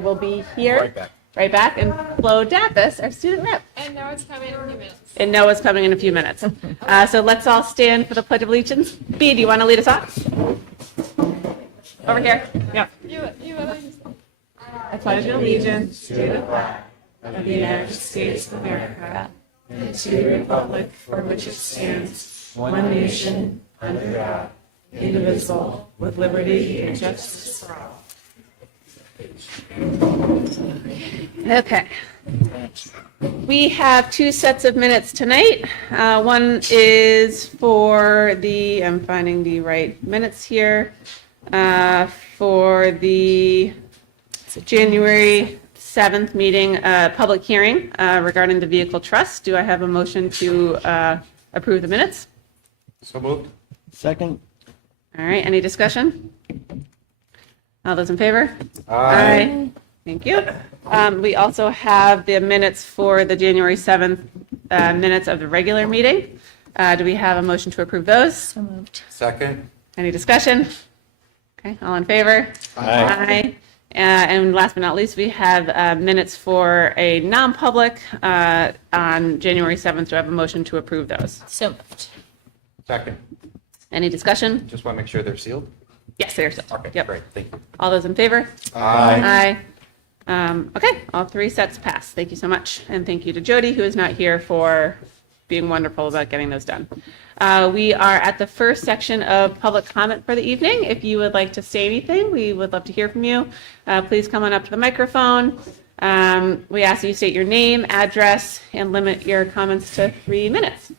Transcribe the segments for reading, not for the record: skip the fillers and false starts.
Will be here right back, and Flo Dappis, our student rep. And Noah's coming in a few minutes. And Noah's coming in a few minutes. So let's all stand for the Pledge of Allegiance. B, do you want to lead us off? Over here. Yeah. I pledge allegiance to the flag of the United States of America and to the republic for which it stands, one nation, under God, indivisible, with liberty and justice for all. Okay. We have two sets of minutes tonight. One is for the, I'm finding the right minutes here, for the January 7th meeting, public hearing regarding the vehicle trust. Do I have a motion to approve the minutes? So moved. Second. All right, any discussion? All those in favor? Aye. Thank you. We also have the minutes for the January 7th minutes of the regular meeting. Do we have a motion to approve those? So moved. Second. Any discussion? Okay, all in favor? Aye. And last but not least, we have minutes for a non-public on January 7th. Do I have a motion to approve those? So moved. Second. Any discussion? Just want to make sure they're sealed. Yes, there's. Okay, Yep. great. Thank you. All those in favor? Aye. Okay, all three sets passed. Thank you so much. And thank you to Jody, who is not here, for being wonderful about getting those done. We are at the first section of public comment for the evening. If you would like to say anything, we would love to hear from you. Please come on up to the microphone. We ask that you state your name, address, and limit your comments to 3 minutes.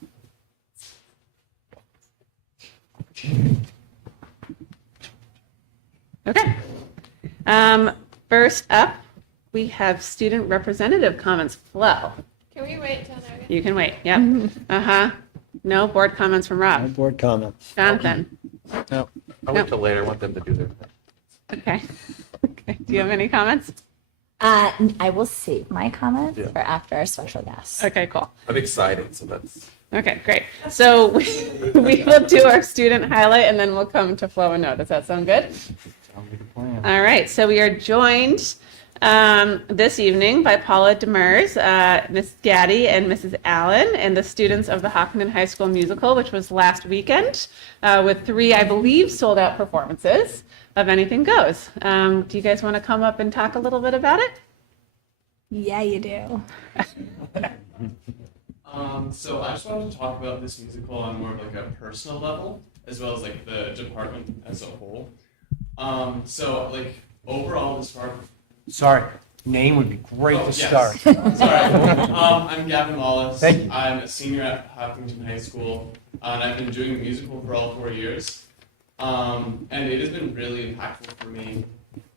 Okay. First up, we have student representative comments. Flo, Can we wait till they're you can wait. Yep. No board comments from No Rob. board comments. Jonathan. No. I'll wait till later. I want them to do their thing. Okay. Okay. Do you have any comments? I will save my comments Yeah. for after our special guest. Okay, cool. I'm excited, so that's. Okay, great. So we will do our student highlight and then we'll come to Flo and Noah. Does that sound good? Sounds like a plan. All right, so we are joined this evening by Paula Demers, Miss Gaddy, and Mrs. Allen, and the students of the Hopkinton High School musical, which was last weekend, with 3, I believe, sold-out performances of Anything Goes. Do you guys want to come up and talk a little bit about it? Yeah, you do. So I just wanted to talk about this musical on more of like a personal level, as well as like the department as a whole. So like overall, this part. Sorry. Name would be great to start. Sorry. I'm Gavin Wallace. Thank you. I'm a senior at Hopkinton High School, and I've been doing musical for all 4 years. And it has been really impactful for me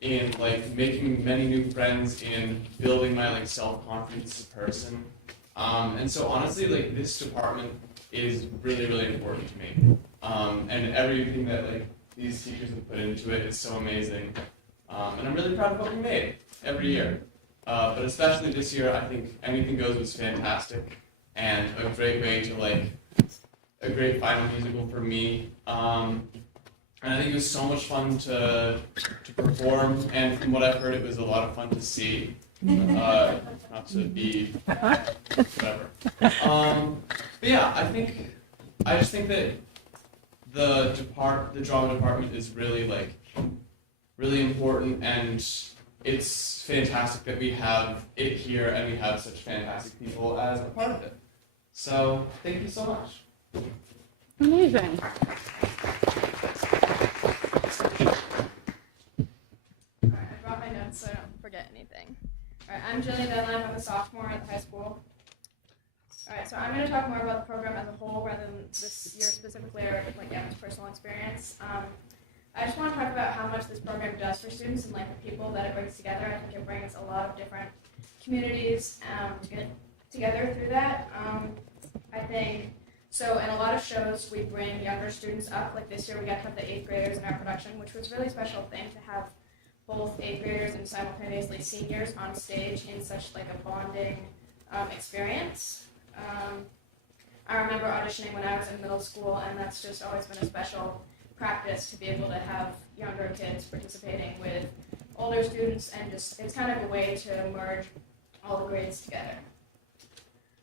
in like making many new friends, in building my like self-confidence as a person. And so honestly, like this department is really, really important to me. And everything that like these teachers have put into it is so amazing. And I'm really proud of what we made every year. But especially this year, I think Anything Goes was fantastic and a great way to like, a great final musical for me. And I think it was so much fun to perform, and from what I've heard, it was a lot of fun to see. Not to be whatever. But yeah, I just think that the drama department is really like really important, and it's fantastic that we have it here and we have such fantastic people as a part of it. So thank you so much. Amazing. I brought my notes so I don't forget anything. All right, I'm Jillian Dunlap. I'm a sophomore at the high school. All right, so I'm going to talk more about the program as a whole rather than this year specifically or like Evan's personal experience. I just want to talk about how much this program does for students and like the people that it brings together. I think it brings a lot of different communities to get together through that. I think so. In a lot of shows, we bring younger students up. Like this year, we got to have the 8th graders in our production, which was a really special thing to have both 8th graders and simultaneously seniors on stage in such like a bonding experience. I remember auditioning when I was in middle school, and that's just always been a special practice to be able to have younger kids participating with older students, and just it's kind of a way to merge all the grades together.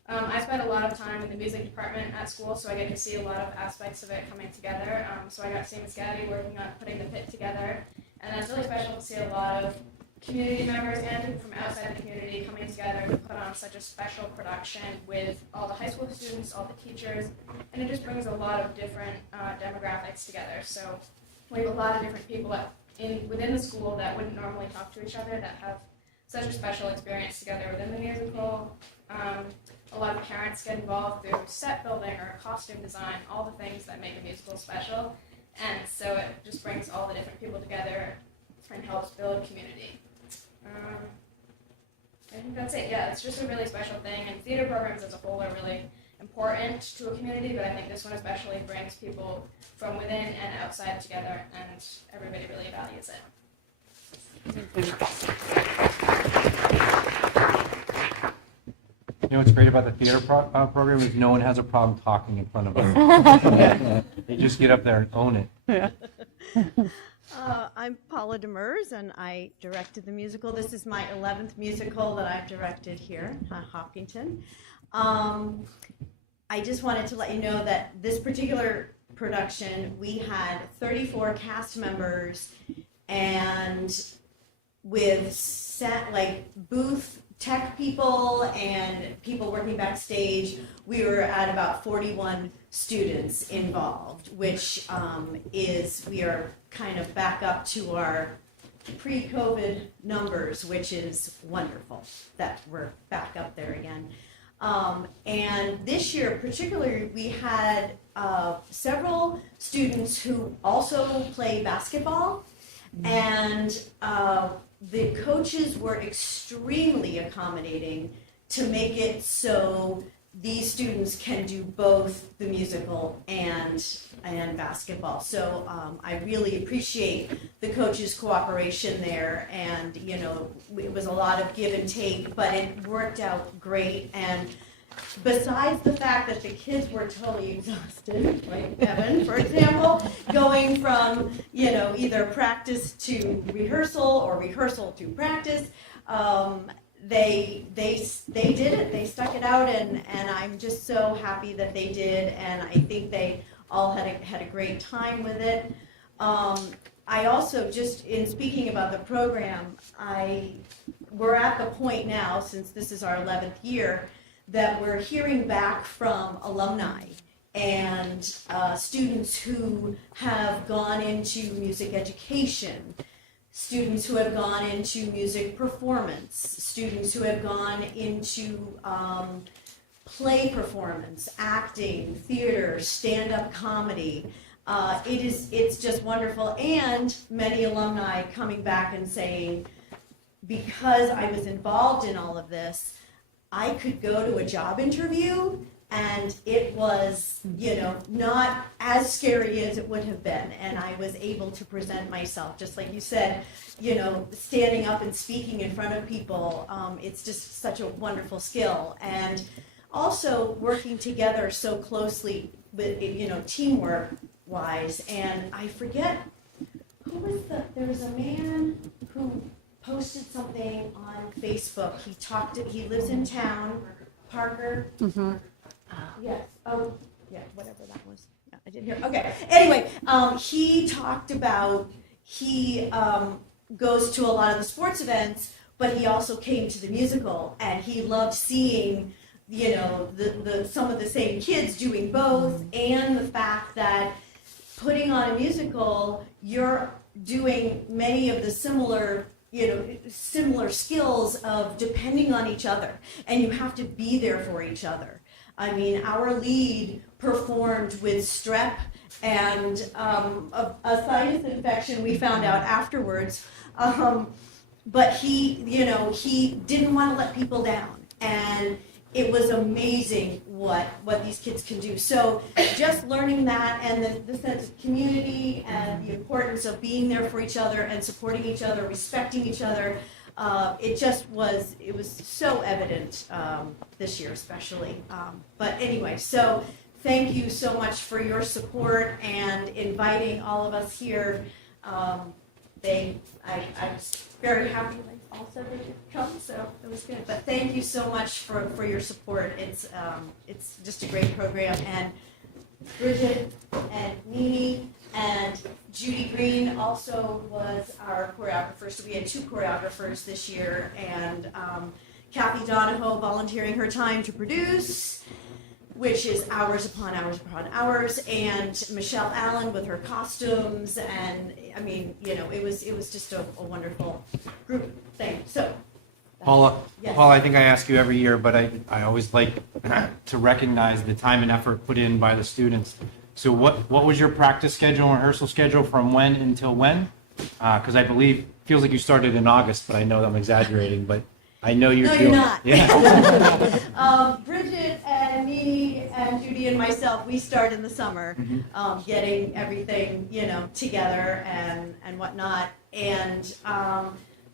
I spent a lot of time in the music department at school, so I get to see a lot of aspects of it coming together. So I got to see Miss Gabby working on putting the pit together, and that's really special to see a lot of community members and people from outside the community coming together to put on such a special production with all the high school students, all the teachers, and it just brings a lot of different demographics together. So we have a lot of different people within the school that wouldn't normally talk to each other that have such a special experience together within the musical. A lot of parents get involved through set building or costume design, all the things that make a musical special. And so it just brings all the different people together and helps build community. I think that's it. Yeah, it's just a really special thing. And theater programs as a whole are really important to a community, but I think this one especially brings people from within and outside together, and everybody really values it. You know what's great about the theater program is no one has a problem talking in front of us. They just get up there and own it. I'm Paula Demers, and I directed the musical. This is my 11th musical that I've directed here at Hopkinton. I just wanted to let you know that this particular production, we had 34 cast members, and with booth tech people and people working backstage, we were at about 41 students involved, which we are kind of back up to our pre-COVID numbers, which is wonderful that we're back up there again. And this year particularly, we had several students who also play basketball, and the coaches were extremely accommodating to make it so these students can do both the musical and basketball. So I really appreciate the coaches' cooperation there, and it was a lot of give and take, but it worked out great. And besides the fact that the kids were totally exhausted, like Evan, for example, going from either practice to rehearsal or rehearsal to practice, they did it. They stuck it out, and I'm just so happy that they did. And I think they all had a great time with it. I also, just in speaking about the program, we're at the point now, since this is our 11th year, that we're hearing back from alumni and students who have gone into music education, students who have gone into music performance, students who have gone into play performance, acting, theater, stand-up comedy. It's just wonderful, and many alumni coming back and saying, because I was involved in all of this, I could go to a job interview and it was, not as scary as it would have been. And I was able to present myself, just like you said, standing up and speaking in front of people. It's just such a wonderful skill. And also working together so closely with, teamwork wise. And I forget, there was a man who posted something on Facebook. He lives in town, Parker. Mm-hmm. Yes. Oh, yeah. Whatever that was. Yeah, I didn't hear. Okay. Anyway, he talked about he goes to a lot of the sports events, but he also came to the musical, and he loved seeing, the some of the same kids doing both, and the fact that putting on a musical, you're doing many of the similar skills of depending on each other, and you have to be there for each other. I mean, our lead performed with strep and a sinus infection we found out afterwards, but he didn't want to let people down, and it was amazing what these kids can do. So just learning that, and the sense of community and the importance of being there for each other and supporting each other, respecting each other, it was so evident this year especially. But anyway, so thank you so much for your support and inviting all of us here. I was very happy when also they could come, so it was good. But thank you so much for your support. It's just a great program. And Bridget and Nini and Judy Green also was our choreographer. So we had 2 choreographers this year, and Kathy Donahoe volunteering her time to produce, which is hours upon hours upon hours, and Michelle Allen with her costumes, and I mean, you know, it was just a wonderful group thing. So, Paula, Yes. Paula, I think I ask you every year, but I always like to recognize the time and effort put in by the students. So what was your practice schedule and rehearsal schedule from when until when? Because I believe, feels like you started in August, but I know I'm exaggerating, but I know you're no, doing. you're not. Yeah. Bridget and Nini and Judy and myself, we start in the summer, getting everything, you know, together and whatnot. And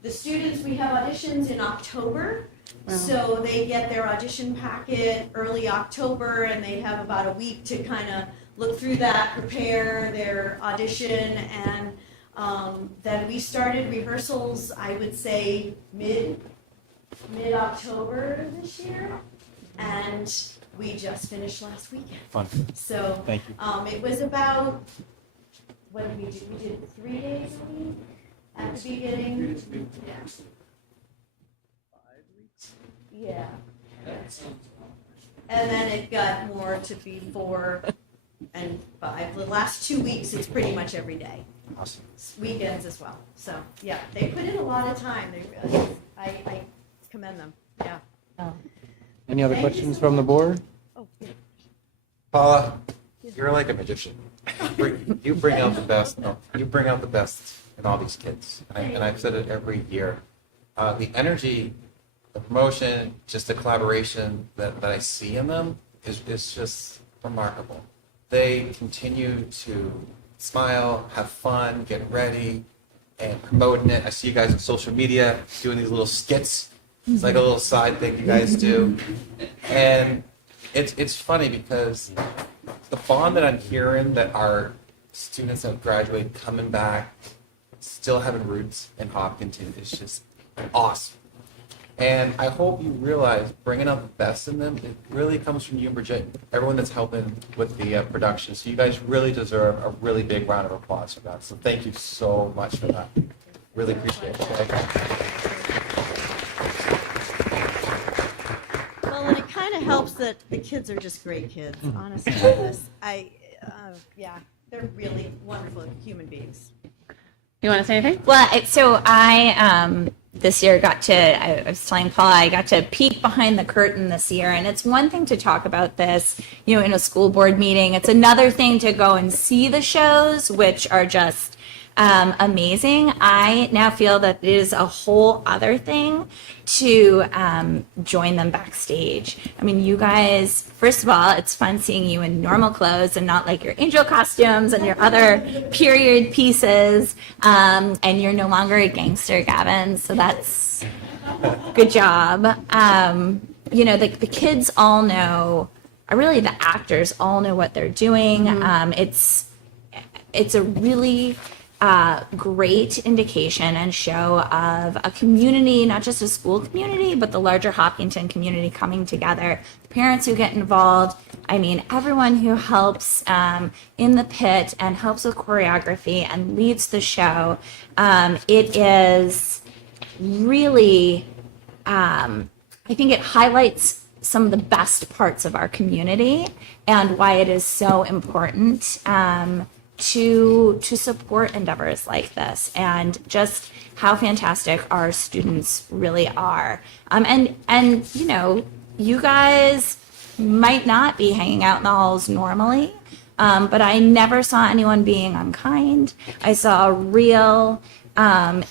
the students, we have auditions in October. So they get their audition packet early October, and they have about a week to kind of look through that, prepare their audition, and then we started rehearsals, I would say, mid-October this year, and we just finished last weekend. Fun. So Thank you. it was about, what did we do? We did 3 days a week at the beginning. Yeah. And then it got more to be 4 and 5. The last 2 weeks, it's pretty much every day. Awesome. Weekends as well. So, yeah, they put in a lot of time. They really, I commend them. Yeah. Any other Thank you questions so from the board? Oh, yeah. Paula, you're like a magician. You bring out the best. No, you bring out the best in all these kids, and I've said it every year. The energy, the promotion, just the collaboration that I see in them is just remarkable. They continue to smile, have fun, get ready, and promoting it. I see you guys on social media doing these little skits. It's like a little side thing you guys do, and it's funny because the bond that I'm hearing that our students that graduate coming back, still having roots in Hopkinton is just awesome. And I hope you realize bringing out the best in them, it really comes from you and Bridget, everyone that's helping with the production. So you guys really deserve a really big round of applause for that. So thank you so much for that. Really appreciate it. Well, and it kind of helps that the kids are just great kids, honestly. Yeah, they're really wonderful human beings. You want to say anything? Well, so I this year I was telling Paula, I got to peek behind the curtain this year, and it's one thing to talk about this, you know, in a school board meeting. It's another thing to go and see the shows, which are just amazing. I now feel that it is a whole other thing to join them backstage. I mean, you guys, first of all, it's fun seeing you in normal clothes and not like your angel costumes and your other period pieces. And you're no longer a gangster, Gavin. So that's good job. You know, the kids all know, really the actors all know what they're doing. It's a really great indication and show of a community, not just a school community, but the larger Hopkinton community coming together. The parents who get involved, I mean, everyone who helps in the pit and helps with choreography and leads the show. It is really, I think it highlights some of the best parts of our community and why it is so important to support endeavors like this, and just how fantastic our students really are. And you know, you guys might not be hanging out in the halls normally, but I never saw anyone being unkind. I saw a real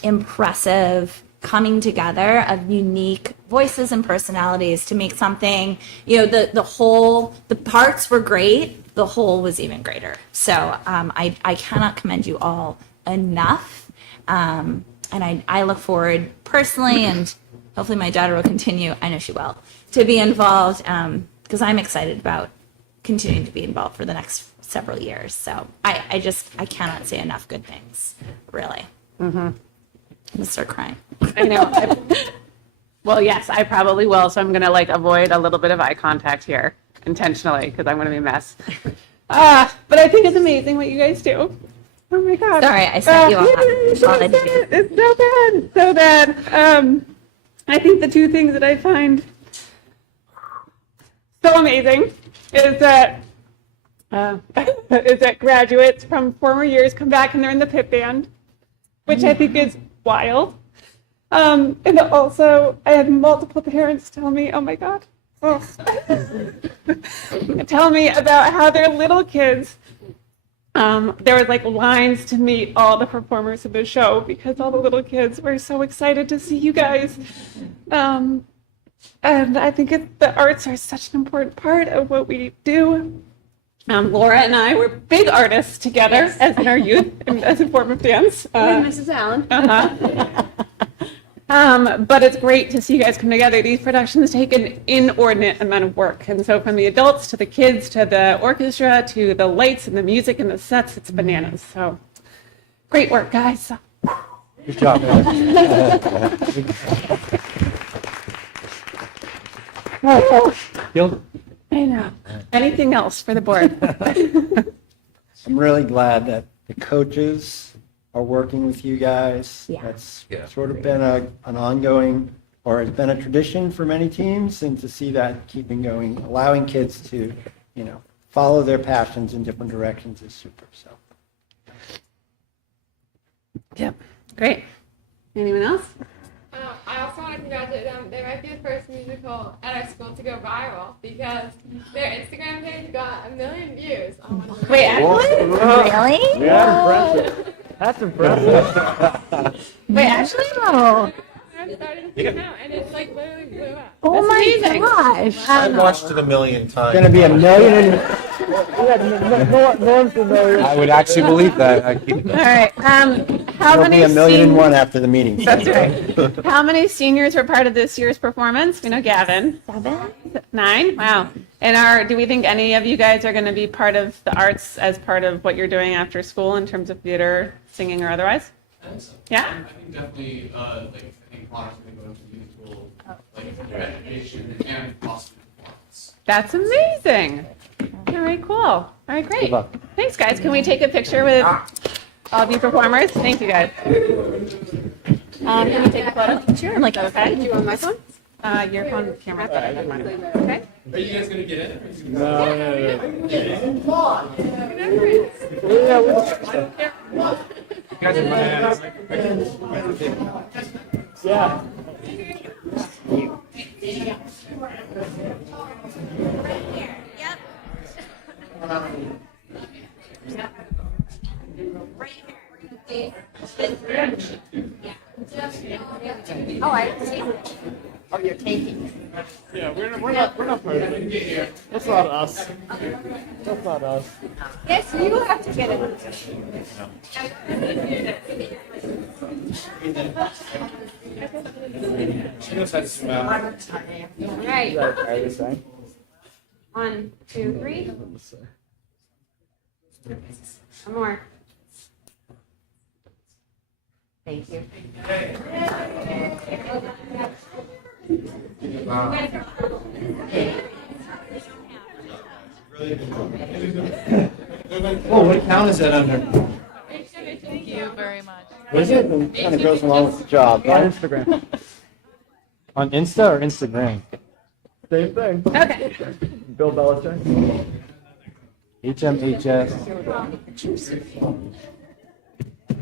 impressive coming together of unique voices and personalities to make something, you know, the parts were great, the whole was even greater. So I cannot commend you all enough. And I look forward personally, and hopefully my daughter will continue, I know she will, to be involved, because I'm excited about continuing to be involved for the next several years. So I cannot say enough good things, really. I'm gonna start crying. I know. Well, yes, I probably will. So I'm going to like avoid a little bit of eye contact here intentionally because I'm going to be a mess. But I think it's amazing what you guys do. Oh my God. Sorry, I set you off. It's so bad. It's so bad. So bad. I think the two things that I find so amazing is that graduates from former years come back and they're in the pit band, which I think is wild. And also, I had multiple parents tell me, oh my God, tell me about how their little kids, there was like lines to meet all the performers of the show because all the little kids were so excited to see you guys. And I think the arts are such an important part of what we do. Laura and I were big artists together as in our youth and as a form of dance. With Mrs. Allen. But it's great to see you guys come together. These productions take an inordinate amount of work. And so from the adults to the kids to the orchestra to the lights and the music and the sets, it's bananas. So great work, guys. Good job, Killed it. I know. Anything else for the board? I'm really glad that the coaches are working with you guys. Yeah. That's Yeah. sort of been an ongoing, or it's been a tradition for many teams, and to see that keeping going, allowing kids to, follow their passions in different directions is super. So Yep. Great. Anyone else? I also want to congratulate them. They might be the first musical at our school to go viral because their Instagram page got 1 million views on one of their Wait, actually? Really? yeah, impressive. That's impressive. Wait, actually? Oh, I started to come out and it's like literally blew up. oh That's my amazing. gosh. I watched it 1,000,000 times. Going to be 1 million. I would actually believe that. I keep All right. How There'll many be 1,000,001 seniors? after the meeting. That's right. How many seniors were part of this year's performance? We know Gavin. 7? 9? Wow. And do we think any of you guys are going to be part of the arts as part of what you're doing after school in terms of theater, singing, or otherwise? I think so. Yeah? I think definitely, I think Connor's gonna go into musical, education and possibly performance. That's amazing. All right, cool. All right, great. Good luck. Thanks, guys. Can we take a picture with all of you performers? Thank you, guys. Can we take a photo? Sure. I'm like, okay. Do you want my phone? Your phone camera. Okay. Are you guys gonna get in? Or are you guys Yeah. Oh, I see. Oh, you're taking. Yeah, we're not part of it. That's not us. That's not us. Yes, you have to get it. She knows how to smell. All right. Are they saying? 1, 2, 3. One more. Thank you. Oh, what account is that under? Thank you very much. What is it? It kind of goes along with the job, On right? Instagram. On Insta or Instagram? Same thing. Okay. Bill Belichick. HMHS.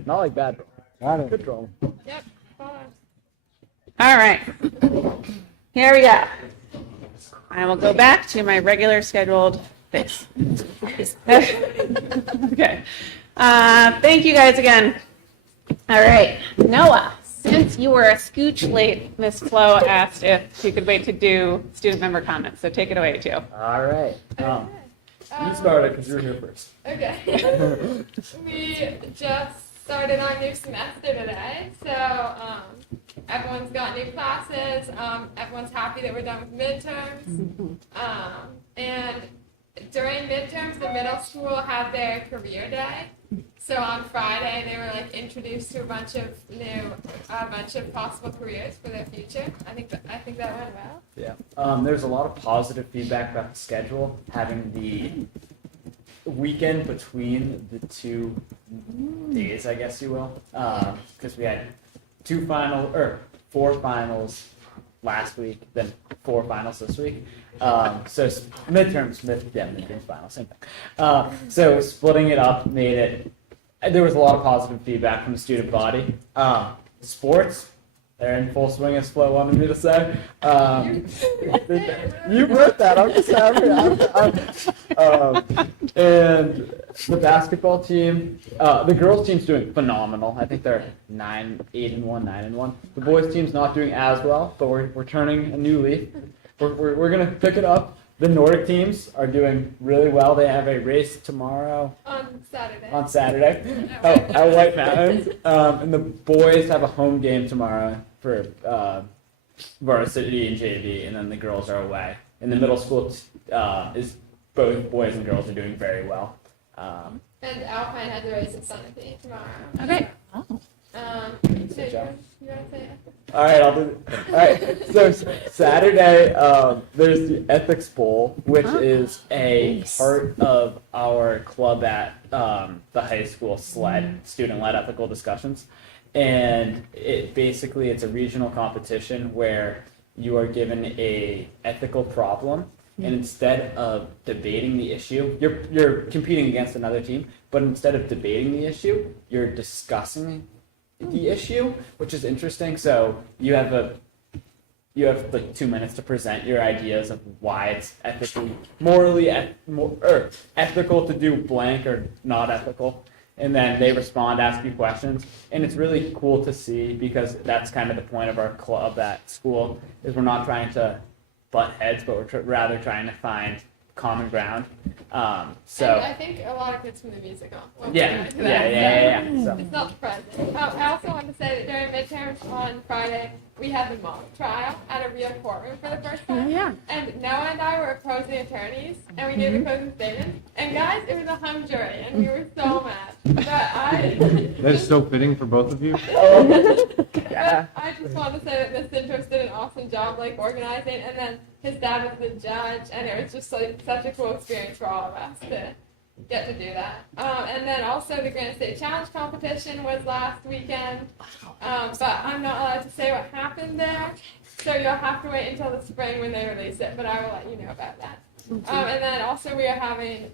Not like bad. Got it. Good drone. Yep. All right. Here we go. I will go back to my regular scheduled face. Okay. Thank you guys again. All right. Noah, since you were a scooch late, Miss Flo asked if she could wait to do student member comments. So take it away, too. All right. You started because you were here first. Okay. We just started our new semester today, so everyone's got new classes. Everyone's happy that we're done with midterms. And during midterms, the middle school had their career day. So on Friday, they were like introduced to a bunch of possible careers for their future. I think that went well. Yeah. There's a lot of positive feedback about the schedule, having the weekend between the 2 days, I guess you will, because we had 4 finals last week, then 4 finals this week. So midterms finals, same thing. So splitting it up made it. There was a lot of positive feedback from the student body. Sports, they're in full swing, as Flo wanted me to say. You wrote that. I'm just happy. And the basketball team, the girls' team's doing phenomenal. I think they're 8-1, 9-1. The boys' team's not doing as well, but we're turning a new leaf. We're gonna pick it up. The Nordic teams are doing really well. They have a race tomorrow. On Saturday. At White Mountains. And the boys have a home game tomorrow for varsity and JV, and then the girls are away. And the middle school is both boys and girls are doing very well. And Alpine has a race in Sunapee tomorrow. Okay. Good So you job. want to say it? All right, I'll do it. All right, so Saturday, there's the Ethics Bowl, which is a part of our club at the high school student-led ethical discussions. And it's a regional competition where you are given a ethical problem, and instead of debating the issue, you're competing against another team, but instead of debating the issue, you're discussing the issue, which is interesting. So you have like 2 minutes to present your ideas of why it's morally ethical to do blank or not ethical, and then they respond, ask you questions, and it's really cool to see, because that's kind of the point of our club at school, is we're not trying to butt heads, but we're rather trying to find common ground. So And I think a lot of kids from the musical. yeah. So. It's not present. I also want to say that during midterms on Friday, we had the mock trial at a real courtroom for the first time. Yeah. And Noah and I were opposing attorneys, and we gave the closing statements. And guys, it was a hung jury, and we were so mad. But That is so fitting for both of you. Yeah. I just want to say that Miss Intros did an awesome job, like, organizing, and then his dad was the judge, and it was just, like, such a cool experience for all of us to get to do that. And then also the Granite State Challenge competition was last weekend, but I'm not allowed to say what happened there, so you'll have to wait until the spring when they release it, but I will let you know about that. And then also we are having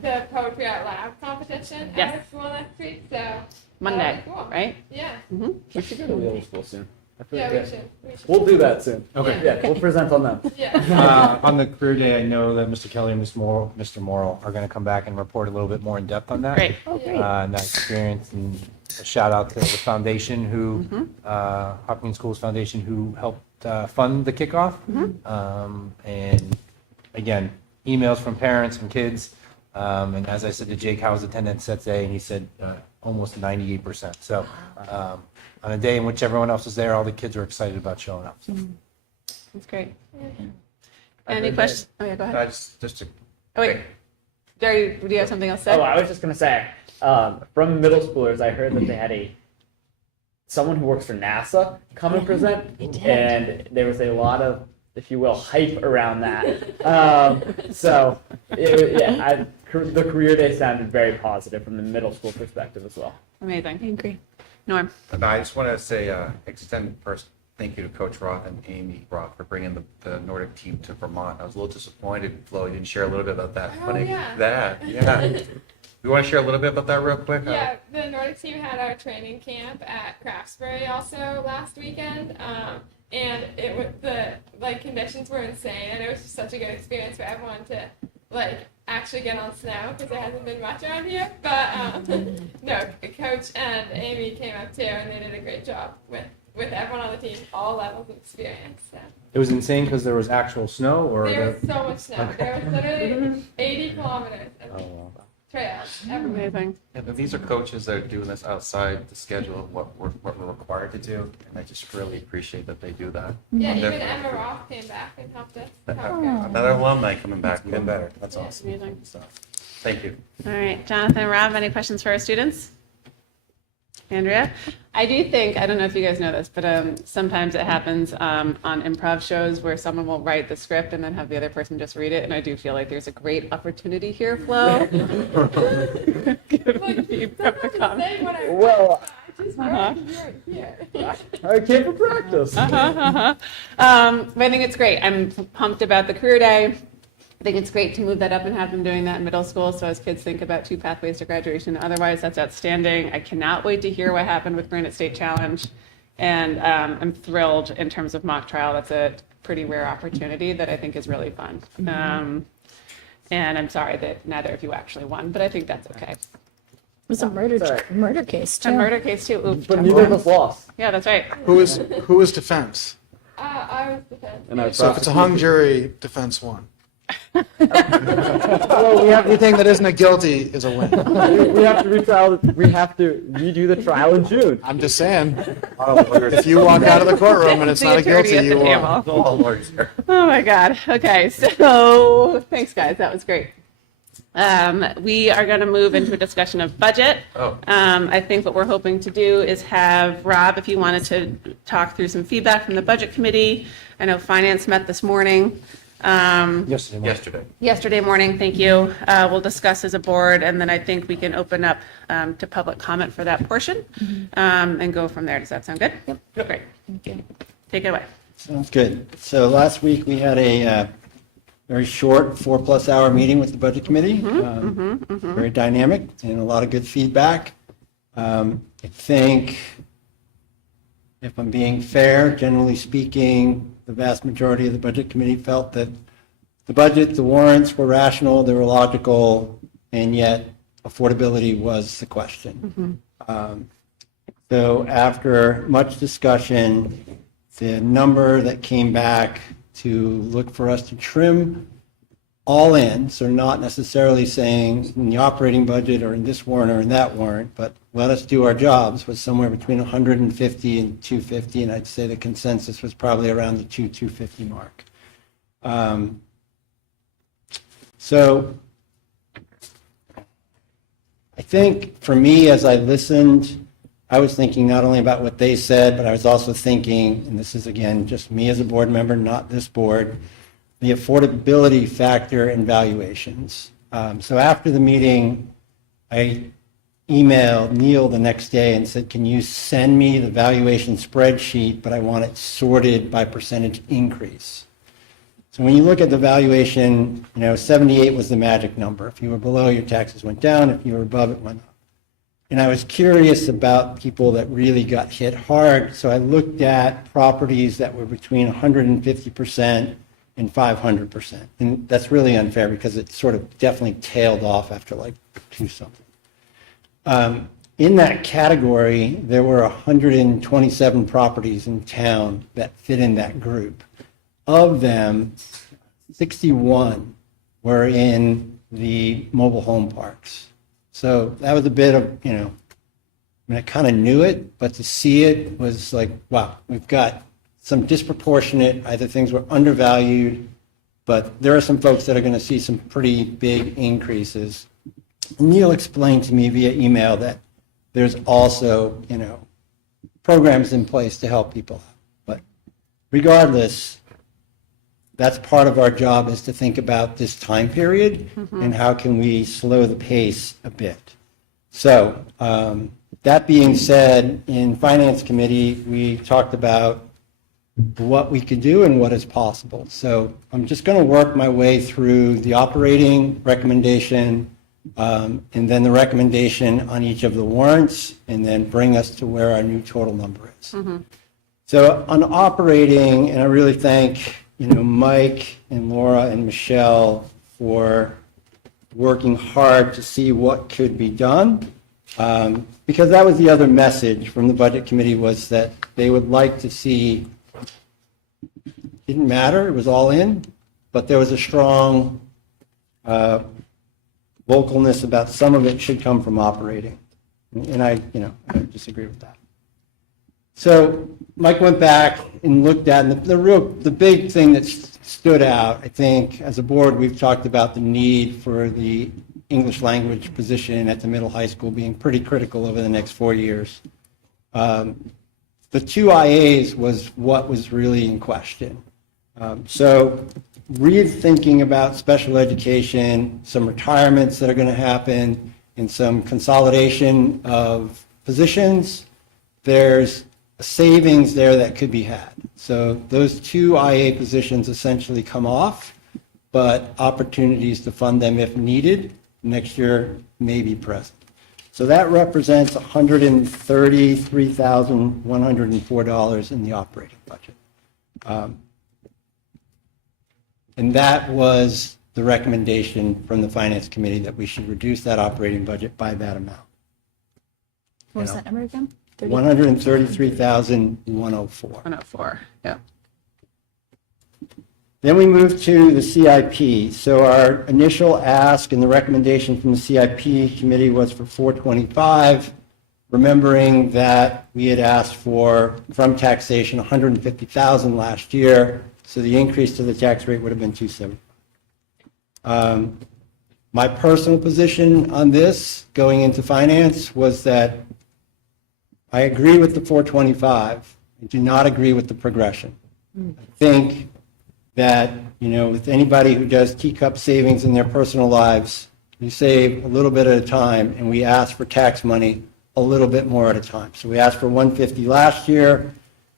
the Poetry Out Loud competition at our school next week, so Monday, cool. right? Yeah. We should go to the other school soon. I feel Yeah, like we should. We'll do that soon. Okay. Yeah, we'll present on them. Yeah. On the career day, I know that Mr. Kelly and Mr. Morrill are going to come back and report a little bit more in depth on that. Great. And that experience, and a shout out to the foundation Hopkinton Schools Foundation, who helped fund the kickoff. And again, emails from parents and kids. And as I said to Jake, how was attendance that day? And he said almost 98%. So on a day in which everyone else was there, all the kids were excited about showing up. So. That's great. I Any heard questions? Oh, yeah, go ahead. Just to Oh, wait. Jerry, do you have something else to say? Oh, I was just gonna say, from middle schoolers, I heard that they had someone who works for NASA come and present, and there was a lot of, if you will, hype around that. So, the career day sounded very positive from the middle school perspective as well. Amazing. I agree. Norm. And I just want to say, extend first thank you to Coach Roth and Amy Roth for bringing the Nordic team to Vermont. I was a little disappointed, Flo, you didn't share a little bit about that. Oh, yeah. Yeah. We want to share a little bit about that real quick? Yeah, the Nordic team had our training camp at Craftsbury also last weekend, and it was the conditions were insane, and it was just such a good experience for everyone to actually get on snow because there hasn't been much around here. But no, Coach and Amy came up too, and they did a great job with everyone on the team, all levels of experience. So. It was insane because there was actual snow, or There was so much snow. There was literally 80 kilometers of trails everywhere. Amazing. Yeah, but these are coaches that are doing this outside the schedule of what we're required to do, and I just really appreciate that they do that. Yeah, And even they're- Emma Roth came back and helped us. Another alumni coming back, even better. That's awesome. Amazing. So, thank you. All right, Jonathan, Rob, any questions for our students? Andrea? I do think, I don't know if you guys know this, but sometimes it happens on improv shows where someone will write the script and then have the other person just read it, and I do feel like there's a great opportunity here, Flo. Give me prep to come. Say what I Well, I just Uh-huh. wrote here. I came for practice. But I think it's great. I'm pumped about the career day. I think it's great to move that up and have them doing that in middle school. So as kids think about 2 pathways to graduation, otherwise that's outstanding. I cannot wait to hear what happened with Granite State Challenge. And I'm thrilled in terms of mock trial. That's a pretty rare opportunity that I think is really fun. And I'm sorry that neither of you actually won, but I think that's okay. It was a murder case A murder case too. Oof, But tough neither of one. us lost. Yeah, that's right. Who is defense? I was defense. And I So if it's a hung jury, defense won. well, we have Anything that isn't a guilty is a win. we have to retrial. We have to redo the trial in June. I'm just saying, if you walk out of the courroom and it's The not a attorney guilty, at you the won. table. All lawyers here. Oh my God. Okay, so thanks, guys. That was great. We are going to move into a discussion of budget. Oh. I think what we're hoping to do is have Rob, if you wanted to talk through some feedback from the budget committee. I know finance met this morning. Yesterday morning, thank you. We'll discuss as a board, and then I think we can open up to public comment for that portion and go from there. Does that sound good? Yep. Great. Thank you. Take it away. Sounds good. So last week, we had a very short 4+ hour meeting with the Budget Committee. Very dynamic and a lot of good feedback. I think, if I'm being fair, generally speaking, the vast majority of the Budget Committee felt that the budget, the warrants were rational, they were logical, and yet affordability was the question. So after much discussion, the number that came back to look for us to trim all in, so not necessarily saying in the operating budget or in this warrant or in that warrant, but let us do our jobs, was somewhere between 150 and 250, and I'd say the consensus was probably around the 250 mark. So I think for me, as I listened, I was thinking not only about what they said, but I was also thinking, and this is again just me as a board member, not this board, the affordability factor and valuations. So after the meeting, I emailed Neil the next day and said, can you send me the valuation spreadsheet, but I want it sorted by percentage increase. So when you look at the valuation, 78 was the magic number. If you were below, your taxes went down. If you were above, it went up. And I was curious about people that really got hit hard. So I looked at properties that were between 150% and 500%. And that's really unfair because it sort of definitely tailed off after like 2-something. In that category, there were 127 properties in town that fit in that group. Of them, 61 were in the mobile home parks. So that was a bit of, I kind of knew it, but to see it was like, wow, we've got some disproportionate, either things were undervalued, but there are some folks that are going to see some pretty big increases. Neil explained to me via email that there's also, programs in place to help people. But regardless, that's part of our job, is to think about this time period and how can we slow the pace a bit. So that being said, in Finance Committee, we talked about what we could do and what is possible. So I'm just going to work my way through the operating recommendation and then the recommendation on each of the warrants, and then bring us to where our new total number is. So on operating, and I really thank Mike and Laura and Michelle for working hard to see what could be done, because that was the other message from the Budget Committee, was that they would like to see, didn't matter, it was all in, but there was a strong vocalness about some of it should come from operating. And I disagree with that. So Mike went back and looked at, and the big thing that stood out, I think, as a board, we've talked about the need for the English language position at the middle high school being pretty critical over the next 4 years. The 2 IAs was what was really in question. So rethinking about special education, some retirements that are going to happen, and some consolidation of positions, there's a savings there that could be had. So those 2 IA positions essentially come off, but opportunities to fund them if needed next year may be present. So that represents $133,104 in the operating budget. And that was the recommendation from the Finance Committee, that we should reduce that operating budget by that amount. What was that number again? 133,104. 104, yeah. Then we move to the CIP. So our initial ask and the recommendation from the CIP committee was for 425, remembering that we had asked for, from taxation, 150,000 last year. So the increase to the tax rate would have been 270. My personal position on this going into finance was that I agree with the 425. I do not agree with the progression. I think that, with anybody who does teacup savings in their personal lives, you save a little bit at a time, and we ask for tax money a little bit more at a time. So we asked for 150 last year.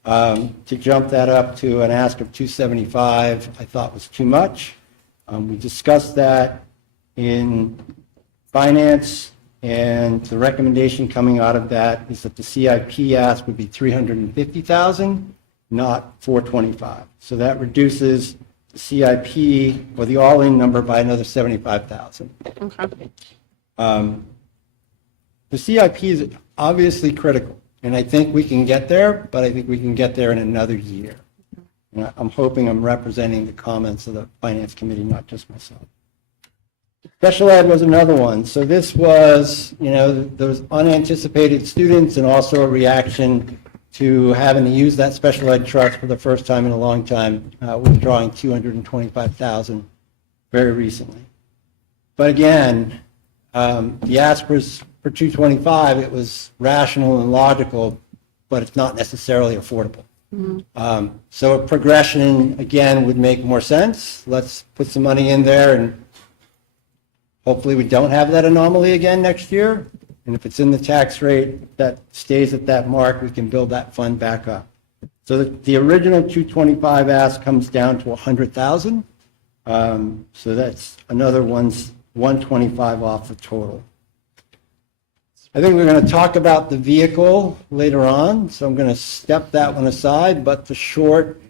To jump that up to an ask of 275, I thought was too much. We discussed that in finance, and the recommendation coming out of that is that the CIP ask would be 350,000, not 425. So that reduces the CIP, or the all-in number, by another 75,000. Okay. The CIP is obviously critical, and I think we can get there, but I think we can get there in another year. And I'm hoping I'm representing the comments of the Finance Committee, not just myself. Special ed was another one. So this was, those unanticipated students, and also a reaction to having to use that special ed trust for the first time in a long time, withdrawing $225,000 very recently. But again, the ask was for 225. It was rational and logical, but it's not necessarily affordable. So a progression, again, would make more sense. Let's put some money in there, and hopefully we don't have that anomaly again next year. And if it's in the tax rate that stays at that mark, we can build that fund back up. So the original 225 ask comes down to 100,000. So that's another 125 off the total. I think we're going to talk about the vehicle later on, so I'm going to step that one aside. But the short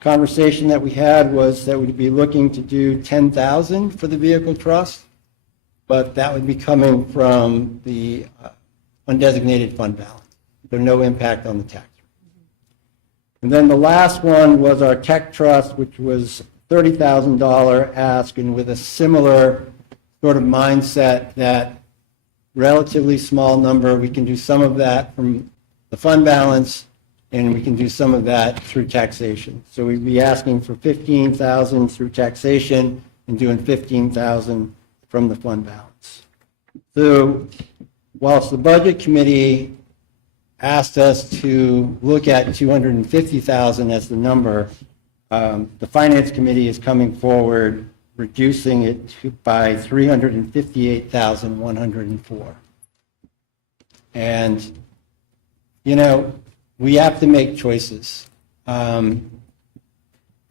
conversation that we had was that we'd be looking to do 10,000 for the vehicle trust, but that would be coming from the undesignated fund balance. There's no impact on the tax. And then the last one was our tech trust, which was $30,000 ask, and with a similar sort of mindset that relatively small number, we can do some of that from the fund balance, and we can do some of that through taxation. So we'd be asking for 15,000 through taxation and doing 15,000 from the fund balance. So whilst the budget committee asked us to look at 250,000 as the number, the finance committee is coming forward reducing it by 358,104. And, we have to make choices. And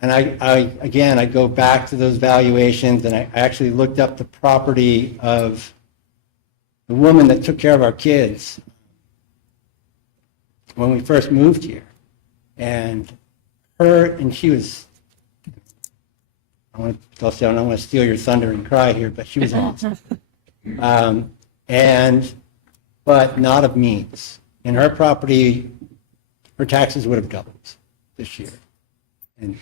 I go back to those valuations, and I actually looked up the property of the woman that took care of our kids when we first moved here. And she was, I don't want to steal your thunder and cry here, but she was awesome. But not of means. In her property, her taxes would have doubled this year. And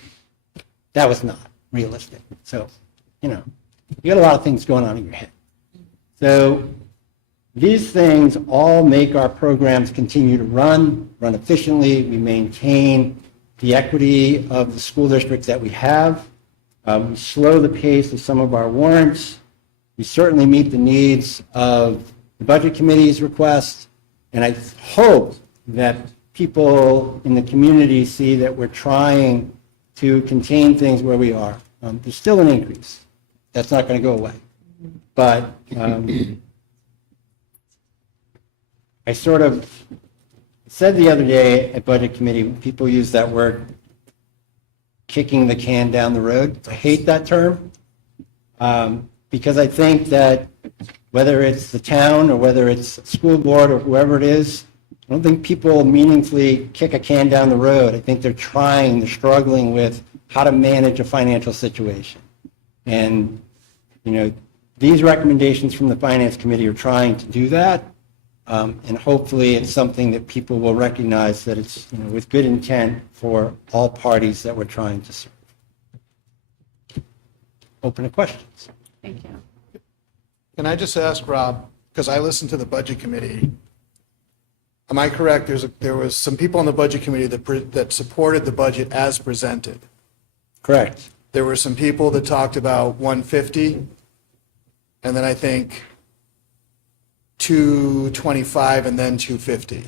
that was not realistic. So, you got a lot of things going on in your head. So these things all make our programs continue to run efficiently. We maintain the equity of the school districts that we have. We slow the pace of some of our warrants. We certainly meet the needs of the Budget Committee's request. And I hope that people in the community see that we're trying to contain things where we are. There's still an increase. That's not going to go away. But I sort of said the other day at Budget Committee, people use that word, kicking the can down the road. I hate that term because I think that whether it's the town or whether it's school board or whoever it is, I don't think people meaningfully kick a can down the road. I think they're struggling with how to manage a financial situation. And, these recommendations from the Finance Committee are trying to do that. And hopefully it's something that people will recognize that it's, with good intent for all parties that we're trying to serve. Open to questions. Thank you. Can I just ask Rob, because I listened to the Budget Committee, am I correct? There was some people on the Budget Committee that supported the budget as presented. Correct. There were some people that talked about 150, and then I think 225, and then 250.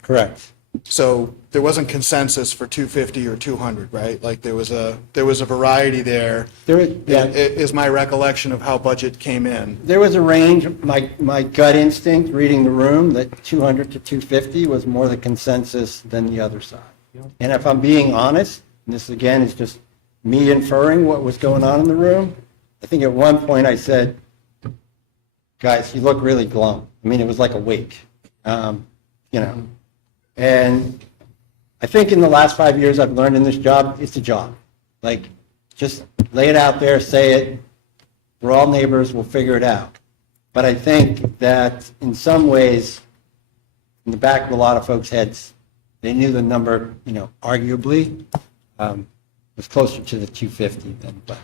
Correct. So there wasn't consensus for 250 or 200, right? Like there was a variety there. Is my recollection of how budget came in. There was a range. My gut instinct, reading the room, that 200 to 250 was more the consensus than the other side. And if I'm being honest, and this again is just me inferring what was going on in the room, I think at one point I said, guys, you look really glum. I mean, it was like a wake, And I think in the last 5 years I've learned in this job, it's a job. Like, just lay it out there, say it. We're all neighbors, we'll figure it out. But I think that in some ways, in the back of a lot of folks' heads, they knew the number, arguably was closer to the 250 than, but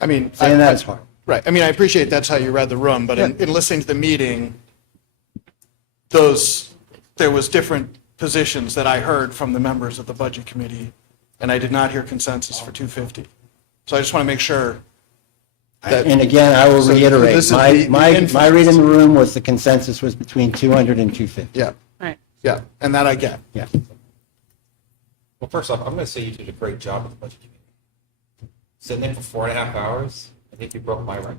I mean, saying that's hard. Right. I mean, I appreciate that's how you read the room, but in listening to the meeting, there was different positions that I heard from the members of the Budget Committee, and I did not hear consensus for 250. So I just want to make sure that. And again, I will So reiterate, this is my influence. read in the room was the consensus was between 200 and 250. Yeah, Right. yeah, and that I get. Yeah. Well, first off, I'm going to say you did a great job with the Budget Committee. Sitting there for 4.5 hours, I think you broke my record.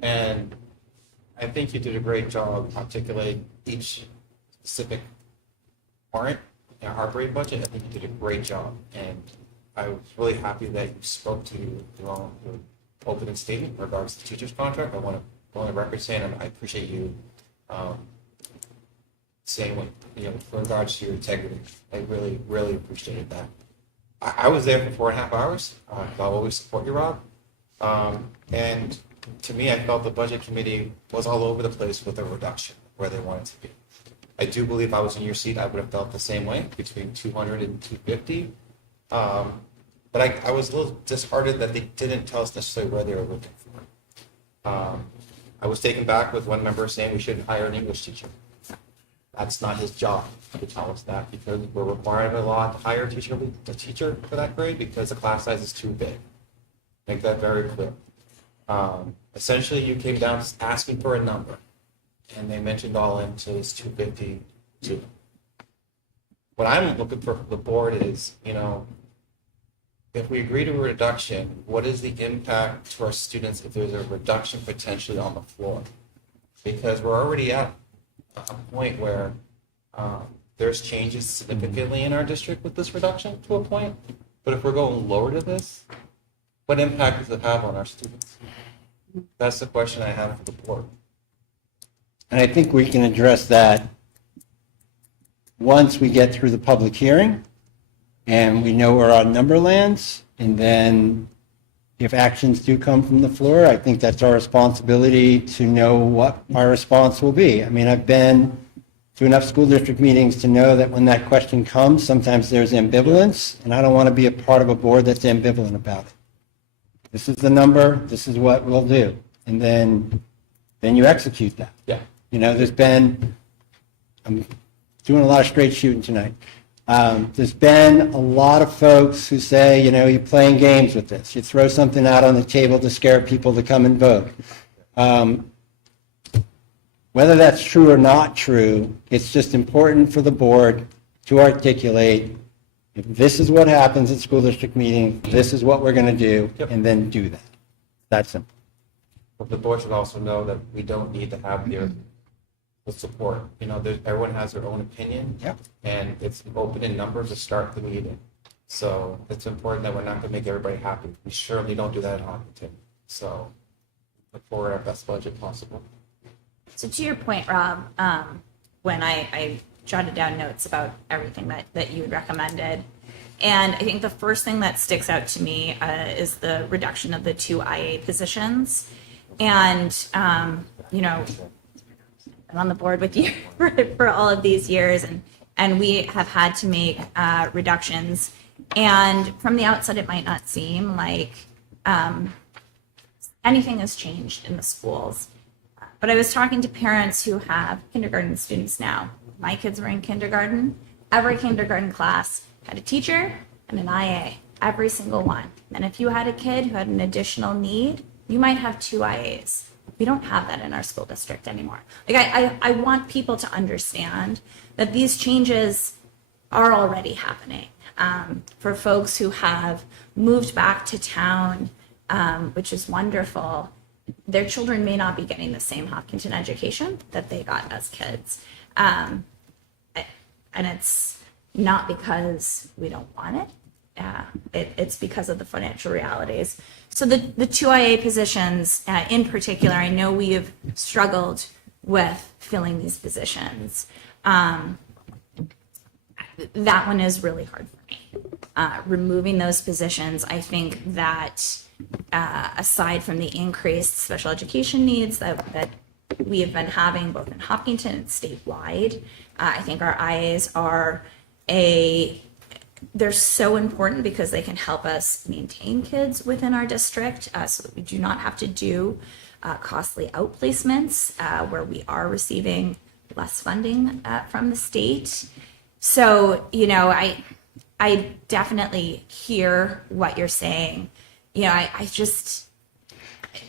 And I think you did a great job articulating each specific warrant in our operating budget. I think you did a great job. And I was really happy that you spoke to your opening statement in regards to the teacher's contract. I want to go on the record saying I appreciate you saying what, with regards to your integrity. I really, really appreciated that. I was there for 4.5 hours. I'll always support you, Rob. And to me, I felt the Budget Committee was all over the place with a reduction where they wanted to be. I do believe if I was in your seat, I would have felt the same way, between 200 and 250. But I was a little disheartened that they didn't tell us necessarily where they were looking for. I was taken back with one member saying we shouldn't hire an English teacher. That's not his job to tell us that, because we're required a lot to hire a teacher for that grade because the class size is too big. Make that very clear. Essentially, you came down asking for a number, and they mentioned all in, so it's 252. What I'm looking for from the board is, if we agree to a reduction, what is the impact to our students if there's a reduction potentially on the floor? Because we're already at a point where there's changes significantly in our district with this reduction to a point. But if we're going lower to this, what impact does it have on our students? That's the question I have for the board. And I think we can address that once we get through the public hearing and we know where our number lands. And then if actions do come from the floor, I think that's our responsibility to know what our response will be. I mean, I've been to enough school district meetings to know that when that question comes, sometimes there's ambivalence, and I don't want to be a part of a board that's ambivalent about it. This is the number, this is what we'll do. And then then you execute that. Yeah. You know, I'm doing a lot of straight shooting tonight. There's been a lot of folks who say, you know, you're playing games with this. You throw something out on the table to scare people to come and vote. Whether that's true or not true, it's just important for the board to articulate, if this is what happens at school district meeting, this is what we're going to do, Yep. and then do that. That's simple. But the board should also know that we don't need to have the support. You know, everyone has their own opinion. Yep. And it's open in numbers to start the meeting. So it's important that we're not going to make everybody happy. We surely don't do that in Hopkinton. So look for our best budget possible. So to your point, Rob, when I jotted down notes about everything that you recommended, and I think the first thing that sticks out to me is the reduction of the 2 IA positions. And, you know, I'm on the board with you for all of these years, and we have had to make reductions. And from the outset, it might not seem like anything has changed in the schools. But I was talking to parents who have kindergarten students now. My kids were in kindergarten. Every kindergarten class had a teacher and an IA, every single one. And if you had a kid who had an additional need, you might have 2 IAs. We don't have that in our school district anymore. Like I want people to understand that these changes are already happening. For folks who have moved back to town, which is wonderful, their children may not be getting the same Hopkinton education that they got as kids. And it's not because we don't want it. It's because of the financial realities. So the 2 IA positions in particular, I know we have struggled with filling these positions. That one is really hard for me. Removing those positions, I think that aside from the increased special education needs that we have been having both in Hopkinton and statewide, I think our IAs are they're so important because they can help us maintain kids within our district so that we do not have to do costly outplacements where we are receiving less funding from the state. So, you know, I definitely hear what you're saying. You know, I just,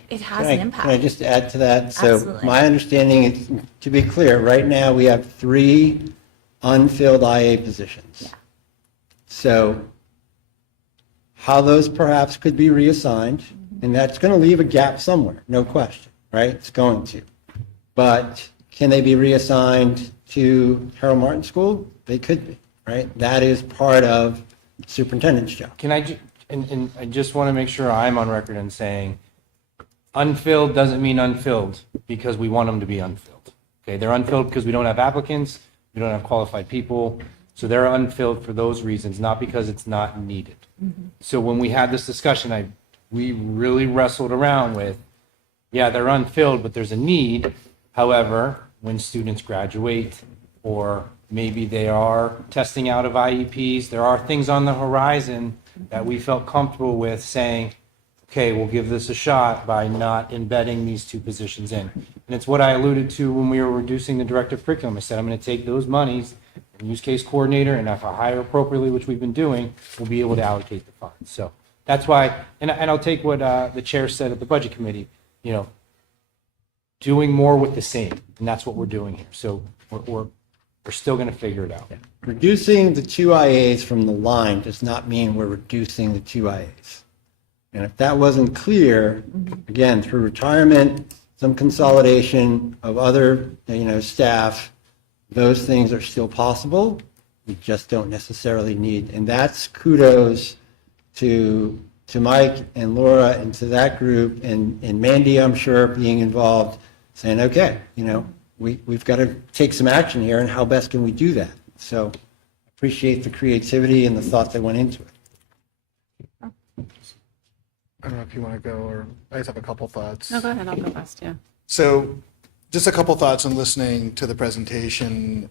it has an impact. Can I just add to that? So Absolutely. my understanding is, to be clear, right now we have 3 unfilled IA positions. Yeah. So how those perhaps could be reassigned, and that's going to leave a gap somewhere, no question, right? It's going to. But can they be reassigned to Harold Martin School? They could be, right? That is part of the superintendent's job. Can I, and I just want to make sure I'm on record in saying unfilled doesn't mean unfilled because we want them to be unfilled. Okay, they're unfilled because we don't have applicants, we don't have qualified people, so they're unfilled for those reasons, not because it's not needed. So when we had this discussion, we really wrestled around with, yeah, they're unfilled, but there's a need. However, when students graduate, or maybe they are testing out of IEPs, there are things on the horizon that we felt comfortable with saying, okay, we'll give this a shot by not embedding these 2 positions in. And it's what I alluded to when we were reducing the directive curriculum. I said, I'm going to take those monies and use case coordinator, and if I hire appropriately, which we've been doing, we'll be able to allocate the funds. So that's why, and I'll take what the chair said at the budget committee, you know, doing more with the same, and that's what we're doing here. So we're still going to figure it out. Reducing the 2 IAs from the line does not mean we're reducing the 2 IAs. And if that wasn't clear, again, through retirement, some consolidation of other, staff, those things are still possible. We just don't necessarily need, and that's kudos to Mike and Laura and to that group and Mandy, I'm sure, being involved, saying, okay, we've got to take some action here, and how best can we do that? So appreciate the creativity and the thought that went into it. I don't know if you want to go, or I just have a couple thoughts. No, go ahead, I'll go first, yeah. So just a couple thoughts on listening to the presentation.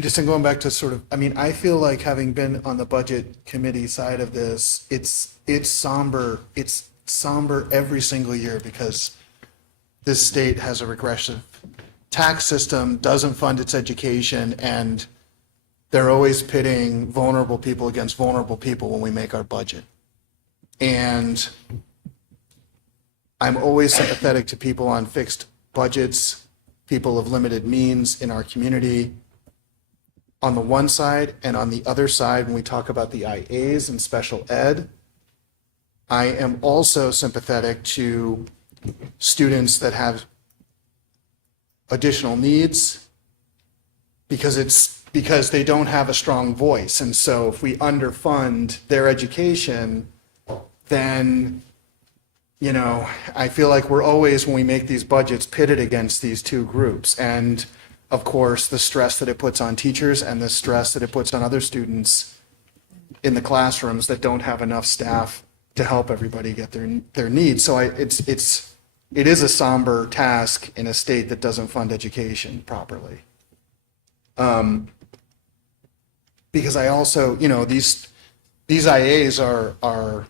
Just in going back to sort of, I mean, I feel like having been on the budget committee side of this, it's somber. It's somber every single year because this state has a regressive tax system, doesn't fund its education, and they're always pitting vulnerable people against vulnerable people when we make our budget. And I'm always sympathetic to people on fixed budgets, people of limited means in our community, on the one side, and on the other side, when we talk about the IAs and special ed, I am also sympathetic to students that have additional needs because they don't have a strong voice. And so if we underfund their education, then, you know, I feel like we're always, when we make these budgets, pitted against these two groups. And of course, the stress that it puts on teachers and the stress that it puts on other students in the classrooms that don't have enough staff to help everybody get their needs. So it is a somber task in a state that doesn't fund education properly. Because I also, you know, these IAs are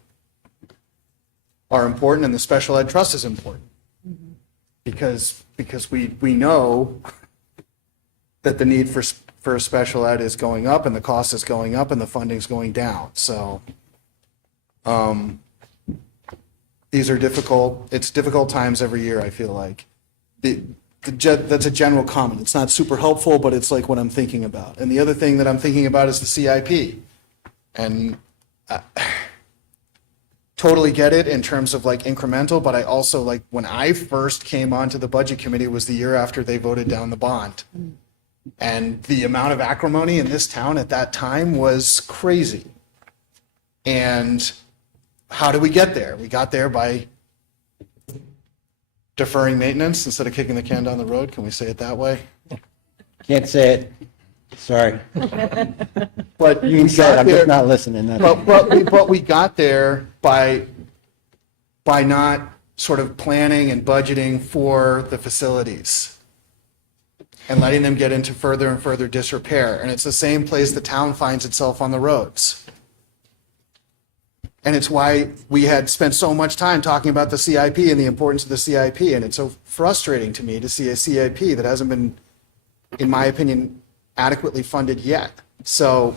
important, and the special ed trust is important because we know that the need for special ed is going up, and the cost is going up, and the funding's going down. So these are difficult. It's difficult times every year, I feel like. That's a general comment. It's not super helpful, but it's like what I'm thinking about. And the other thing that I'm thinking about is the CIP. And totally get it in terms of like incremental, but I also, like, when I first came onto the budget committee was the year after they voted down the bond. And the amount of acrimony in this town at that time was crazy. And how did we get there? We got there by deferring maintenance instead of kicking the can down the road. Can we say it that way? Can't say it. Sorry. But You can say it, I'm just not listening. That's all. But we got there by not sort of planning and budgeting for the facilities and letting them get into further and further disrepair. And it's the same place the town finds itself on the roads. And it's why we had spent so much time talking about the CIP and the importance of the CIP. And it's so frustrating to me to see a CIP that hasn't been, in my opinion, adequately funded yet. So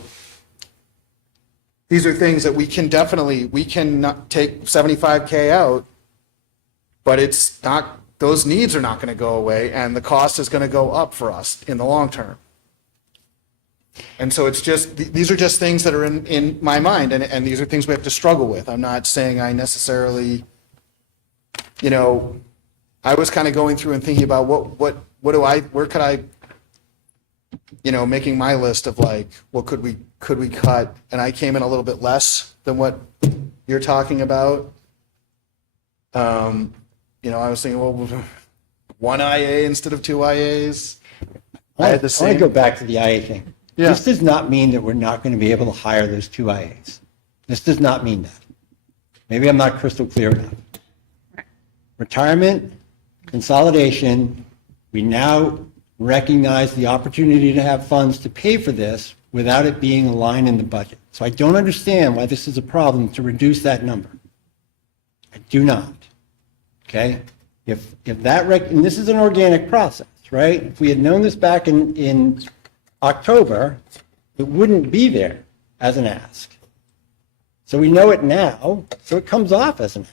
these are things that we can not take 75K out, but it's not, those needs are not going to go away, and the cost is going to go up for us in the long term. And so it's just, these are just things that are in my mind, and these are things we have to struggle with. I'm not saying I necessarily, you know, I was kind of going through and thinking about where could I, you know, making my list of like, what could we cut? And I came in a little bit less than what you're talking about. You know, I was thinking, well, one IA instead of two IAs. I had the I want same. to go back to the IA thing. Yeah. This does not mean that we're not going to be able to hire those two IAs. This does not mean that. Maybe I'm not crystal clear enough. Retirement, consolidation, we now recognize the opportunity to have funds to pay for this without it being a line in the budget. So I don't understand why this is a problem to reduce that number. I do not. Okay? If that, and this is an organic process, right? If we had known this back in October, it wouldn't be there as an ask. So we know it now, so it comes off as an ask.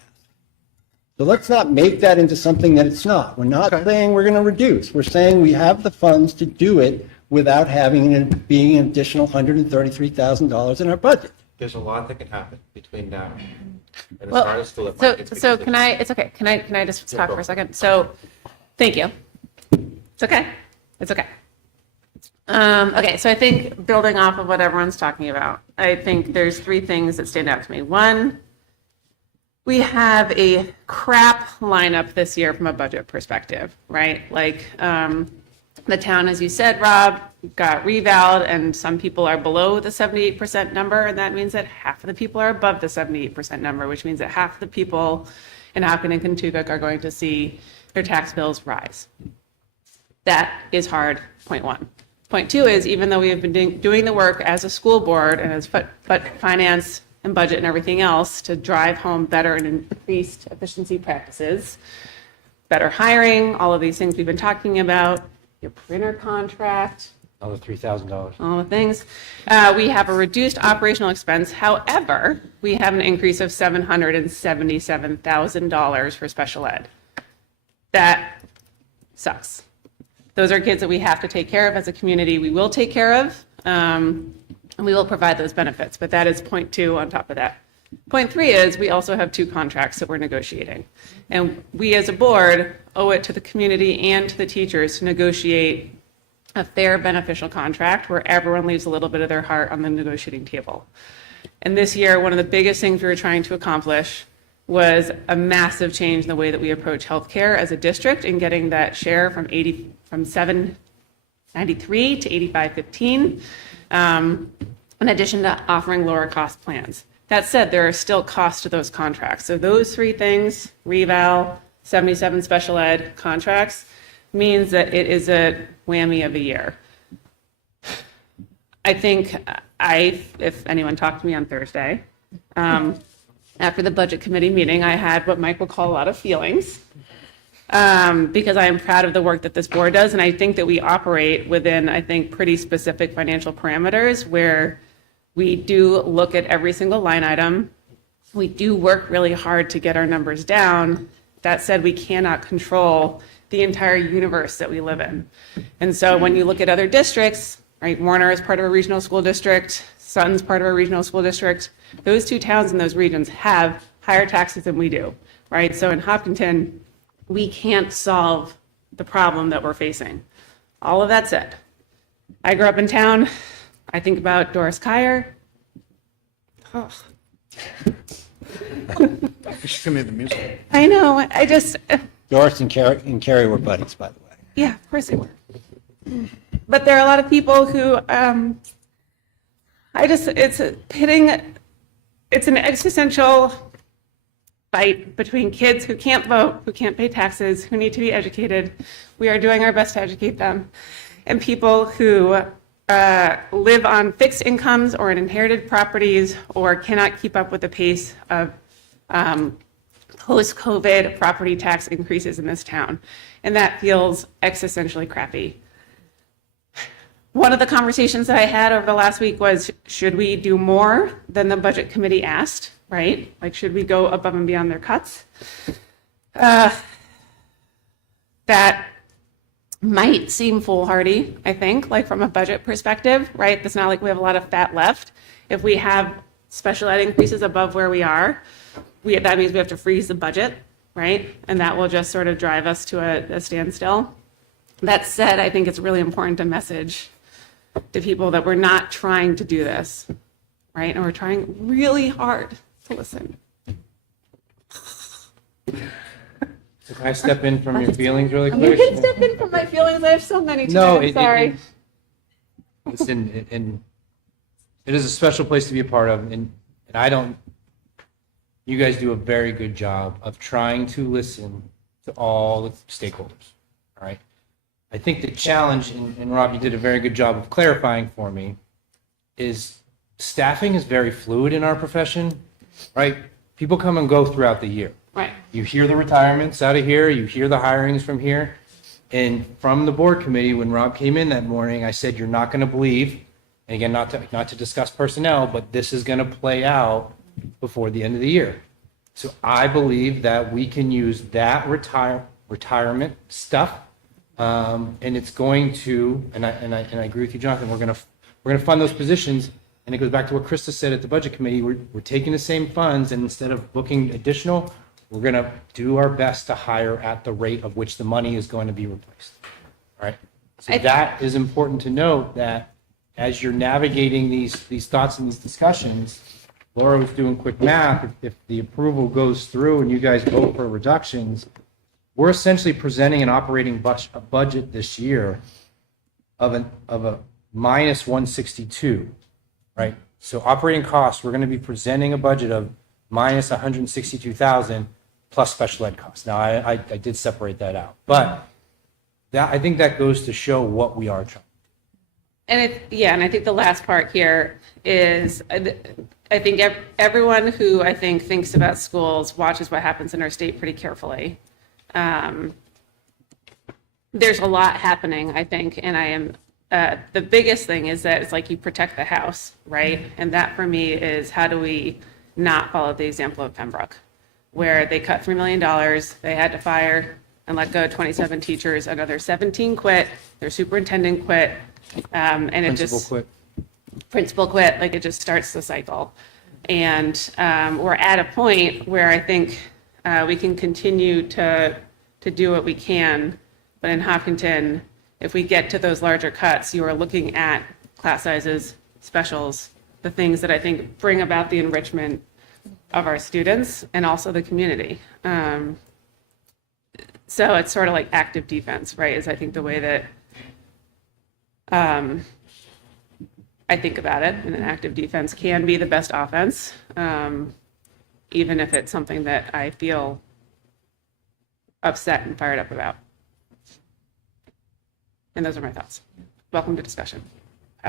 So let's not make that into something that it's not. We're not saying we're going to reduce. We're saying we have the funds to do it without having it being an additional $133,000 in our budget. There's a lot that can happen between now and Well, as far as still at my so can I, it's okay. Can I just talk for a second? So, thank you. It's okay. It's okay. Okay, so I think building off of what everyone's talking about, I think there's three things that stand out to me. One, we have a crap lineup this year from a budget perspective, right? Like, the town, as you said, Rob, got revaled, and some people are below the 78% number, and that means that half of the people are above the 78% number, which means that half the people in Hopkinton and Kentucky are going to see their tax bills rise. That is hard, point one. Point two is, even though we have been doing the work as a school board and as finance and budget and everything else to drive home better and increased efficiency practices, better hiring, all of these things we've been talking about, your printer contract, Another $3,000. all the things. We have a reduced operational expense. However, we have an increase of $777,000 for special ed. That sucks. Those are kids that we have to take care of as a community. We will take care of, and we will provide those benefits. But that is point two on top of that. Point three is we also have 2 contracts that we're negotiating. And we as a board owe it to the community and to the teachers to negotiate a fair, beneficial contract where everyone leaves a little bit of their heart on the negotiating table. And this year, one of the biggest things we were trying to accomplish was a massive change in the way that we approach healthcare as a district and getting that share from $793 to $85.15, in addition to offering lower cost plans. That said, there are still costs to those contracts. So those 3 things, reval, 77 special ed contracts, means that it is a whammy of a year. I think if anyone talked to me on Thursday, after the budget committee meeting, I had what Mike would call a lot of feelings, because I am proud of the work that this board does, and I think that we operate within, I think, pretty specific financial parameters where we do look at every single line item. We do work really hard to get our numbers down. That said, we cannot control the entire universe that we live in. And so when you look at other districts, right, Warner is part of a regional school district, Sutton's part of a regional school district, those 2 towns in those regions have higher taxes than we do, right? So in Hopkinton, we can't solve the problem that we're facing. All of that said, I grew up in town. I think about Doris Kyer. Oh. She's gonna be the music. I know, I just, Doris and Carrie were buddies, by the way. yeah, of course they were. But there are a lot of people who, it's an existential fight between kids who can't vote, who can't pay taxes, who need to be educated. We are doing our best to educate them. And people who live on fixed incomes or in inherited properties or cannot keep up with the pace of post-COVID property tax increases in this town. And that feels existentially crappy. One of the conversations that I had over the last week was, should we do more than the budget committee asked, right? Like, should we go above and beyond their cuts? That might seem foolhardy, I think, like from a budget perspective, right? It's not like we have a lot of fat left. If we have special ed increases above where we are, that means we have to freeze the budget, right? And that will just sort of drive us to a standstill. That said, I think it's really important to message to people that we're not trying to do this, right? And we're trying really hard to listen. So can I step in from your feelings really You quick? can step in from my feelings. I have so many today. I'm sorry. Listen, and it is a special place to be a part of, and you guys do a very good job of trying to listen to all the stakeholders, all right? I think the challenge, and Rob, you did a very good job of clarifying for me, is staffing is very fluid in our profession, right? People come and go throughout the year. Right. You hear the retirements out of here, you hear the hirings from here. And from the board committee, when Rob came in that morning, I said, you're not going to believe, and again, not to discuss personnel, but this is going to play out before the end of the year. So I believe that we can use that retirement stuff, and it's going to, and I agree with you, Jonathan, we're going to fund those positions. And it goes back to what Krista said at the budget committee. We're taking the same funds, and instead of booking additional, we're going to do our best to hire at the rate of which the money is going to be replaced. All right. So that is important to note, that as you're navigating these thoughts and these discussions, Laura was doing quick math. If the approval goes through and you guys vote for reductions, we're essentially presenting an operating budget this year of a minus 162. Right. So operating costs, we're going to be presenting a budget of minus 162,000 plus special ed costs. Now, I did separate that out, but I think that goes to show what we are trying. and I think the last part here is, I think everyone who I think thinks about schools watches what happens in our state pretty carefully. There's a lot happening, I think, and I am, the biggest thing is that it's like you protect the house, right? And that for me is, how do we not follow the example of Pembroke, where they cut $3 million, they had to fire and let go 27 teachers, another 17 quit, their superintendent quit, and it just principal quit, like it just starts the cycle. And we're at a point where I think we can continue to do what we can, but in Hopkinton, if we get to those larger cuts, you are looking at class sizes, specials, the things that I think bring about the enrichment of our students and also the community. So it's sort of like active defense, right? Is I think the way that I think about it, and an active defense can be the best offense, even if it's something that I feel upset and fired up about. And those are my thoughts. Welcome to discussion.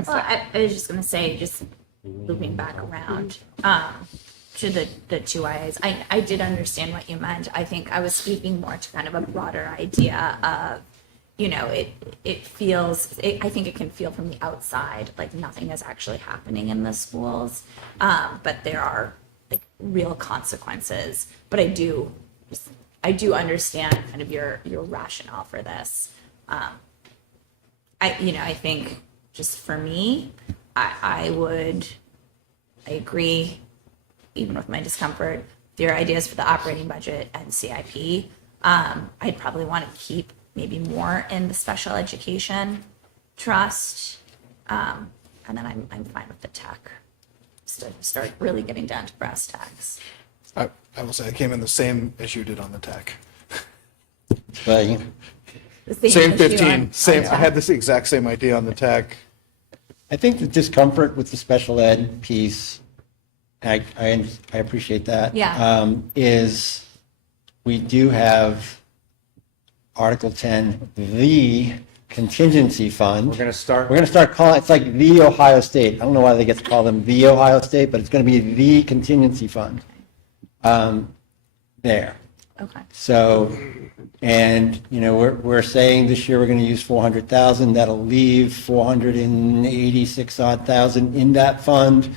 Well, I was just going to say, just looping back around to the two IAs, I did understand what you meant. I think I was speaking more to kind of a broader idea of, you know, it feels, I think it can feel from the outside like nothing is actually happening in the schools, but there are like real consequences. But I do understand kind of your rationale for this. I think just for me, I agree, even with my discomfort, with your ideas for the operating budget and CIP. I'd probably want to keep maybe more in the special education trust. And then I'm fine with the tech. Just to start really getting down to brass tacks. I will say I came in the same as you did on the tech. But The Same issue 15. on Same. I tech. had this exact same idea on the tech. I think the discomfort with the special ed piece, I appreciate that. Yeah. Is we do have Article 10, the contingency fund. We're going to start. We're going to start calling, it's like the Ohio State. I don't know why they get to call them the Ohio State, but it's going to be the contingency fund there. Okay. So, and, you know, we're saying this year we're going to use 400,000. That'll leave 486 odd thousand in that fund.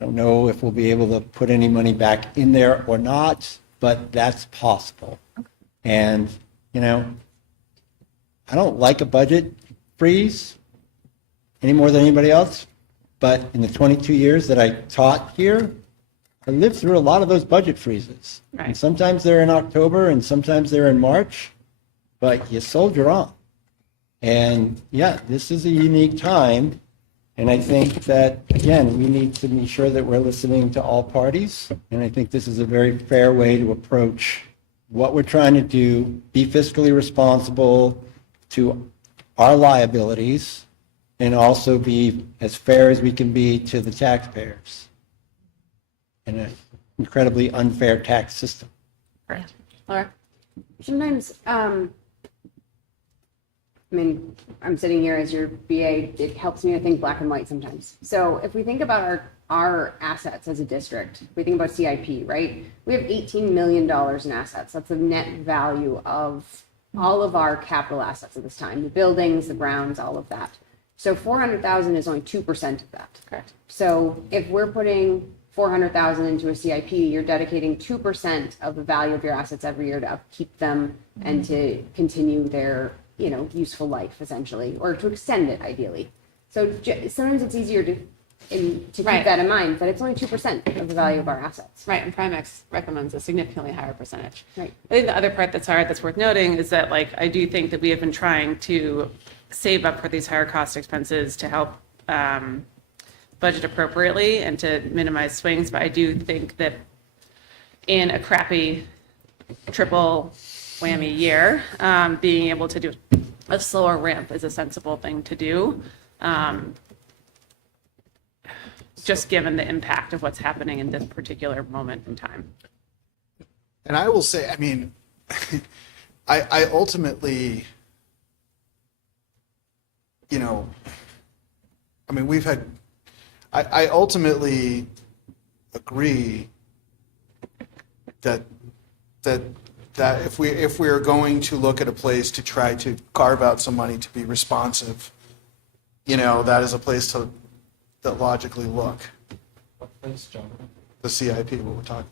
I don't know if we'll be able to put any money back in there or not, but that's possible. And, you know, I don't like a budget freeze any more than anybody else, but in the 22 years that I taught here, I lived through a lot of those budget freezes. Right. And sometimes they're in October and sometimes they're in March, but you soldier on. And yeah, this is a unique time. And I think that, again, we need to be sure that we're listening to all parties. And I think this is a very fair way to approach what we're trying to do, be fiscally responsible to our liabilities, and also be as fair as we can be to the taxpayers in an incredibly unfair tax system. Laura? Sometimes, I mean, I'm sitting here as your BA, it helps me to think black and white sometimes. So if we think about our assets as a district, we think about CIP, right? We have $18 million in assets. That's the net value of all of our capital assets at this time, the buildings, the grounds, all of that. So 400,000 is only 2% of that. Correct. So if we're putting 400,000 into a CIP, you're dedicating 2% of the value of your assets every year to upkeep them and to continue their, you know, useful life essentially, or to extend it ideally. So sometimes it's easier to keep Right. that in mind, but it's only 2% of the value of our assets. Right, and Primex recommends a significantly higher percentage. Right. I think the other part that's hard, that's worth noting, is that, like, I do think that we have been trying to save up for these higher cost expenses to help budget appropriately and to minimize swings, but I do think that in a crappy triple whammy year, being able to do a slower ramp is a sensible thing to do. Just given the impact of what's happening in this particular moment in time. And I will say, I mean, I ultimately, you know, I mean, we've had, I ultimately agree that if we are going to look at a place to try to carve out some money to be responsive, that is a place that logically look. What place, John? The CIP, what we're talking.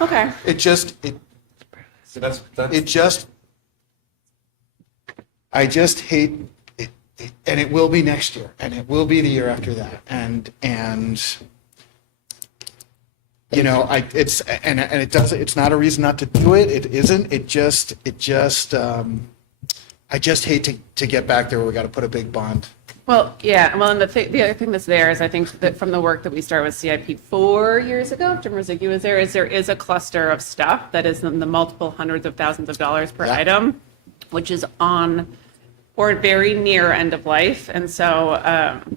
Okay. So that's I just hate it, and it will be next year, and it will be the year after that, and it's not a reason not to do it. It isn't. I just hate to get back there where we got to put a big bond. Well, yeah, well, and the other thing that's there is I think that from the work that we started with CIP 4 years ago, Jim Rizicki was there is a cluster of stuff that is in the multiple hundreds of thousands of dollars per item, which is on or very near end of life. And so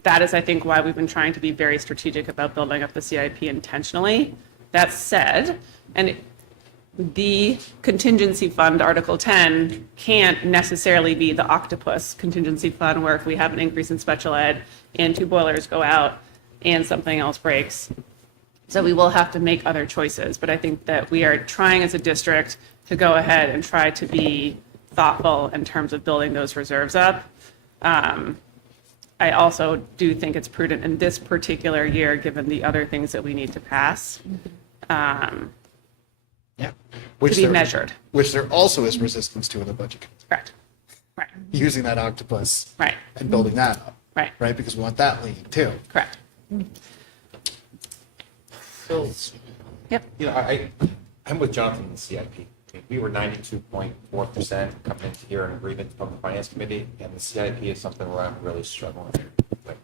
that is, I think, why we've been trying to be very strategic about building up the CIP intentionally. That said, and the contingency fund, Article 10, can't necessarily be the octopus contingency fund where if we have an increase in special ed and 2 boilers go out and something else breaks. So we will have to make other choices. But I think that we are trying as a district to go ahead and try to be thoughtful in terms of building those reserves up. I also do think it's prudent in this particular year, given the other things that we need to pass. Yeah. To be measured. Which there also is resistance to in the budget. Correct. Right. Using that octopus. Right. And building that up. Right. Right, because we want that lean too. Correct. So, Yep. I'm with Jonathan in the CIP. We were 92.4% coming into here in agreement from the finance committee, and the CIP is something where I'm really struggling with.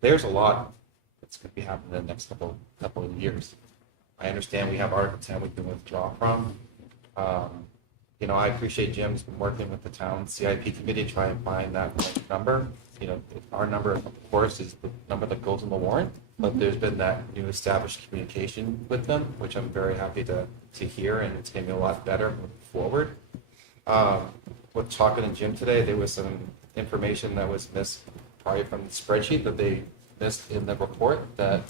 There's a lot that's going to be happening in the next couple of years. I understand we have Article 10 we can withdraw from. I appreciate Jim's been working with the town CIP committee to try and find that right number. Our number, of course, is the number that goes in the warrant, but there's been that new established communication with them, which I'm very happy to hear, and it's going to be a lot better moving forward. With talking to Jim today, there was some information that was missed probably from the spreadsheet that they missed in the report that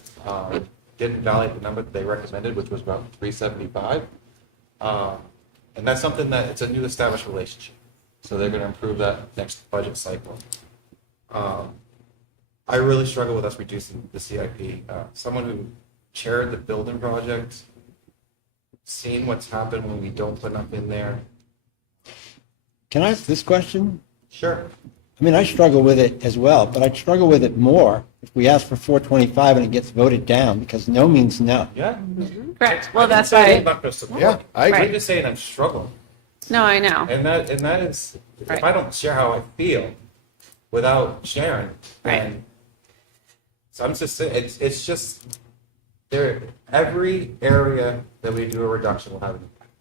didn't validate the number that they recommended, which was about 375. And that's something that it's a new established relationship. So they're going to improve that next budget cycle. I really struggle with us reducing the CIP. Someone who chaired the building project, seeing what's happened when we don't put enough in there. Can I ask this question? Sure. I mean, I struggle with it as well, but I'd struggle with it more if we ask for 425 and it gets voted down, because no means no. Yeah. Correct. Well, that's I'm why. not going to support. Yeah, I agree. I'm just saying I'm struggling. No, I know. And that is, Right. if I don't share how I feel without sharing, then, so I'm just saying, it's just, every area that we do a reduction will have an impact.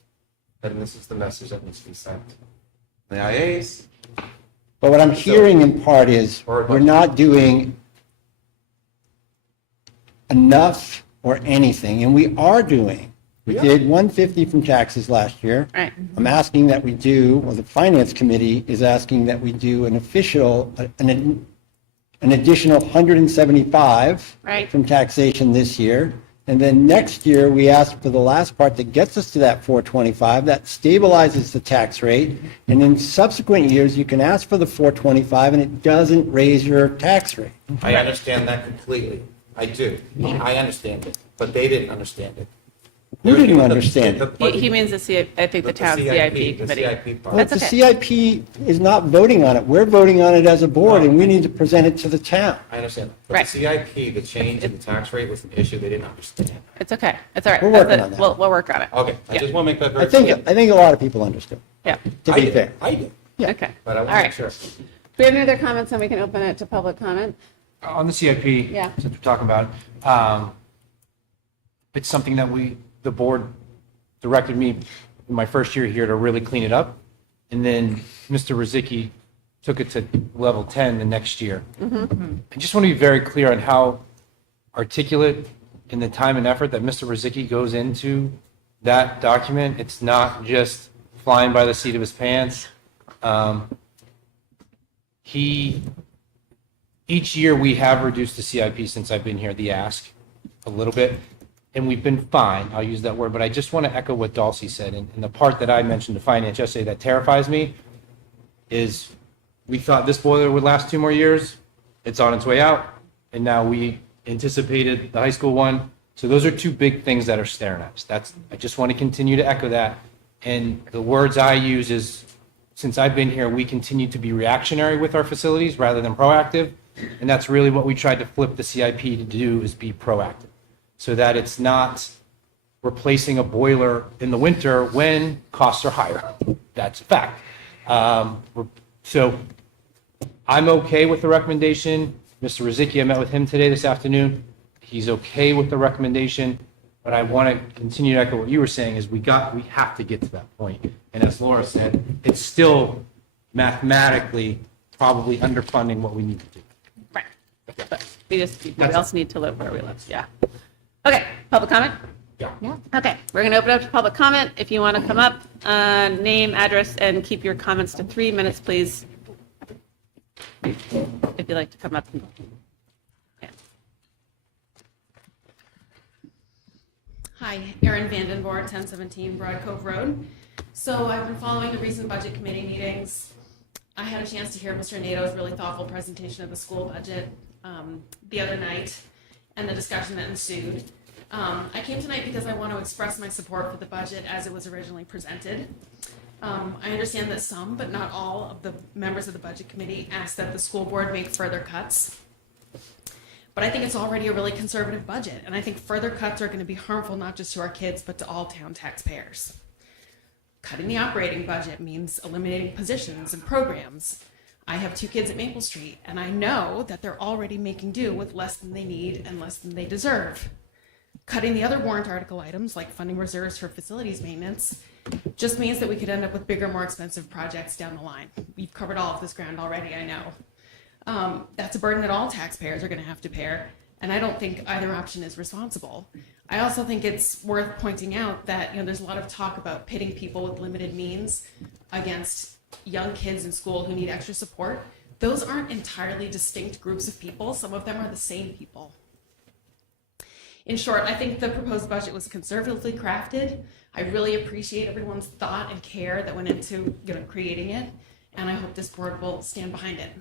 And this is the message that needs to be sent. The IAs. But what I'm hearing in part is we're not doing enough or anything, and we are doing. We did 150 from taxes last year. Right. I'm asking that we do, or the finance committee is asking that we do an additional 175 Right. from taxation this year. And then next year, we ask for the last part that gets us to that 425, that stabilizes the tax rate. And in subsequent years, you can ask for the 425 and it doesn't raise your tax rate. I understand that completely. I do. I understand it, but they didn't understand it. Who didn't understand it? He means the CIP, I think the town CIP committee. But That's the okay. CIP is not voting on it. We're voting on it as a board, and we need to present it to the town. I understand. But Right. the CIP, the change in the tax rate was an issue they didn't understand. It's okay. It's all right. We're That's working it. on that. We'll work on it. Okay, I Yeah. just want to make that I very clear. think a lot of people understood, Yeah. to I be did. fair. I did, Okay. but I All want to make right. sure. Do we have any other comments, and we can open it to public comment? On the CIP, Yeah. since we're talking about it, it's something that the board directed me in my first year here to really clean it up. And then Mr. Rizicki took it to level 10 the next year. I just want to be very clear on how articulate in the time and effort that Mr. Rizicki goes into that document. It's not just flying by the seat of his pants. Each year we have reduced the CIP since I've been here, the ask, a little bit, and we've been fine. I'll use that word, but I just want to echo what Dulcie said. And the part that I mentioned to finance yesterday that terrifies me is we thought this boiler would last 2 more years. It's on its way out. And now we anticipated the high school one. So those are 2 big things that are staring at us. I just want to continue to echo that. And the words I use is, since I've been here, we continue to be reactionary with our facilities rather than proactive. And that's really what we tried to flip the CIP to do, is be proactive, so that it's not replacing a boiler in the winter when costs are higher. That's a fact. So I'm okay with the recommendation. Mr. Rizicki, I met with him this afternoon. He's okay with the recommendation, but I want to continue to echo what you were saying, is we have to get to that point. And as Laura said, it's still mathematically probably underfunding what we need to do. Right. But we also need to live where we live. Yeah. Okay, public comment? Yeah. Okay, we're going to open up to public comment. If you want to come up, name, address, and keep your comments to 3 minutes, please. If you'd like to come up. Yeah. Hi, Erin Vandenborg, 1017 Broad Cove Road. So I've been following the recent budget committee meetings. I had a chance to hear Mr. Nato's really thoughtful presentation of the school budget the other night and the discussion that ensued. I came tonight because I want to express my support for the budget as it was originally presented. I understand that some, but not all, of the members of the budget committee asked that the school board make further cuts. But I think it's already a really conservative budget, and I think further cuts are going to be harmful not just to our kids, but to all town taxpayers. Cutting the operating budget means eliminating positions and programs. I have 2 kids at Maple Street, and I know that they're already making do with less than they need and less than they deserve. Cutting the other warrant article items, like funding reserves for facilities maintenance, just means that we could end up with bigger, more expensive projects down the line. We've covered all of this ground already, I know. That's a burden that all taxpayers are going to have to bear, and I don't think either option is responsible. I also think it's worth pointing out that there's a lot of talk about pitting people with limited means against young kids in school who need extra support. Those aren't entirely distinct groups of people. Some of them are the same people. In short, I think the proposed budget was conservatively crafted. I really appreciate everyone's thought and care that went into creating it, and I hope this board will stand behind it.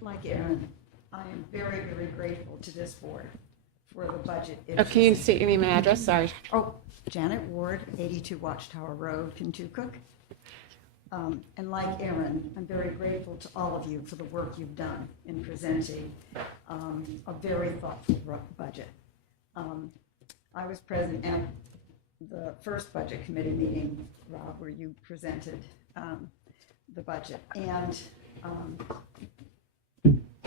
Like Aaron, I am very, very grateful to this board for the budget. Can you state your name and address? Sorry. Oh, Janet Ward, 82 Watchtower Road, Kentucky. And like Aaron, I'm very grateful to all of you for the work you've done in presenting a very thoughtful budget. I was present at the first budget committee meeting, Rob, where you presented the budget. And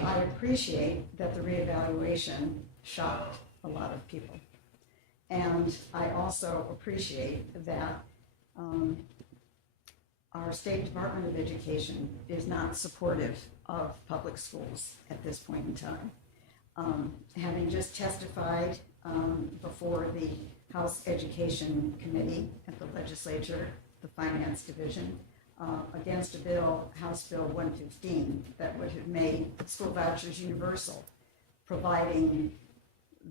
I appreciate that the reevaluation shocked a lot of people. And I also appreciate that our State Department of Education is not supportive of public schools at this point in time. Having just testified before the House Education Committee at the legislature, the Finance Division, against a bill, House Bill 115, that would have made school vouchers universal, providing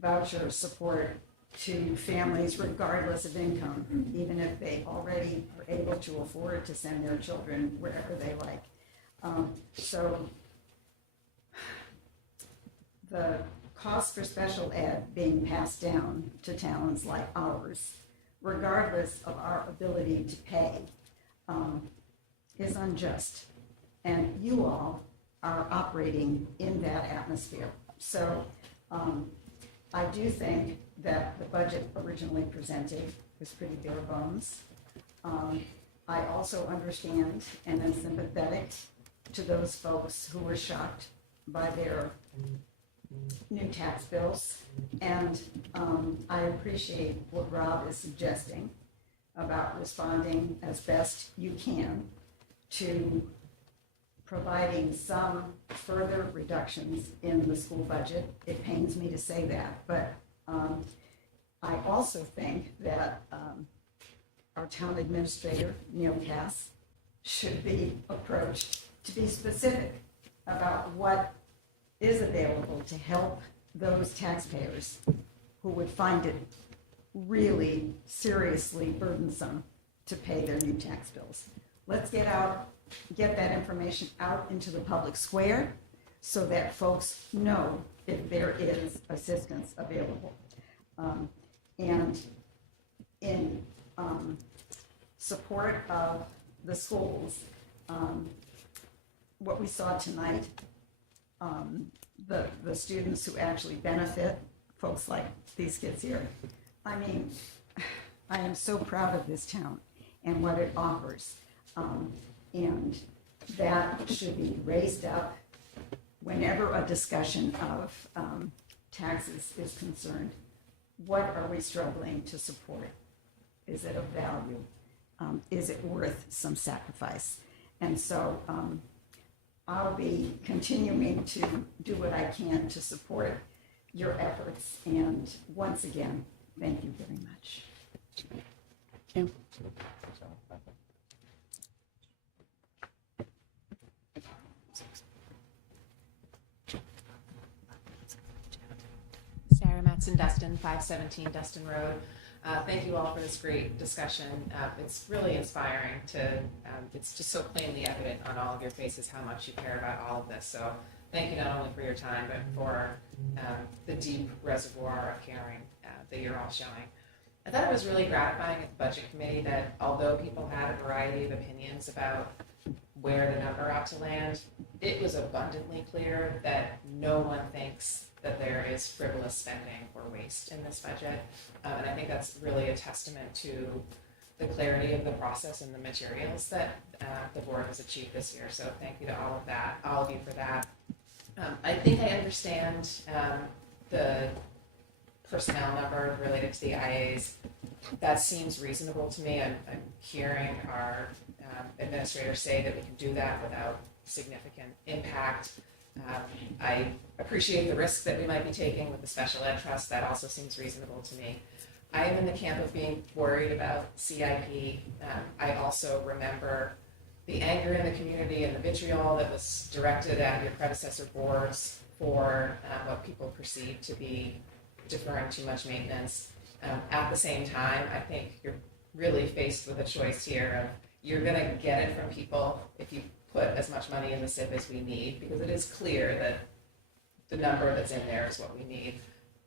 voucher support to families regardless of income, even if they already are able to afford to send their children wherever they like. So the cost for special ed being passed down to towns like ours, regardless of our ability to pay, is unjust. And you all are operating in that atmosphere. So I do think that the budget originally presented was pretty bare bones. I also understand and am sympathetic to those folks who were shocked by their new tax bills. And I appreciate what Rob is suggesting about responding as best you can to provide citing some further reductions in the school budget. It pains me to say that, but I also think that our town administrator, Neil Cass, should be approached to be specific about what is available to help those taxpayers who would find it really seriously burdensome to pay their new tax bills. Let's get that information out into the public square so that folks know if there is assistance available. And in support of the schools, what we saw tonight, the students who actually benefit, folks like these kids here. I mean, I am so proud of this town and what it offers. And that should be raised up whenever a discussion of taxes is concerned. What are we struggling to support? Is it of value? Is it worth some sacrifice? And so I'll be continuing to do what I can to support your efforts. And once again, thank you very much. Thank you. Sarah Matson, Dustin, 517 Dustin Road. Thank you all for this great discussion. It's really inspiring to, it's just so plainly evident on all of your faces how much you care about all of this. So thank you not only for your time, but for the deep reservoir of caring that you're all showing. I thought it was really gratifying at the Budget Committee that although people had a variety of opinions about where the number ought to land, it was abundantly clear that no one thinks that there is frivolous spending or waste in this budget. And I think that's really a testament to the clarity of the process and the materials that the board has achieved this year. So thank you to all of you for that. I think I understand the personnel number related to the IAs. That seems reasonable to me. I'm hearing our administrator say that we can do that without significant impact. I appreciate the risk that we might be taking with the special ed trust. That also seems reasonable to me. I am in the camp of being worried about CIP. I also remember the anger in the community and the vitriol that was directed at your predecessor boards for what people perceive to be deferring too much maintenance. At the same time, I think you're really faced with a choice here of you're going to get it from people if you put as much money in the SIP as we need, because it is clear that the number that's in there is what we need.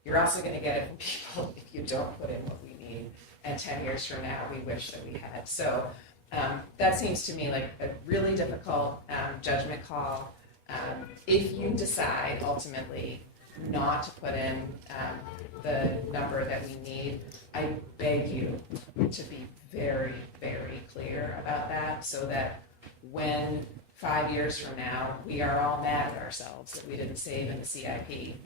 You're also going to get it from people if you don't put in what we need, and 10 years from now, we wish that we had. So that seems to me like a really difficult judgment call. If you decide ultimately not to put in the number that we need, I beg you to be very, very clear about that so that when 5 years from now we are all mad at ourselves that we didn't save in the CIP,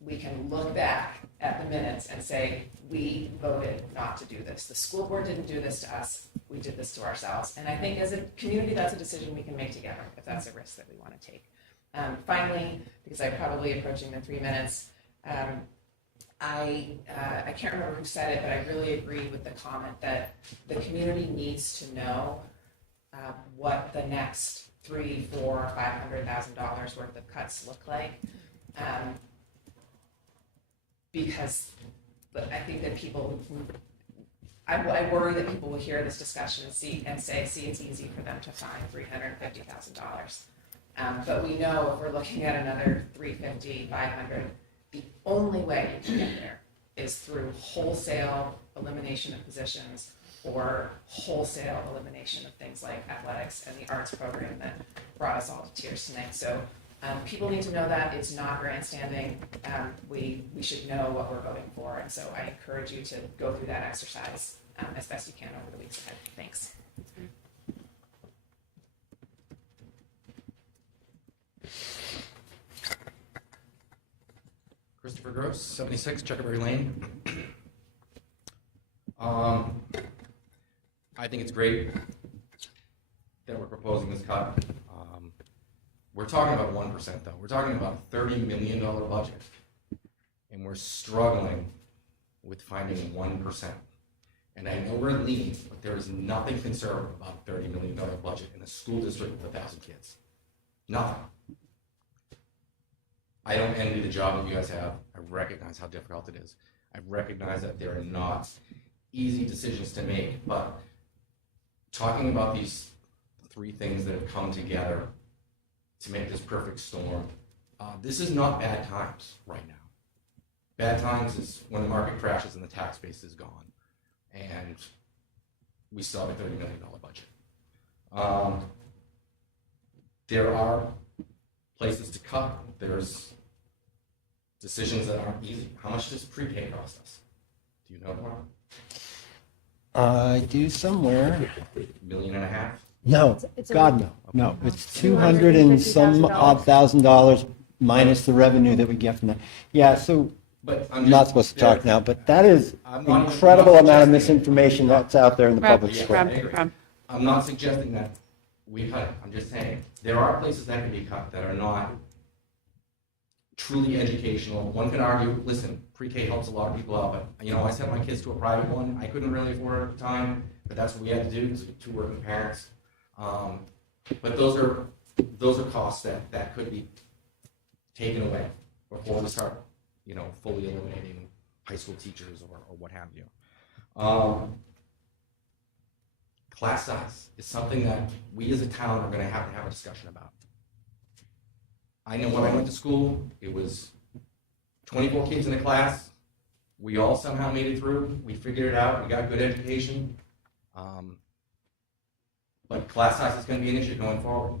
we can look back at the minutes and say, we voted not to do this. The school board didn't do this to us, we did this to ourselves. And I think as a community, that's a decision we can make together if that's a risk that we want to take. Finally, because I'm probably approaching the 3 minutes, I can't remember who said it, but I really agree with the comment that the community needs to know what the next $300,000, $400,000, $500,000 worth of cuts look like, because I think that people, I worry that people will hear this discussion and say, see, it's easy for them to find $350,000. But we know if we're looking at another 350, 500, the only way you can get there is through wholesale elimination of positions or wholesale elimination of things like athletics and the arts program that brought us all to tears tonight. So people need to know that it's not grandstanding. We should know what we're voting for. And so I encourage you to go through that exercise as best you can over the weeks ahead. Thanks. Christopher Gross, 76 Checkerberry Lane. I think it's great that we're proposing this cut. We're talking about 1% though. We're talking about a $30 million budget. And we're struggling with finding 1%. And I know we're lean, but there is nothing conservative about a $30 million budget in a school district with 1,000 kids. Nothing. I don't envy the job that you guys have. I recognize how difficult it is. I recognize that there are not easy decisions to make, but talking about these three things that have come together to make this perfect storm, this is not bad times right now. Bad times is when the market crashes and the tax base is gone, and we still have a $30 million budget. There are places to cut. There's decisions that aren't easy. How much does pre-K cost us? Do you know, Mark? I do somewhere. $1.5 million? No, It's God, no. No, it's 200 and some odd $1,000 minus the revenue that we get from that. Yeah, so But I'm not supposed to talk now, but that is I'm not- incredible I'm not amount of suggesting- misinformation that's out there in the Rob, public Yeah, square. Rob, I agree. Rob. I'm not suggesting that we cut it. I'm just saying, there are places that can be cut that are not truly educational. One can argue, listen, pre-K helps a lot of people out, but, you know, I sent my kids to a private one. I couldn't really afford it at the time, but that's what we had to do, because we had two working parents. But those are costs that could be taken away before we start, you know, fully eliminating high school teachers or what have you. Class size is something that we as a town are going to have a discussion about. I know when I went to school, it was 24 kids in a class. We all somehow made it through. We figured it out. We got good education. But class size is going to be an issue going forward.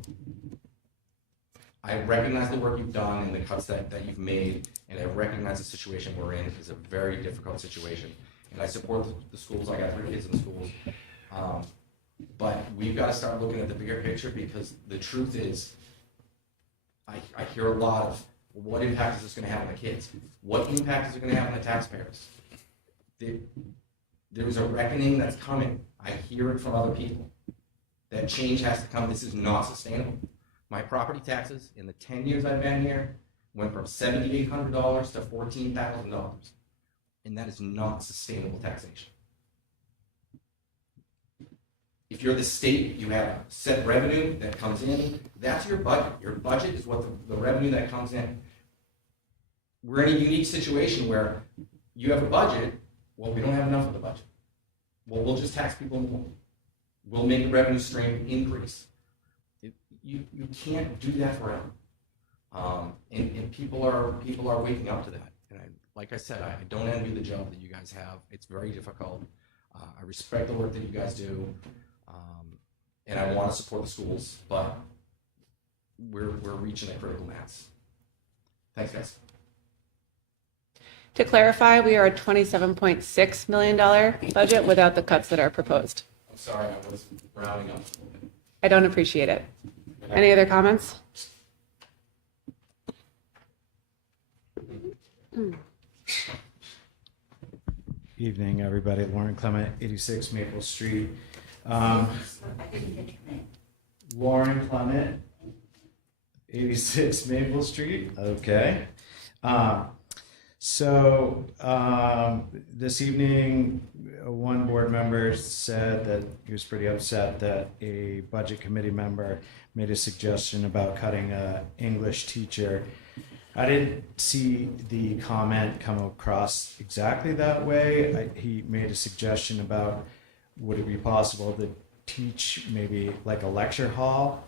I recognize the work you've done and the cuts that you've made, and I recognize the situation we're in is a very difficult situation. And I support the schools. I got 3 kids in the schools. But we've got to start looking at the bigger picture, because the truth is, I hear a lot of, well, what impact is this going to have on the kids? What impact is it going to have on the taxpayers? There's a reckoning that's coming. I hear it from other people. That change has to come. This is not sustainable. My property taxes in the 10 years I've been here went from $7,800 to $14,000. And that is not sustainable taxation. If you're the state, you have a set revenue that comes in. That's your budget. Your budget is what the revenue that comes in. We're in a unique situation where you have a budget. Well, we don't have enough of the budget. Well, we'll just tax people more. We'll make the revenue stream increase. You can't do that forever. And people are waking up to that. And like I said, I don't envy the job that you guys have. It's very difficult. I respect the work that you guys do. And I want to support the schools, but we're reaching a critical mass. Thanks, guys. To clarify, we are a $27.6 million budget without the cuts that are proposed. I'm sorry, I was rounding up. I don't appreciate it. Any other comments? Evening, everybody. Lauren Clement, 86 Maple Street. Lauren Clement, 86 Maple Street. Okay. This evening, one board member said that he was pretty upset that a budget committee member made a suggestion about cutting an English teacher. I didn't see the comment come across exactly that way. He made a suggestion about, would it be possible to teach maybe like a lecture hall?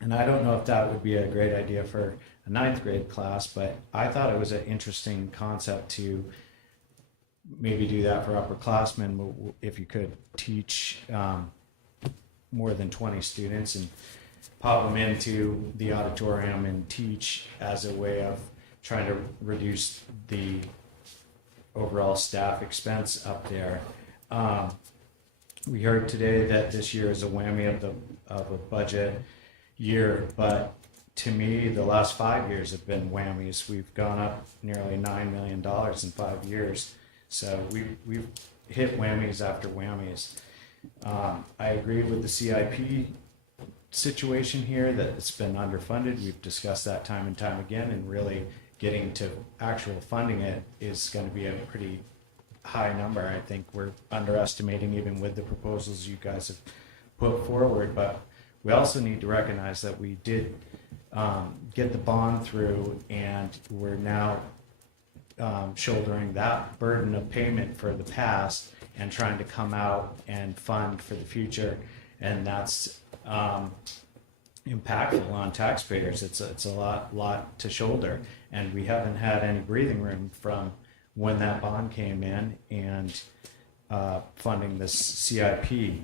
And I don't know if that would be a great idea for a 9th grade class, but I thought it was an interesting concept to maybe do that for upperclassmen if you could teach more than 20 students and pop them into the auditorium and teach as a way of trying to reduce the overall staff expense up there. We heard today that this year is a whammy of a budget year, but to me, the last 5 years have been whammies. We've gone up nearly $9 million in 5 years. So we've hit whammies after whammies. I agree with the CIP situation here that it's been underfunded. We've discussed that time and time again, and really getting to actual funding it is going to be a pretty high number. I think we're underestimating even with the proposals you guys have put forward, but we also need to recognize that we did get the bond through, and we're now shouldering that burden of payment for the past and trying to come out and fund for the future, and that's impactful on taxpayers. It's a lot to shoulder, and we haven't had any breathing room from when that bond came in and funding this CIP.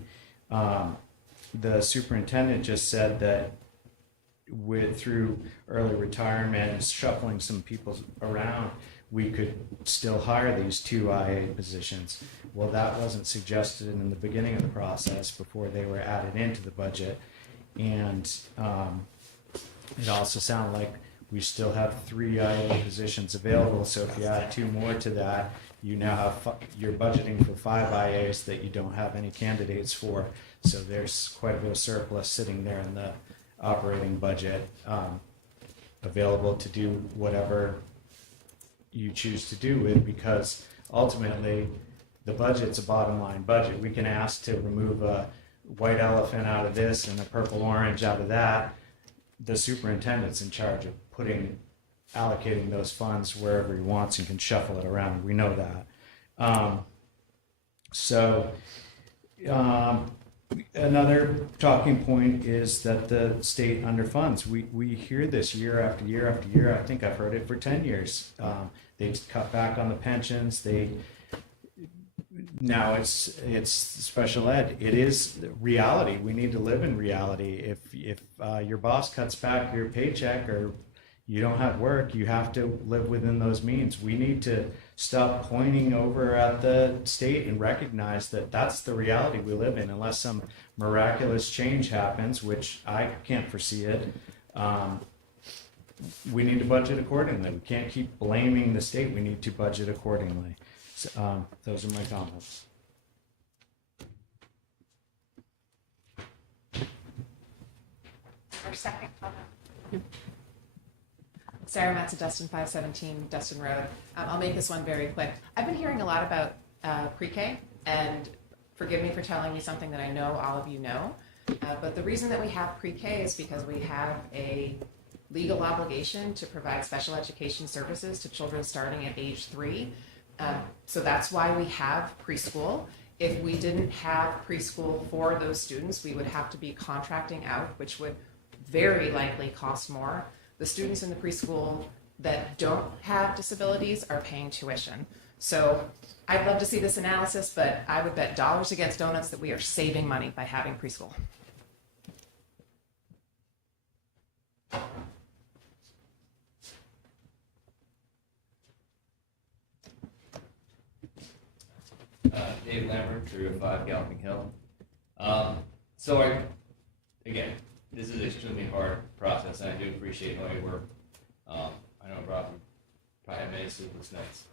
The superintendent just said that through early retirement and shuffling some people around, we could still hire these 2 IA positions. Well, that wasn't suggested in the beginning of the process before they were added into the budget. And it also sounded like we still have 3 IA positions available. So if you add 2 more to that, you now have, you're budgeting for 5 IAs that you don't have any candidates for. So there's quite a bit of surplus sitting there in the operating budget available to do whatever you choose to do with, because ultimately the budget's a bottom line budget. We can ask to remove a white elephant out of this and a purple orange out of that. The superintendent's in charge of allocating those funds wherever he wants and can shuffle it around. We know that. Another talking point is that the state underfunds. We hear this year after year after year. I think I've heard it for 10 years. They cut back on the pensions. Now it's special ed. It is reality. We need to live in reality. If your boss cuts back your paycheck or you don't have work, you have to live within those means. We need to stop pointing over at the state and recognize that that's the reality we live in. Unless some miraculous change happens, which I can't foresee it, we need to budget accordingly. We can't keep blaming the state. We need to budget accordingly. So, those are my comments. Our second comment. Sarah Matza, Dustin 517 Dustin Road. I'll make this one very quick. I've been hearing a lot about pre-K, and forgive me for telling you something that I know all of you know, but the reason that we have pre-K is because we have a legal obligation to provide special education services to children starting at age 3. So that's why we have preschool. If we didn't have preschool for those students, we would have to be contracting out, which would very likely cost more. The students in the preschool that don't have disabilities are paying tuition. So I'd love to see this analysis, but I would bet dollars against donuts that we are saving money by having preschool. Dave Lambert, 305 Galloping Hill. Again, this is an extremely hard process, and I do appreciate all your work. I know Rob probably had many sleepless nights.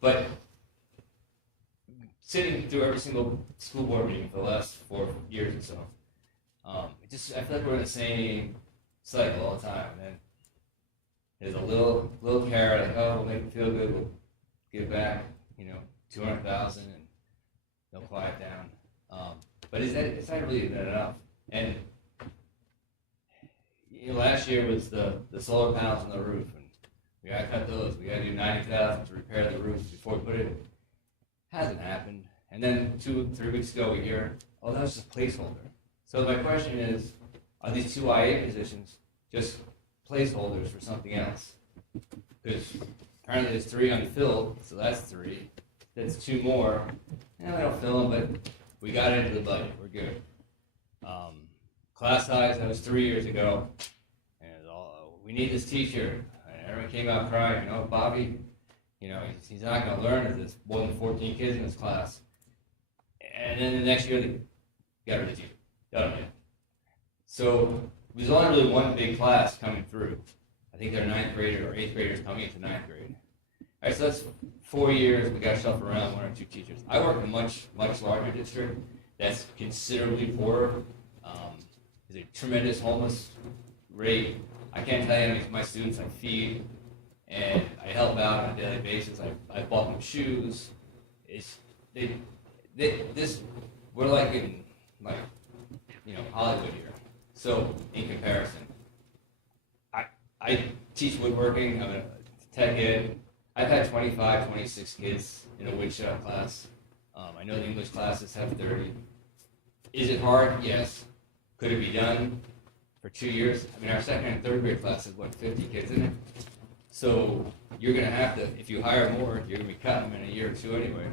But sitting through every single school board meeting for the last 4 years or so, I feel like we're in the same cycle all the time. And there's a little carrot, like, oh, we'll make them feel good, we'll give back, 200,000, and they'll quiet down. But it's not really enough. And last year was the solar panels on the roof, and we gotta cut those. We gotta do 90,000 to repair the roof before we put it in. Hasn't happened. And then 2-3 weeks ago, we hear, oh, that was just a placeholder. So my question is, are these 2 IA positions just placeholders for something else? Because apparently there's 3 unfilled, so that's 3. That's 2 more. And we don't fill them, but we got into the budget. We're good. Class size, that was 3 years ago. And it was all, we need this teacher. And everyone came out crying, Bobby, he's not going to learn if there's more than 14 kids in his class. And then the next year, they got rid of the teacher. Done it. So there's only really one big class coming through. I think they're 9th grader or 8th graders coming into 9th grade. All right, so that's 4 years. We got to shuffle around 1 or 2 teachers. I work in a much larger district that's considerably poorer. is a tremendous homeless rate. I can't tell you how many of my students I feed and I help out on a daily basis. I bought them shoes. We're like in Hollywood here. So in comparison, I teach woodworking. I'm a tech ed. I've had 25, 26 kids in a wood shop class. I know the English classes have 30. Is it hard? Yes. Could it be done for 2 years? I mean, our second and third grade class has, 50 kids in it? So you're going to have to, if you hire more, you're going to be cutting them in a year or two anyway.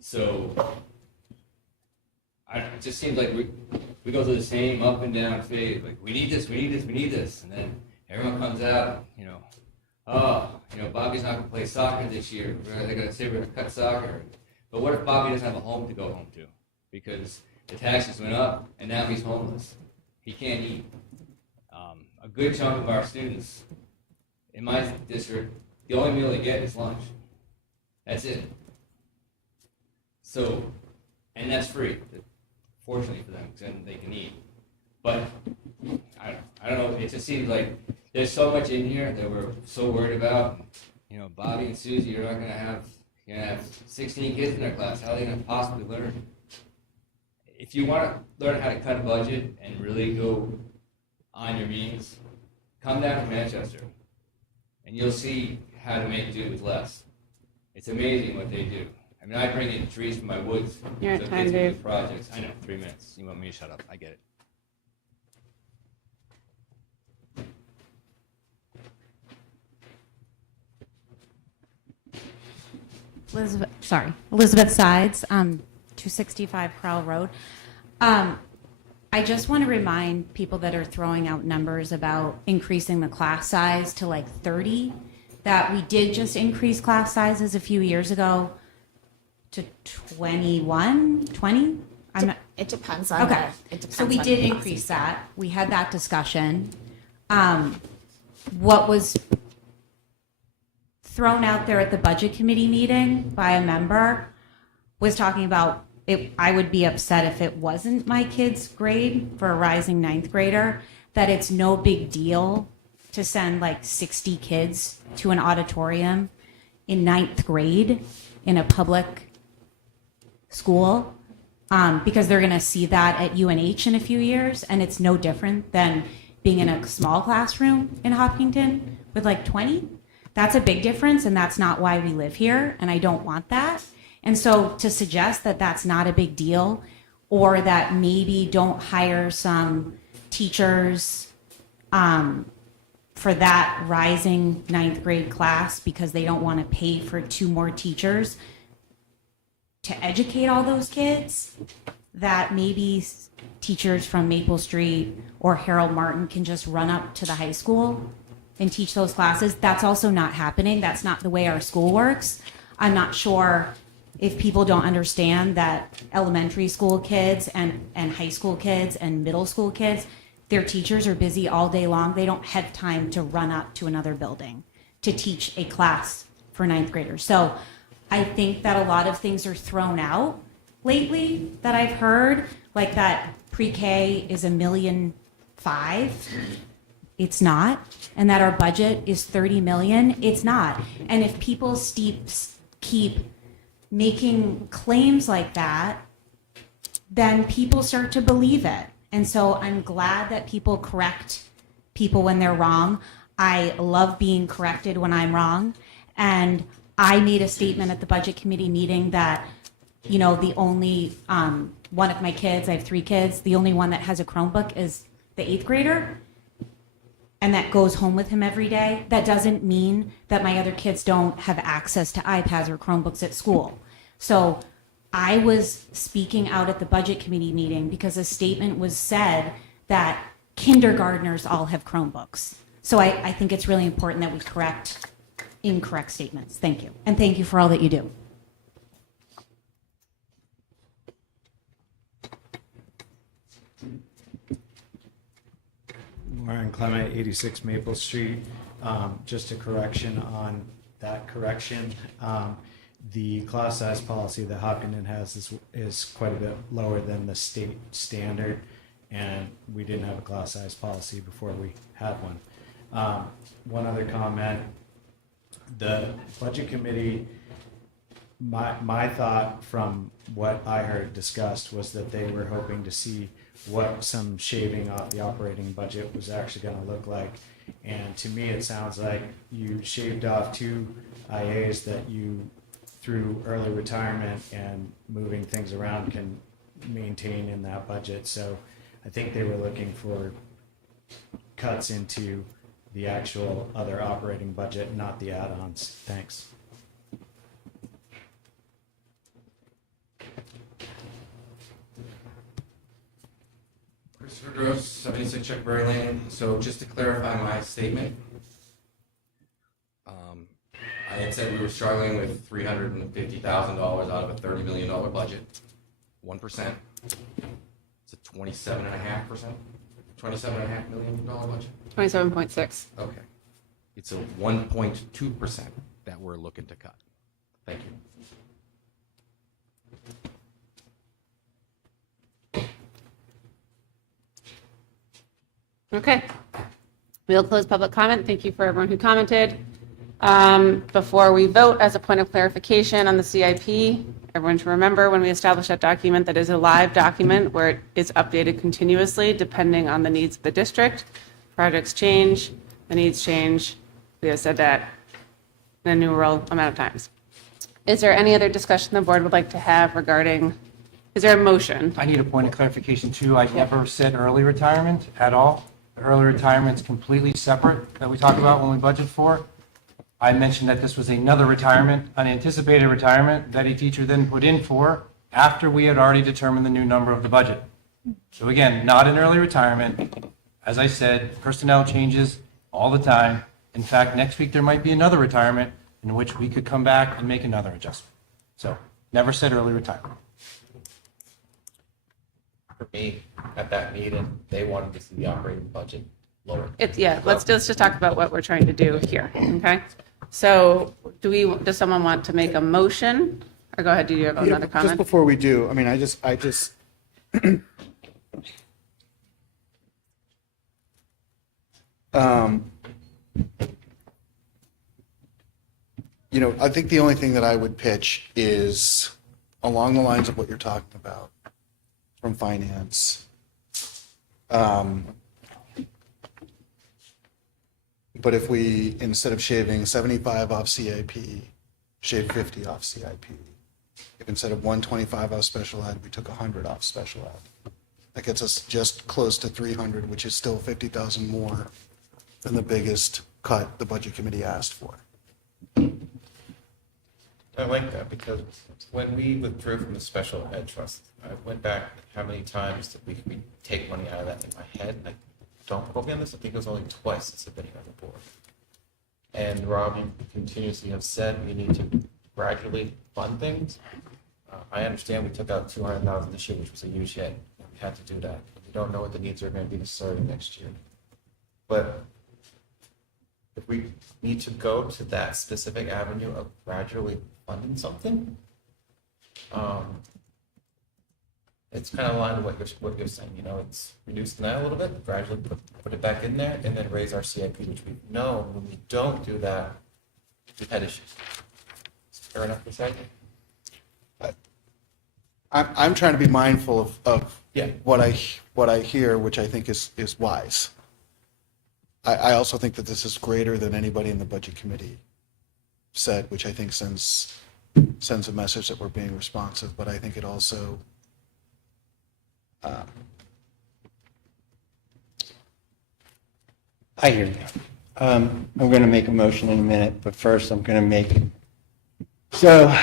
So it just seems like we go through the same up and down phase. Like, we need this, we need this, we need this. And then everyone comes out, Bobby's not going to play soccer this year. They're going to say we're going to cut soccer. But what if Bobby doesn't have a home to go home to? Because the taxes went up, and now he's homeless. He can't eat. A good chunk of our students in my district, the only meal they get is lunch. That's it. So, and that's free, fortunately for them, because then they can eat. But I don't know. It just seems like there's so much in here that we're so worried about. Bobby and Susie, you're going to have 16 kids in their class. How are they going to possibly learn? If you want to learn how to cut a budget and really go on your means, come down to Manchester, and you'll see how to make do with less. It's amazing what they do. I mean, I bring in trees from my woods. You're at so time, kids can do Dave. projects. I know, 3 minutes. You want me to shut up? I get it. Elizabeth Sides, 265 Crowell Road. I just want to remind people that are throwing out numbers about increasing the class size to like 30, that we did just increase class sizes a few years ago to 21, 20? It depends on Okay, it depends so we on did the increase that. We had that discussion. What was thrown out there at the budget committee meeting by a member was talking about it. I would be upset if it wasn't my kid's grade for a rising ninth grader, that it's no big deal to send like 60 kids to an auditorium in ninth grade in a public school, because they're going to see that at UNH in a few years, and it's no different than being in a small classroom in Hopkinton with like 20. That's a big difference, and that's not why we live here, and I don't want that. And so to suggest that that's not a big deal, or that maybe don't hire some teachers for that rising ninth grade class because they don't want to pay for 2 more teachers to educate all those kids, that maybe teachers from Maple Street or Harold Martin can just run up to the high school and teach those classes. That's also not happening. That's not the way our school works. I'm not sure if people don't understand that elementary school kids and high school kids and middle school kids, their teachers are busy all day long. They don't have time to run up to another building to teach a class for ninth graders. So I think that a lot of things are thrown out lately that I've heard, like that pre-K is $1.5 million. It's not. And that our budget is $30 million. It's not. And if people keep making claims like that, then people start to believe it. And so I'm glad that people correct people when they're wrong. I love being corrected when I'm wrong. And I made a statement at the budget committee meeting that, the only one of my kids, I have 3 kids, the only one that has a Chromebook is the 8th grader, and that goes home with him every day. That doesn't mean that my other kids don't have access to iPads or Chromebooks at school. So I was speaking out at the budget committee meeting because a statement was said that kindergartners all have Chromebooks. So I think it's really important that we correct incorrect statements. Thank you. And thank you for all that you do. Warren Clement, 86 Maple Street. Just a correction on that correction. The class size policy that Hopkinton has is quite a bit lower than the state standard. and we didn't have a class size policy before we had one. One other comment, the budget committee, my thought from what I heard discussed was that they were hoping to see what some shaving off the operating budget was actually going to look like. And to me, it sounds like you shaved off 2 IAs that you, through early retirement and moving things around, can maintain in that budget. So I think they were looking for cuts into the actual other operating budget, not the add-ons. Thanks. Christopher Gross, 76 Chuckberry Lane. So just to clarify my statement, I had said we were struggling with $350,000 out of a $30 million budget. 1%. It's a 27.5%. $27.5 million budget. 27.6. Okay. It's a 1.2% that we're looking to cut. Thank you. Okay. We'll close public comment. Thank you for everyone who commented. Before we vote, as a point of clarification on the CIP, everyone should remember when we establish that document, that is a live document where it is updated continuously depending on the needs of the district. Projects change, the needs change. We have said that an innumerable amount of times. Is there any other discussion the board would like to have regarding, is there a motion? I need a point of clarification too. I never said early retirement at all. Early retirement's completely separate that we talk about when we budget for. I mentioned that this was another retirement, an anticipated retirement that a teacher then put in for after we had already determined the new number of the budget. So again, not an early retirement. As I said, personnel changes all the time. In fact, next week there might be another retirement in which we could come back and make another adjustment. So never said early retirement. For me, at that meeting, they wanted to see the operating budget lower. Yeah, let's just talk about what we're trying to do here, okay? So does someone want to make a motion? Or go ahead, do you have another comment? Just before we do, I mean, I just I think the only thing that I would pitch is along the lines of what you're talking about from finance. But if we, instead of shaving 75 off CIP, shave 50 off CIP. If instead of 125 off special ed, we took 100 off special ed. That gets us just close to 300, which is still 50,000 more than the biggest cut the budget committee asked for. I like that because when we withdrew from the special ed trust, I went back how many times that we take money out of that in my head. And I don't quote me on this. I think it was only twice since I've been here on the board. And Rob, you continuously have said we need to gradually fund things. I understand we took out $200,000 this year, which was a huge hit. We had to do that. We don't know what the needs are going to be necessarily next year. But if we need to go to that specific avenue of gradually funding something, it's kind of aligned with what you're saying. It's reduce that a little bit, gradually put it back in there, and then raise our CIP, which we know when we don't do that, we've had issues. Fair enough to say? I'm trying to be mindful of Yeah. what I hear, which I think is wise. I also think that this is greater than anybody in the budget committee said, which I think sends a message that we're being responsive, but I think it also I hear you. I'm going to make a motion in a minute, but first I'm going to make so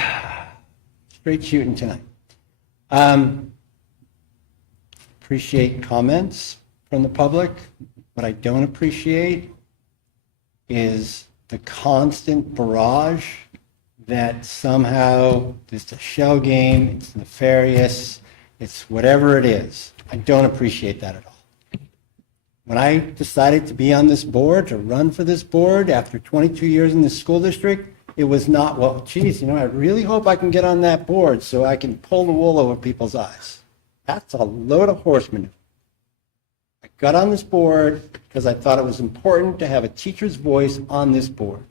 straight shooting tonight. Appreciate comments from the public. What I don't appreciate is the constant barrage that somehow it's a shell game, it's nefarious, it's whatever it is. I don't appreciate that at all. When I decided to be on this board, to run for this board after 22 years in the school district, it was not, well, geez, I really hope I can get on that board so I can pull the wool over people's eyes. That's a load of horse manure. I got on this board because I thought it was important to have a teacher's voice on this board.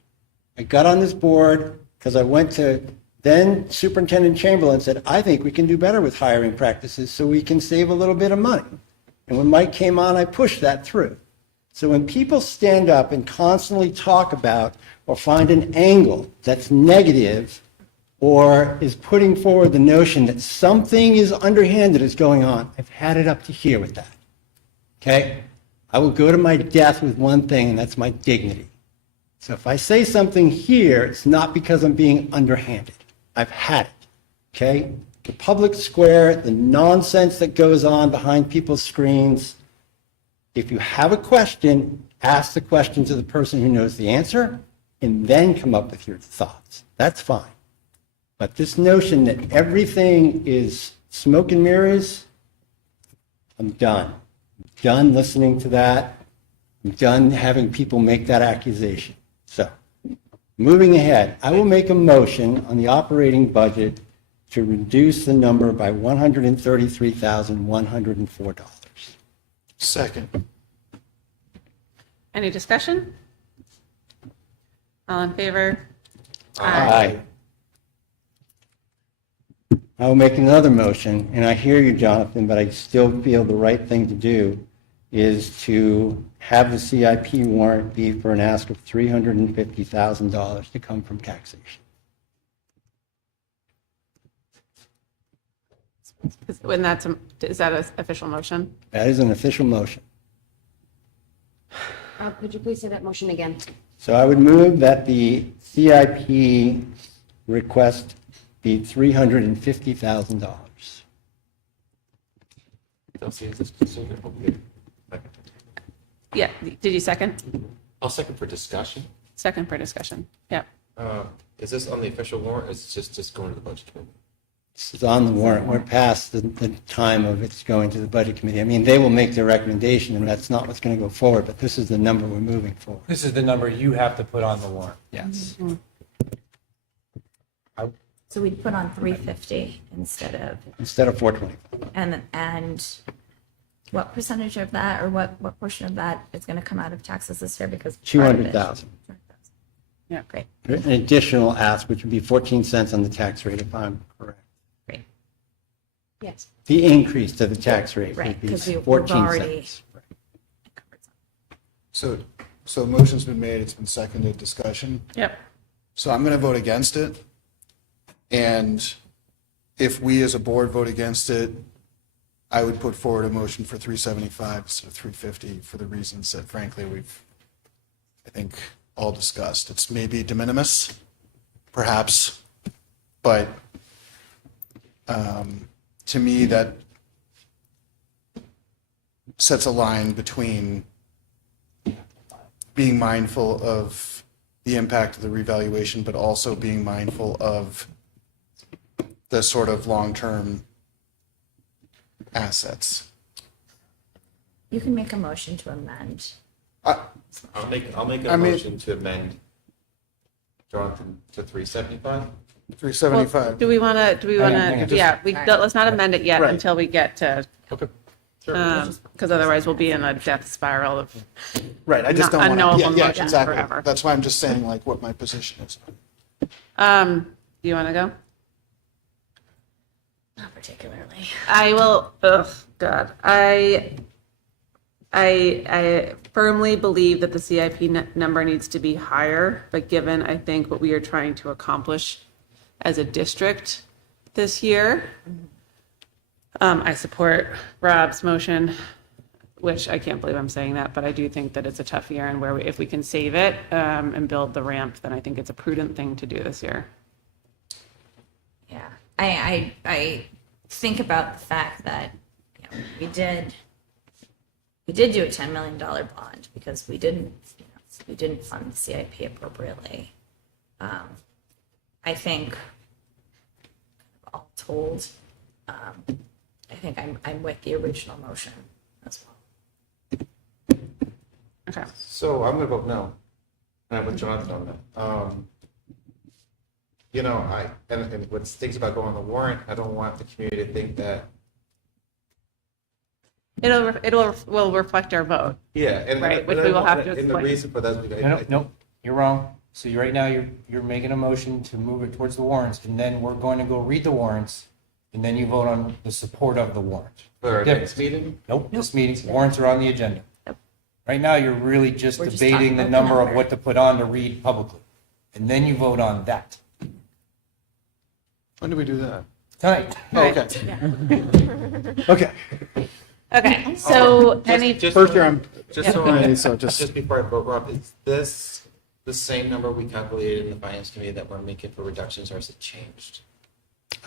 I got on this board because I went to then Superintendent Chamberlain and said, I think we can do better with hiring practices so we can save a little bit of money. And when Mike came on, I pushed that through. So when people stand up and constantly talk about or find an angle that's negative or is putting forward the notion that something is underhanded is going on, I've had it up to here with that. Okay? I will go to my death with one thing, and that's my dignity. So if I say something here, it's not because I'm being underhanded. I've had it. Okay? The public square, the nonsense that goes on behind people's screens. If you have a question, ask the question to the person who knows the answer, and then come up with your thoughts. That's fine. But this notion that everything is smoke and mirrors, I'm done. I'm done listening to that. I'm done having people make that accusation. So, moving ahead, I will make a motion on the operating budget to reduce the number by $133,104. Second. Any discussion? All in favor? Aye. I will make another motion, and I hear you, Jonathan, but I still feel the right thing to do is to have the CIP warrant be for an ask of $350,000 to come from taxation. When that's, is that an official motion? That is an official motion. Could you please say that motion again? So I would move that the CIP request be $350,000. Yeah, did you second? I'll second for discussion. Second for discussion, yeah. Is this on the official warrant, or is it just going to the budget committee? This is on the warrant. We're past the time of it's going to the budget committee. I mean, they will make their recommendation, and that's not what's going to go forward, but this is the number we're moving for. This is the number you have to put on the warrant. Yes. So we'd put on 350 instead of, 425. and what percentage of that, or what portion of that is going to come out of taxes this year? Because part of it- 200,000. Yeah, great. An additional ask, which would be 14 cents on the tax rate, if I'm correct. Great. Yes. The increase to the tax rate Right, would be 'cause we've 14 already- cents. So a motion's been made, it's been seconded, discussion. Yep. So I'm going to vote against it. And if we as a board vote against it, I would put forward a motion for 375 instead of 350 for the reasons that frankly we've, I think, all discussed. It's maybe de minimis, perhaps, but to me that sets a line between being mindful of the impact of the revaluation, but also being mindful of the sort of long-term assets. You can make a motion to amend. I'll make a I mean- motion to amend Jonathan to 375. 375. Do we want to, yeah, let's not amend it yet Right. until we get to, Okay. because otherwise we'll be in a death spiral of Right, I just not don't want to, unknowable motions exactly. forever. That's why I'm just saying like what my position is. Do you want to go? Not particularly. I will, God. I firmly believe that the CIP number needs to be higher, but given, I think, what we are trying to accomplish as a district this year, I support Rob's motion, which I can't believe I'm saying that, but I do think that it's a tough year, and if we can save it and build the ramp, then I think it's a prudent thing to do this year. Yeah, I think about the fact that we did do a $10 million bond because we didn't fund the CIP appropriately. I think all told, I think I'm with the original motion as well. Okay. So I'm going to vote no. And I'm with Jonathan on that. And what stinks about going on the warrant, I don't want the community to think that will reflect our vote. Yeah, and Right, which we will have to And the explain. reason for that is because No, no, you're wrong. So right now, you're making a motion to move it towards the warrants, and then we're going to go read the warrants, and then you vote on the support of the warrant. for our Different. next meeting. Nope, this meeting, warrants are on the agenda. Right now, you're really just We're just debating talking the about the number of number. what to put on to read publicly. And then you vote on that. When do we do that? Tonight. Oh, okay. Okay. Okay, so any, First year, I'm. Just so Okay, I, so just- just before I vote, Rob, is this the same number we calculated in the finance committee that we're making for reductions, or is it changed?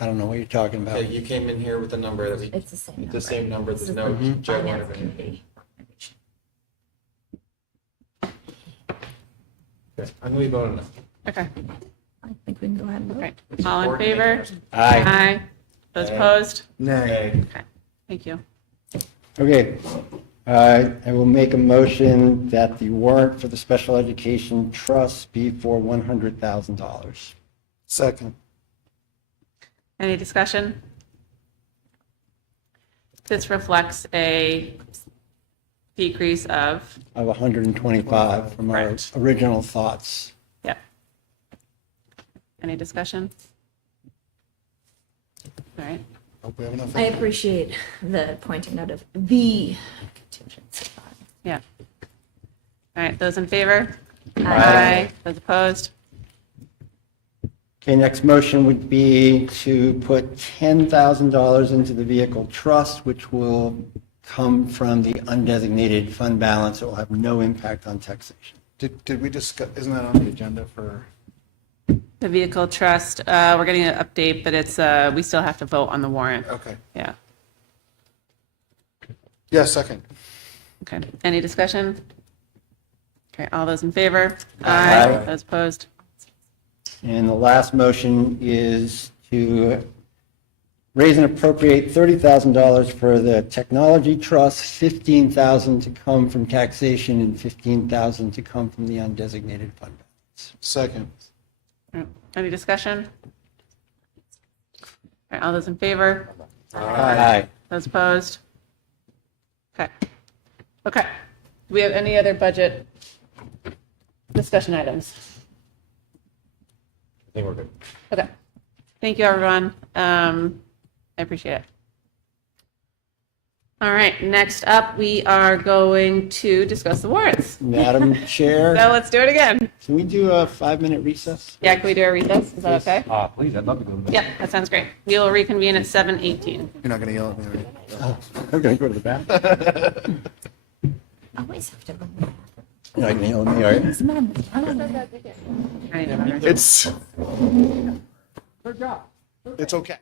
I don't know what you're talking about. Okay, you came in here with a number that we. It's the same number. The same number, This there's is no the juggling finance of anything. committee. Okay, I'm gonna be voting no. okay, I think we can go ahead and vote. okay. All in favor? Aye. Aye. Those opposed? Nay. Okay, thank you. Okay. I will make a motion that the warrant for the Special Education Trust be for $100,000. Second. Any discussion? This reflects a decrease of, Of 125 from our Correct. original thoughts. yeah. Any discussion? All right, Hope we have enough. I appreciate the pointing out of the contingency fund. yeah. All right, those in favor? Aye. Those opposed? Okay, next motion would be to put $10,000 into the vehicle trust, which will come from the undesignated fund balance. It will have no impact on taxation. Did we discuss, isn't that on the agenda for? The vehicle trust, we're getting an update, but it's, we still have to vote on the warrant. Okay. Yeah, Yeah, second. okay. Any discussion? Okay, all those in favor? Aye. Those opposed? And the last motion is to raise and appropriate $30,000 for the technology trust, $15,000 to come from taxation, and $15,000 to come from the undesignated fund balance. Second. Any discussion? All right, all those in favor? Aye. Those opposed? Okay. Okay. Do we have any other budget discussion items? I think we're good. Okay. Thank you, everyone. I appreciate it. All right, next up, we are going to discuss the warrants. Madam Chair, So let's do it again. can we do a 5-minute recess? Yeah, can we do a recess? Is that okay? Please, I'd love to go. Yep, that sounds great. We will reconvene at 7:18. You're not going to yell at me, right? I'm going to go to the bathroom. Always have to go. You're not going to yell at me, are you? It's okay.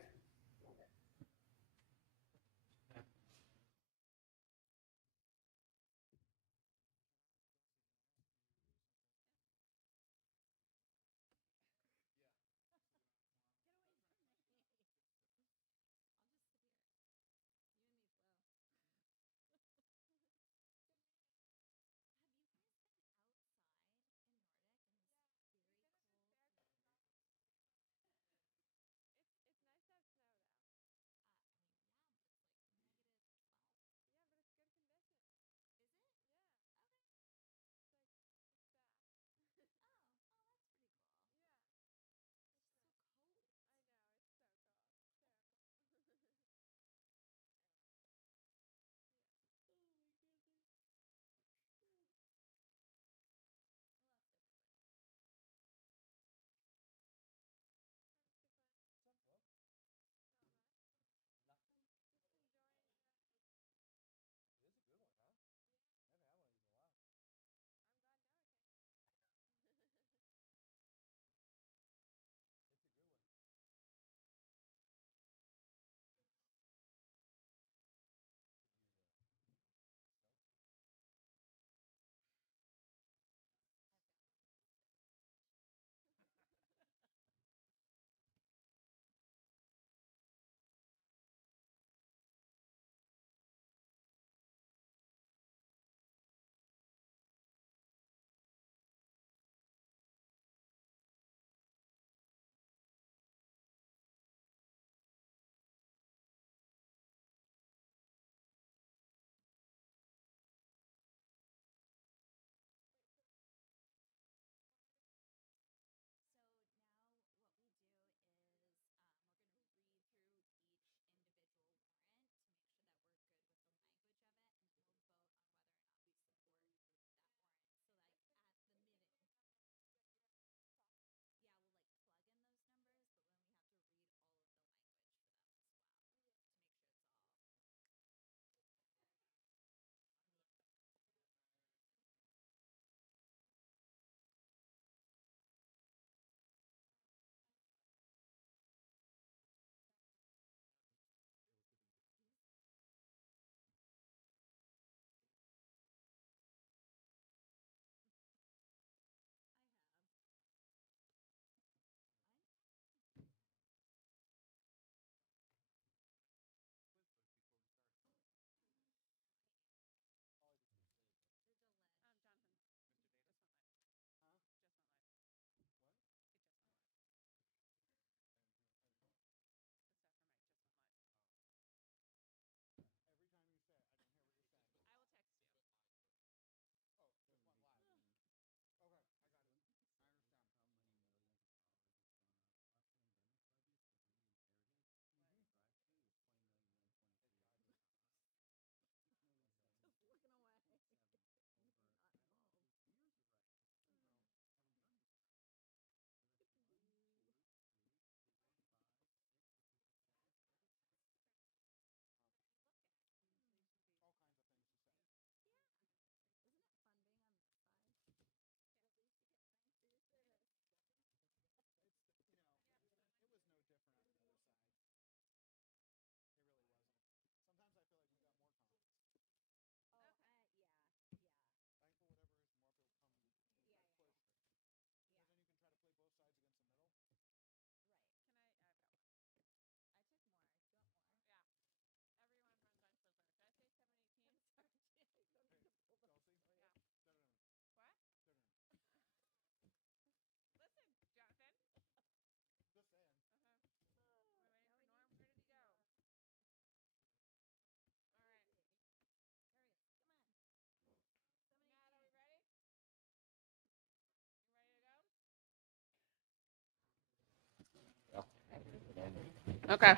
Okay.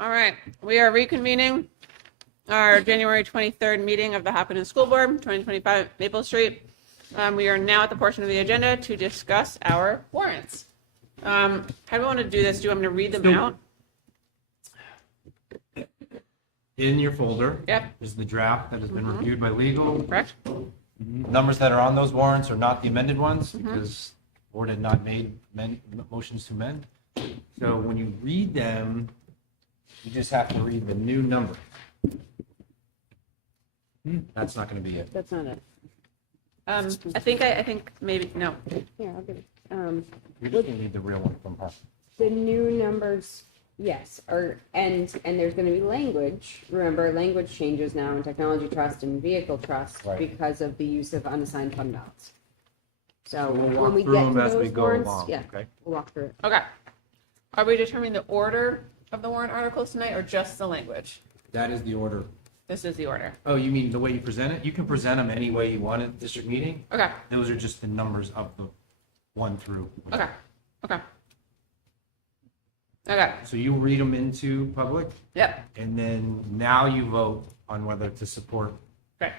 All right, we are reconvening our January 23rd meeting of the Hopkinton School Board, 2025 Maple Street. We are now at the portion of the agenda to discuss our warrants. How do we want to do this? Do you want me to read them out? In your folder. Yep. Is the draft that has been reviewed by legal. Correct. Numbers that are on those warrants are not the amended ones because the board had not made motions to amend. So when you read them, you just have to read the new number. That's not going to be it. That's not it. I think maybe, no. Here, I'll give it. You're just going to need the real one from her. The new numbers, yes, and there's going to be language. Remember, language changes now in technology trust and vehicle trust because of the use of unassigned fund balance. So we'll when we walk through get them to as we those go warrants, along, yeah, okay? we'll walk through it. Okay. Are we determining the order of the warrant articles tonight or just the language? That is the order. This is the order. Oh, you mean the way you present it? You can present them any way you want at district meeting. Okay. Those are just the numbers of the 1 through. Okay. Okay. Okay. So you read them into public. Yep. And then now you vote on whether to support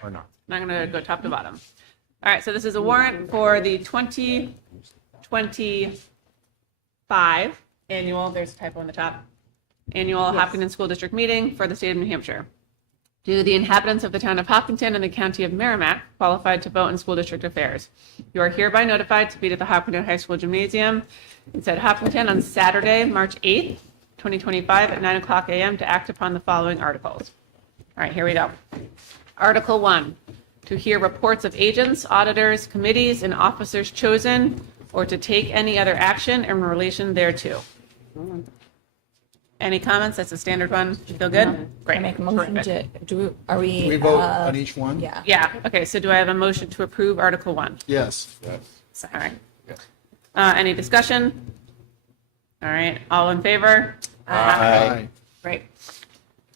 or not. And I'm going to go top to bottom. All right, so this is a warrant for the 2025 annual, there's a typo on the top, annual Hopkinton School District meeting for the state of New Hampshire. Do the inhabitants of the town of Hopkinton and the county of Merrimack qualified to vote in school district affairs? You are hereby notified to meet at the Hopkinton High School Gymnasium in said Hopkinton on Saturday, March 8th, 2025 at 9:00 a.m. to act upon the following articles. All right, here we go. Article 1, to hear reports of agents, auditors, committees, and officers chosen, or to take any other action in relation thereto. Any comments? That's a standard one. You feel good? Great. I make a motion Terrific. to, are we? We vote on each one? Yeah. Yeah, okay, so do I have a motion to approve Article 1? Yes. All right. Any discussion? All right, all in favor? Aye. Great.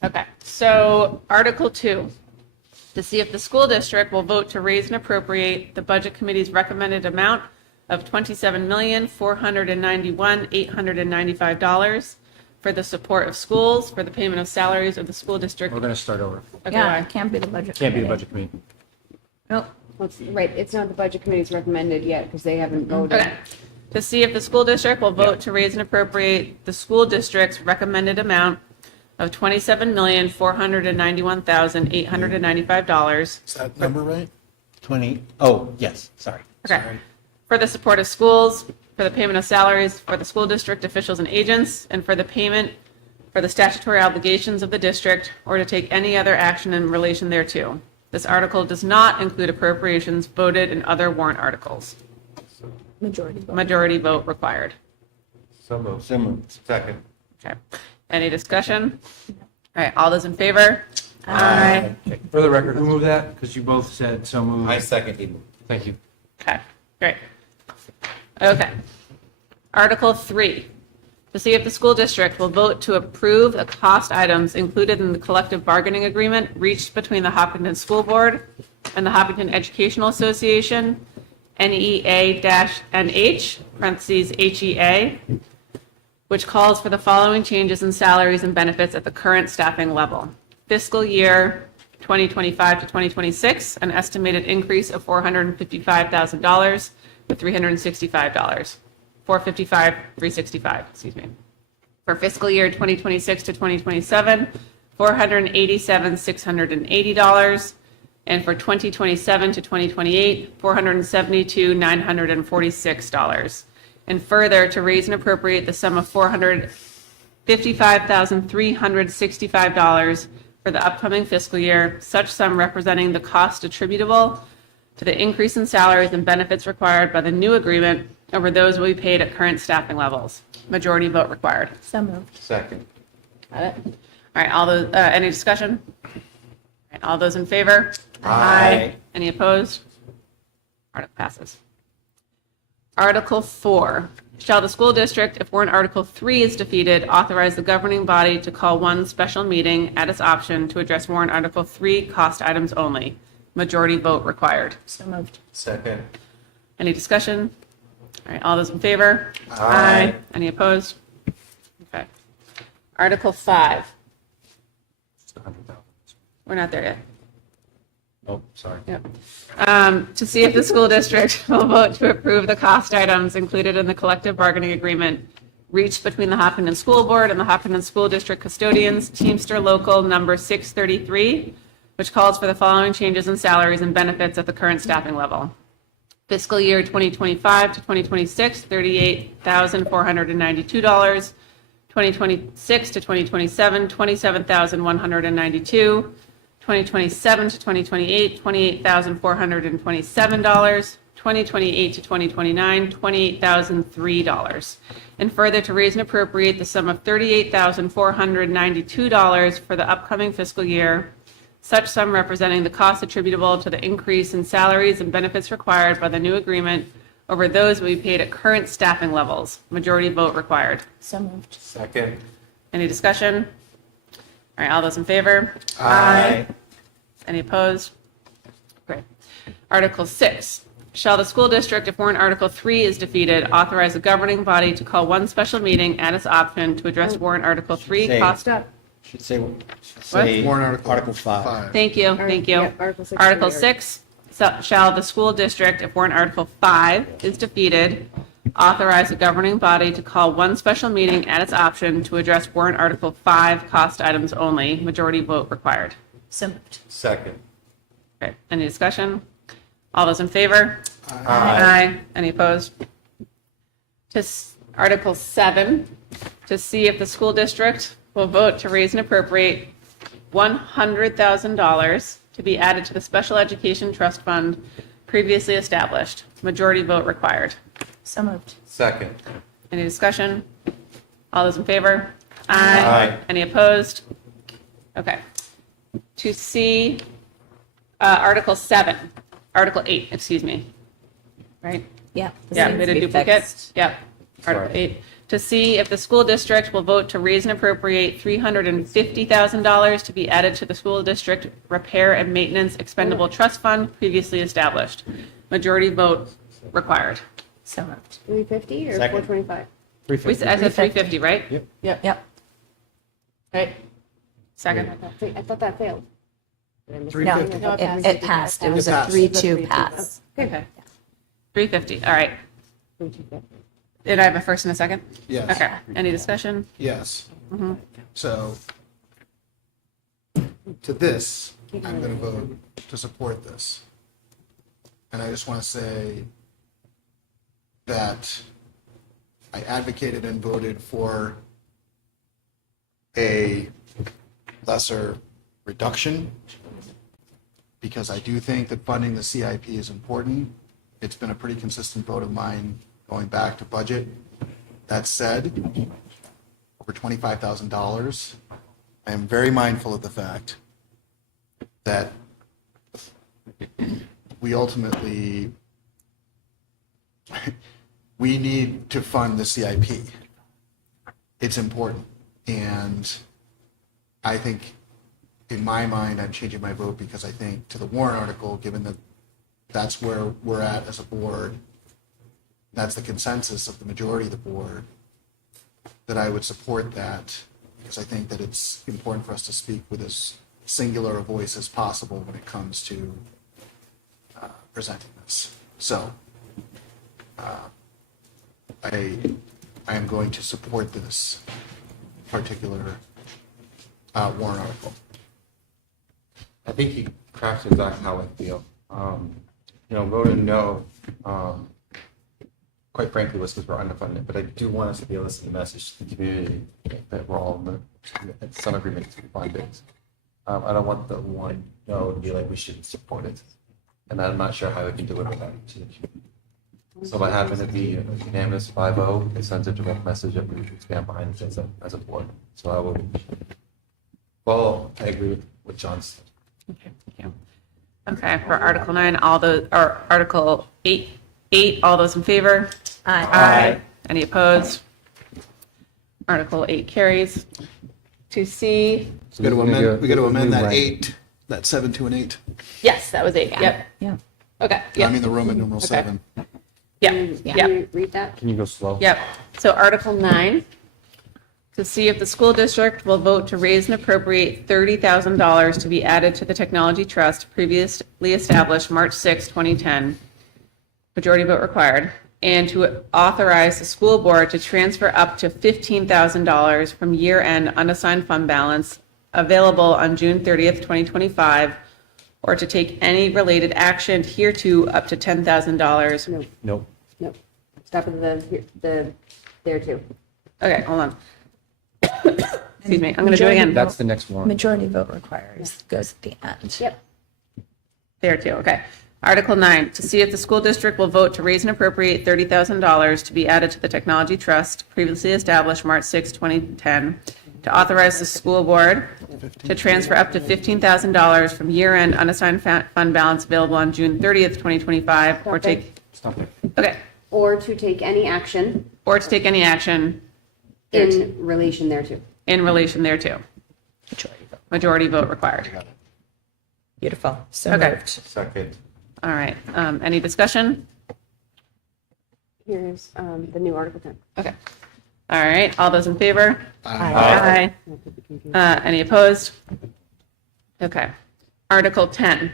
Okay, so Article 2, to see if the school district will vote to raise and appropriate the Budget Committee's recommended amount of $27,491,895 for the support of schools, for the payment of salaries of the school district. We're going to start over. Okay, Yeah, why? it can't be the budget. Can't be the committee. budget committee. Nope. Right, it's not the budget committee's recommended yet because they haven't voted. Okay. To see if the school district will vote to raise and appropriate the school district's recommended amount of $27,491,895. Is that number right? 20, oh, yes, sorry. Okay. For the support of schools, for the payment of salaries for the school district officials and agents, and for the payment for the statutory obligations of the district, or to take any other action in relation thereto. This article does not include appropriations voted in other warrant articles. Majority vote. Majority vote required. So moved. So moved. Second. Okay. Any discussion? All right, all those in favor? Okay. For the record, who moved that? Because you both said so moved. I second it. Thank you. Okay, great. Okay. Article 3, to see if the school district will vote to approve the cost items included in the collective bargaining agreement reached between the Hopkinton School Board and the Hopkinton Educational Association, NEA-NH, parentheses HEA, which calls for the following changes in salaries and benefits at the current staffing level. Fiscal year 2025 to 2026, an estimated increase of $455,000 to $365. 365, excuse me. For fiscal year 2026 to 2027, $487,680. And for 2027 to 2028, $472,946. And further, to raise and appropriate the sum of $455,365 for the upcoming fiscal year, such sum representing the cost attributable to the increase in salaries and benefits required by the new agreement over those will be paid at current staffing levels. Majority vote required. So moved. Second. Got it? All right, all those, any discussion? All right, all those in favor? Aye. Any opposed? Article passes. Article 4, shall the school district, if warrant Article 3 is defeated, authorize the governing body to call one special meeting at its option to address warrant Article 3 cost items only. Majority vote required. So moved. Second. Any discussion? All right, all those in favor? Aye. Any opposed? Article 5. We're not there yet. Oh, sorry. Yep. To see if the school district will vote to approve the cost items included in the collective bargaining agreement reached between the Hopkinton School Board and the Hopkinton School District custodians, Teamster Local number 633, which calls for the following changes in salaries and benefits at the current staffing level. Fiscal year 2025 to 2026, $38,492. 2026 to 2027, $27,192. 2027 to 2028, $28,427. 2028 to 2029, $28,003. And further, to raise and appropriate the sum of $38,492 for the upcoming fiscal year, such sum representing the cost attributable to the increase in salaries and benefits required by the new agreement over those will be paid at current staffing levels. Majority vote required. So moved. Second. Any discussion? All right, all those in favor? Aye. Any opposed? Great. Article 6. Shall the school district, if warrant Article 3 is defeated, authorize the governing body to call one special meeting at its option to address warrant Article 3 Say- cost up? Should say, Warrant Article 5. Thank you, thank you. Yeah, Article 6 Article we 6, shall the school district, if warrant Article 5 is defeated, authorize the governing body to call one special meeting at its option to address warrant Article 5 cost items only. Majority vote required. So moved. Second. Okay, any discussion? All those in favor? Aye. Any opposed? Article 7, to see if the school district will vote to raise and appropriate $100,000 to be added to the Special Education Trust Fund previously established. Majority vote required. So moved. Second. Any discussion? All those in favor? Aye. Any opposed? Okay. To see Article 7, Article 8, excuse me. Right? Yeah. this Yeah, needs we to did be duplicate. fixed. Yep. Article Sorry. 8. To see if the school district will vote to raise and appropriate $350,000 to be added to the school district repair and maintenance expendable trust fund previously established. Majority vote required. So moved. 350 or Second. 425? I said 350, right? Yep. Yep. Right. Second. I thought that failed. Did I miss No, something? I thought it passed. It was It a passed. 3-2 pass. Okay. 350, all right. Did I have a first and a second? Yes. Okay, any discussion? Yes. Mhm. So, to this, I'm going to vote to support this. And I just want to say that I advocated and voted for a lesser reduction because I do think that funding the CIP is important. It's been a pretty consistent vote of mine going back to budget. That said, over $25,000, I am very mindful of the fact that we ultimately, we need to fund the CIP. It's important. And I think, in my mind, I'm changing my vote because I think to the warrant article, given that that's where we're at as a board, that's the consensus of the majority of the board, that I would support that because I think that it's important for us to speak with as singular a voice as possible when it comes to presenting this. So I am going to support this particular warrant article. I think you crafted exactly how I feel. Voting no, quite frankly, was because we're underfunded, but I do want us to be able to send a message to the community that we're all in some agreement to fund it. I don't want the one no to be like we shouldn't support it. And I'm not sure how we can deliver that to the community. So if I happen to be a unanimous 5-0, it sends a direct message that we stand behind it as a board. So I will, well, I agree with what John said. Okay, thank you. Okay, for Article 9, or Article 8, all those in favor? Aye. Any opposed? Article 8 carries. To see, We got to amend that 8, that 7 to an 8. yes, that was 8, yep. Yeah. Okay, I yep, mean the Roman numeral Okay. 7. yep, Can yep, you read that? Can you go slow? yep. So Article 9, to see if the school district will vote to raise and appropriate $30,000 to be added to the technology trust previously established March 6, 2010, majority vote required, and to authorize the school board to transfer up to $15,000 from year-end unassigned fund balance available on June 30th, 2025, or to take any related action hereto up to $10,000. No, Nope. no. Stop at the there too. Okay, hold on. Excuse me, I'm going to do it again. That's the next one. Majority vote requires goes at the end. Yep. There too, okay. Article 9, to see if the school district will vote to raise and appropriate $30,000 to be added to the technology trust previously established March 6, 2010, to authorize the school board to transfer up to $15,000 from year-end unassigned fund balance available on June 30th, 2025, or take, Stop it. okay, Or to take any action or to take any action in relation thereto. in relation thereto. Majority vote required. Beautiful. So Okay. moved. Second. All right, any discussion? Here's the new Article 10. Okay. All right, all those in favor? Aye. Aye. Any opposed? Okay. Article 10,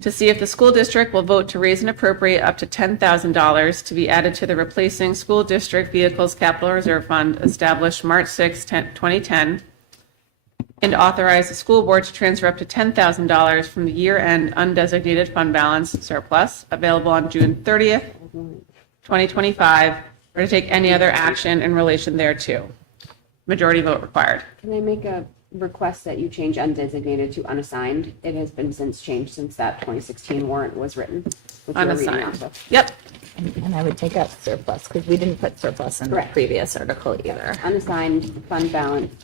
to see if the school district will vote to raise and appropriate up to $10,000 to be added to the replacing school district vehicles capital reserve fund established March 6, 2010, and authorize the school board to transfer up to $10,000 from the year-end undesignated fund balance surplus available on June 30th, 2025, or to take any other action in relation thereto. Majority vote required. Can I make a request that you change undesignated to unassigned? It has been since changed since that 2016 warrant was written. which you're reading Unassigned. off of. Yep. And I would take out surplus because we didn't put surplus in the Correct. previous article either. Unassigned fund balance.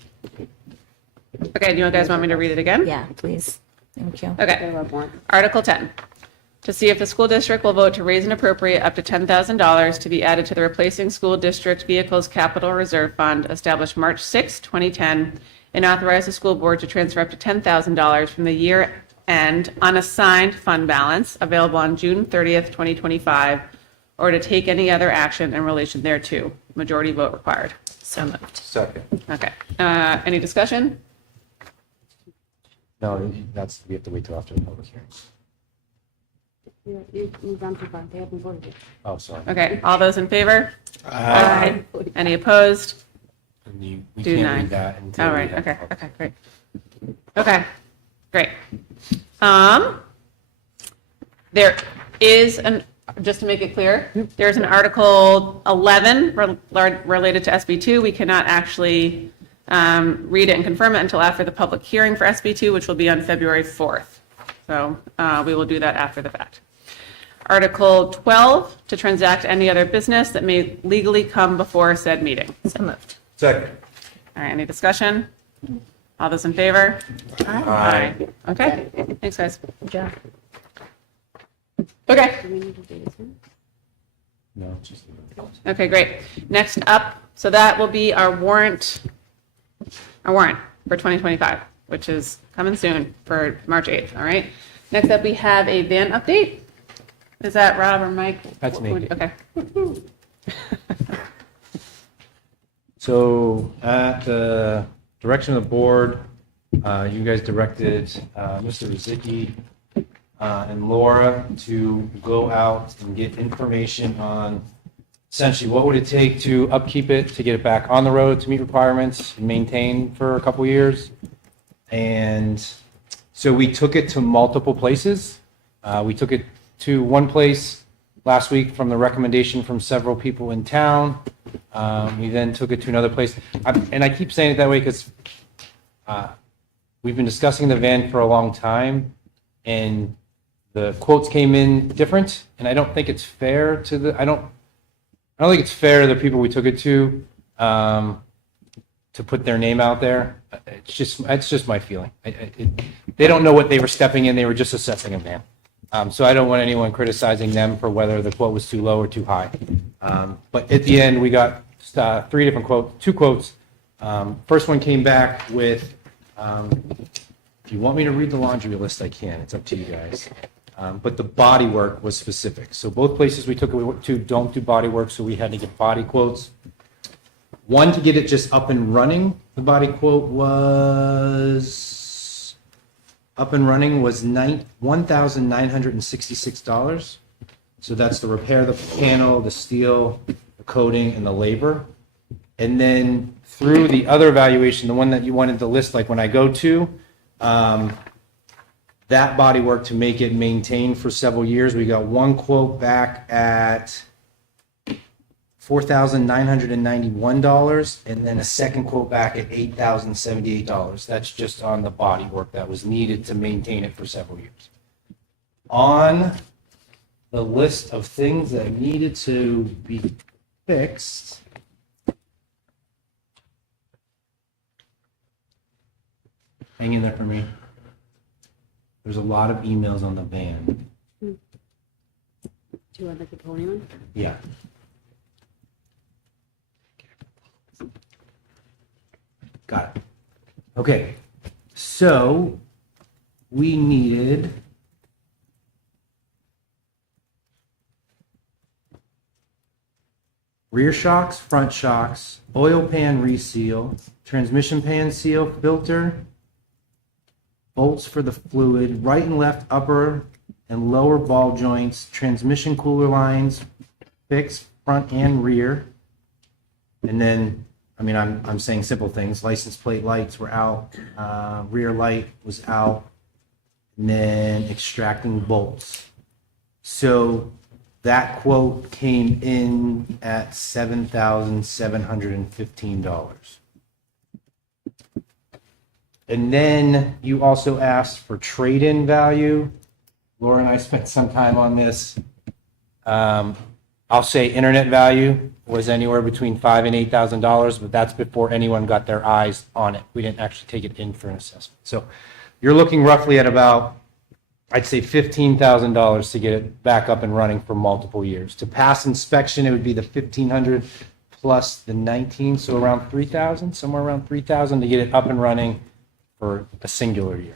Okay, do you guys want me to read it again? Yeah, please. Thank you. Okay. I love warrant. Article 10, to see if the school district will vote to raise and appropriate up to $10,000 to be added to the replacing school district vehicles capital reserve fund established March 6, 2010, and authorize the school board to transfer up to $10,000 from the year-end unassigned fund balance available on June 30th, 2025, or to take any other action in relation thereto. Majority vote required. So moved. Second. Okay. Any discussion? No, we have to wait till after the public hearing. You moved on too far. They haven't voted yet. Oh, sorry. Okay, all those in favor? Aye. Any opposed? And we Do can't nine. read that until. All we right, have okay, the public okay, great. Okay, great. There is just to make it clear, there's an Article 11 related to SB2. We cannot actually read it and confirm it until after the public hearing for SB2, which will be on February 4th. So we will do that after the fact. Article 12, to transact any other business that may legally come before said meeting. So moved. Second. All right, any discussion? All those in favor? Aye. Okay, thanks, guys. Good job. Okay, Do we need to do this one? No, just. okay, great. Next up, so that will be our warrant for 2025, which is coming soon for March 8th, all right? Next up, we have a van update. Is that Rob or Mike? That's me. Okay. So at the direction of the board, you guys directed Mr. Rizicki and Laura to go out and get information on essentially what would it take to upkeep it, to get it back on the road, to meet requirements, and maintain for a couple years. And so we took it to multiple places. We took it to one place last week from the recommendation from several people in town. We then took it to another place. And I keep saying it that way because we've been discussing the van for a long time, and the quotes came in different, and I don't think it's fair to the, I don't think it's fair to the people we took it to put their name out there. It's just my feeling. They don't know what they were stepping in. They were just assessing a van. So I don't want anyone criticizing them for whether the quote was too low or too high. But at the end, we got two quotes. First one came back with, if you want me to read the laundry list, I can. It's up to you guys. But the body work was specific. So both places we took it to don't do body work, so we had to get body quotes. One, to get it just up and running, the body quote was up and running was $1,966. So that's to repair the panel, the steel, the coating, and the labor. And then through the other evaluation, the one that you wanted to list, like when I go to, that body work to make it maintained for several years, we got one quote back at $4,991, and then a second quote back at $8,078. That's just on the body work that was needed to maintain it for several years. On the list of things that needed to be fixed, hang in there for me. There's a lot of emails on the van. Do you want the Capone one? Yeah. Got it. Okay. So we needed rear shocks, front shocks, oil pan reseal, transmission pan seal filter, bolts for the fluid, right and left upper and lower ball joints, transmission cooler lines, fixed front and rear. And then, I mean, I'm saying simple things. License plate lights were out, rear light was out, and then extracting bolts. So that quote came in at $7,715. And then you also asked for trade-in value. Laura and I spent some time on this. I'll say internet value was anywhere between $5,000 and $8,000, but that's before anyone got their eyes on it. We didn't actually take it in for an assessment. So you're looking roughly at about, I'd say $15,000 to get it back up and running for multiple years. To pass inspection, it would be the $1,500 plus the $19,000, so around $3,000, somewhere around $3,000 to get it up and running for a singular year.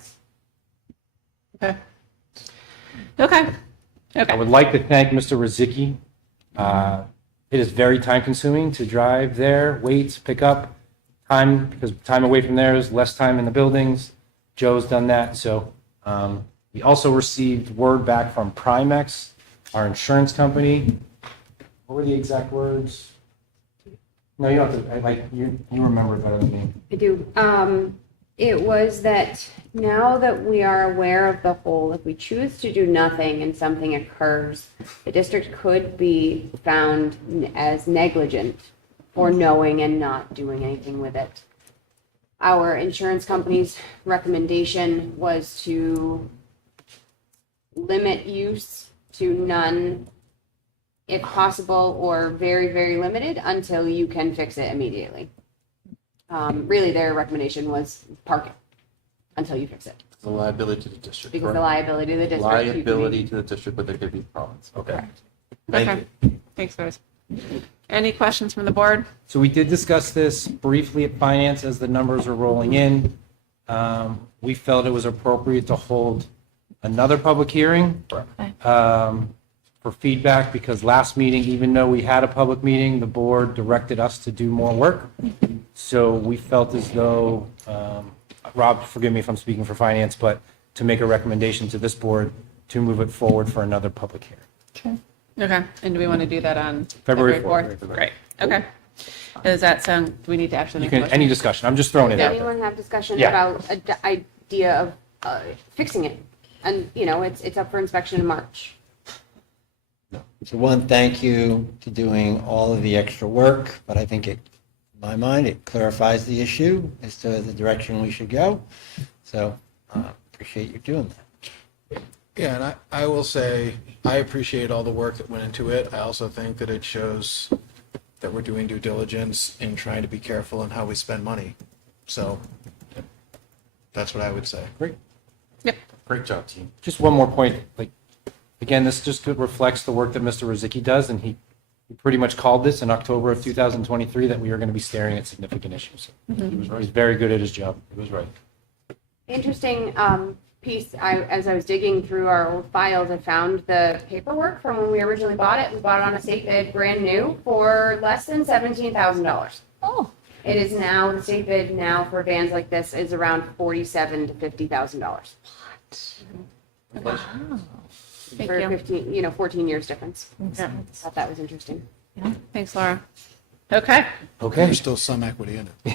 Okay. Okay. I would like to thank Mr. Rozicki. It is very time consuming to drive there, wait, pick up time, because time away from there is less time in the buildings. Joe's done that. So we also received word back from Primex, our insurance company. What were the exact words? No, you don't have to, you remember better than me. I do. It was that now that we are aware of the whole, if we choose to do nothing and something occurs, the district could be found as negligent for knowing and not doing anything with it. Our insurance company's recommendation was to limit use to none, if possible, or very, very limited until you can fix it immediately. Really, their recommendation was park it until you fix it. The liability to the district. Because the liability to the district. Liability to the district, but there could be problems. Okay. Thank you. Thanks, guys. Any questions from the board? So we did discuss this briefly at finance as the numbers are rolling in. We felt it was appropriate to hold another public hearing for feedback, because last meeting, even though we had a public meeting, the board directed us to do more work. So we felt as though, Rob, forgive me if I'm speaking for finance, but to make a recommendation to this board to move it forward for another public hearing. Okay. And do we want to do that on February February 4th? Great. Okay. Does that sound, do we need to actually You make a can, motion? any discussion, I'm just throwing it Does out there. anyone have discussion Yeah. about an idea of fixing it? And, it's up for inspection in March. So one, thank you to doing all of the extra work, but I think in my mind, it clarifies the issue as to the direction we should go. So appreciate you doing that. Yeah, and I will say, I appreciate all the work that went into it. I also think that it shows that we're doing due diligence in trying to be careful in how we spend money. So that's what I would say. Great. Yep. Great job, team. Just one more point, again, this just reflects the work that Mr. Rozicki does, and he pretty much called this in October of 2023 that we are going to be staring at significant issues. He was very good at his job. He was right. Interesting piece, as I was digging through our old files, I found the paperwork from when we originally bought it. We bought it on a state bid, brand new, for less than $17,000. Oh. It is now, the state bid now for vans like this is around $47,000 to $50,000. Wow. Thank For you. 15, 14 years difference. Yeah. Thought that was interesting. Thanks, Laura. Okay. There's still some equity in it.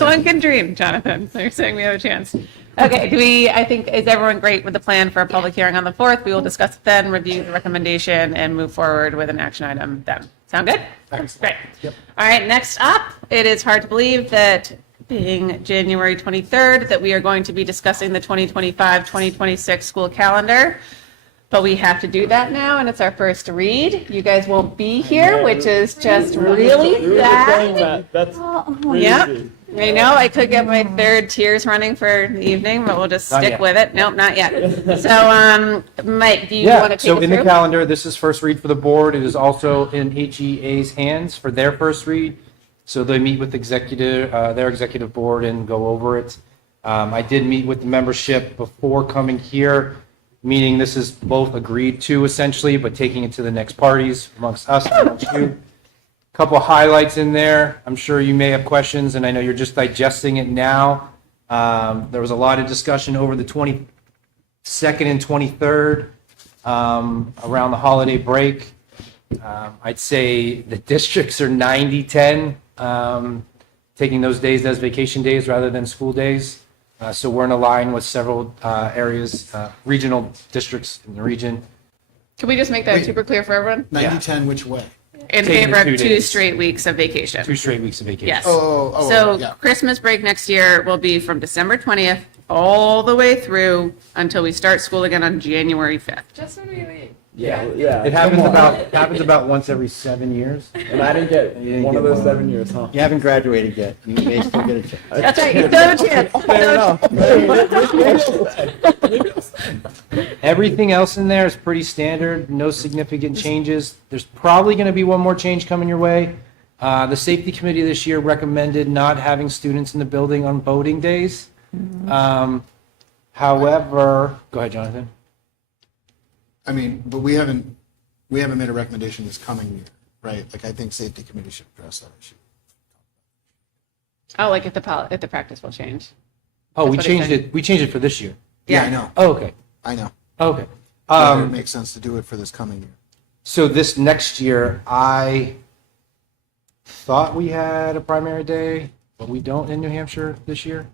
One can dream, Jonathan. So you're saying we have a chance. Okay, I think, is everyone great with the plan for a public hearing on the 4th? We will discuss it then, review the recommendation, and move forward with an action item then. Sound good? Great. All right, next up, it is hard to believe that being January 23rd, that we are going to be discussing the 2025-2026 school calendar. But we have to do that now, and it's our first read. You guys won't be here, which is just really sad. That's Yep. I know, I could get my third tears running for the evening, but we'll just Not stick yet. with it. Nope, not yet. So, Mike, do you want to take so it in the through? calendar, this is first read for the board. It is also in HEA's hands for their first read. So they meet with their executive board and go over it. I did meet with the membership before coming here, meaning this is both agreed to essentially, but taking it to the next parties amongst us and amongst you. Couple of highlights in there. I'm sure you may have questions, and I know you're just digesting it now. There was a lot of discussion over the 22nd and 23rd around the holiday break. I'd say the districts are 90-10, taking those days as vacation days rather than school days. So we're in a line with several areas, regional districts in the region. Can we just make that Wait. super clear for everyone? 90-10 which way? In Taking favor the of 2 2 days. straight weeks of vacation. 2 straight weeks of vacation. Yes. Oh, So yeah. Christmas break next year will be from December 20th all the way through until we start school again on January 5th. Just when we leave. yeah. It happens about once every 7 years. And I didn't get You didn't one get of those one. 7 years, huh? You haven't graduated yet. You may still get a chance. That's right, you still have a chance. Fair enough. Everything else in there is pretty standard, no significant changes. There's probably going to be one more change coming your way. The safety committee this year recommended not having students in the building on voting days. However, go ahead, Jonathan. I mean, but we haven't made a recommendation this coming year, right? Like, I think safety committee should address that issue. Oh, like if the practice will change. Oh, That's we what he's changed saying. it. We changed it for this year. Yeah, Yeah. I know. Oh, okay. I know. Okay. Whether it makes sense to do it for this coming year. So this next year, I thought we had a primary day, but we don't in New Hampshire this year.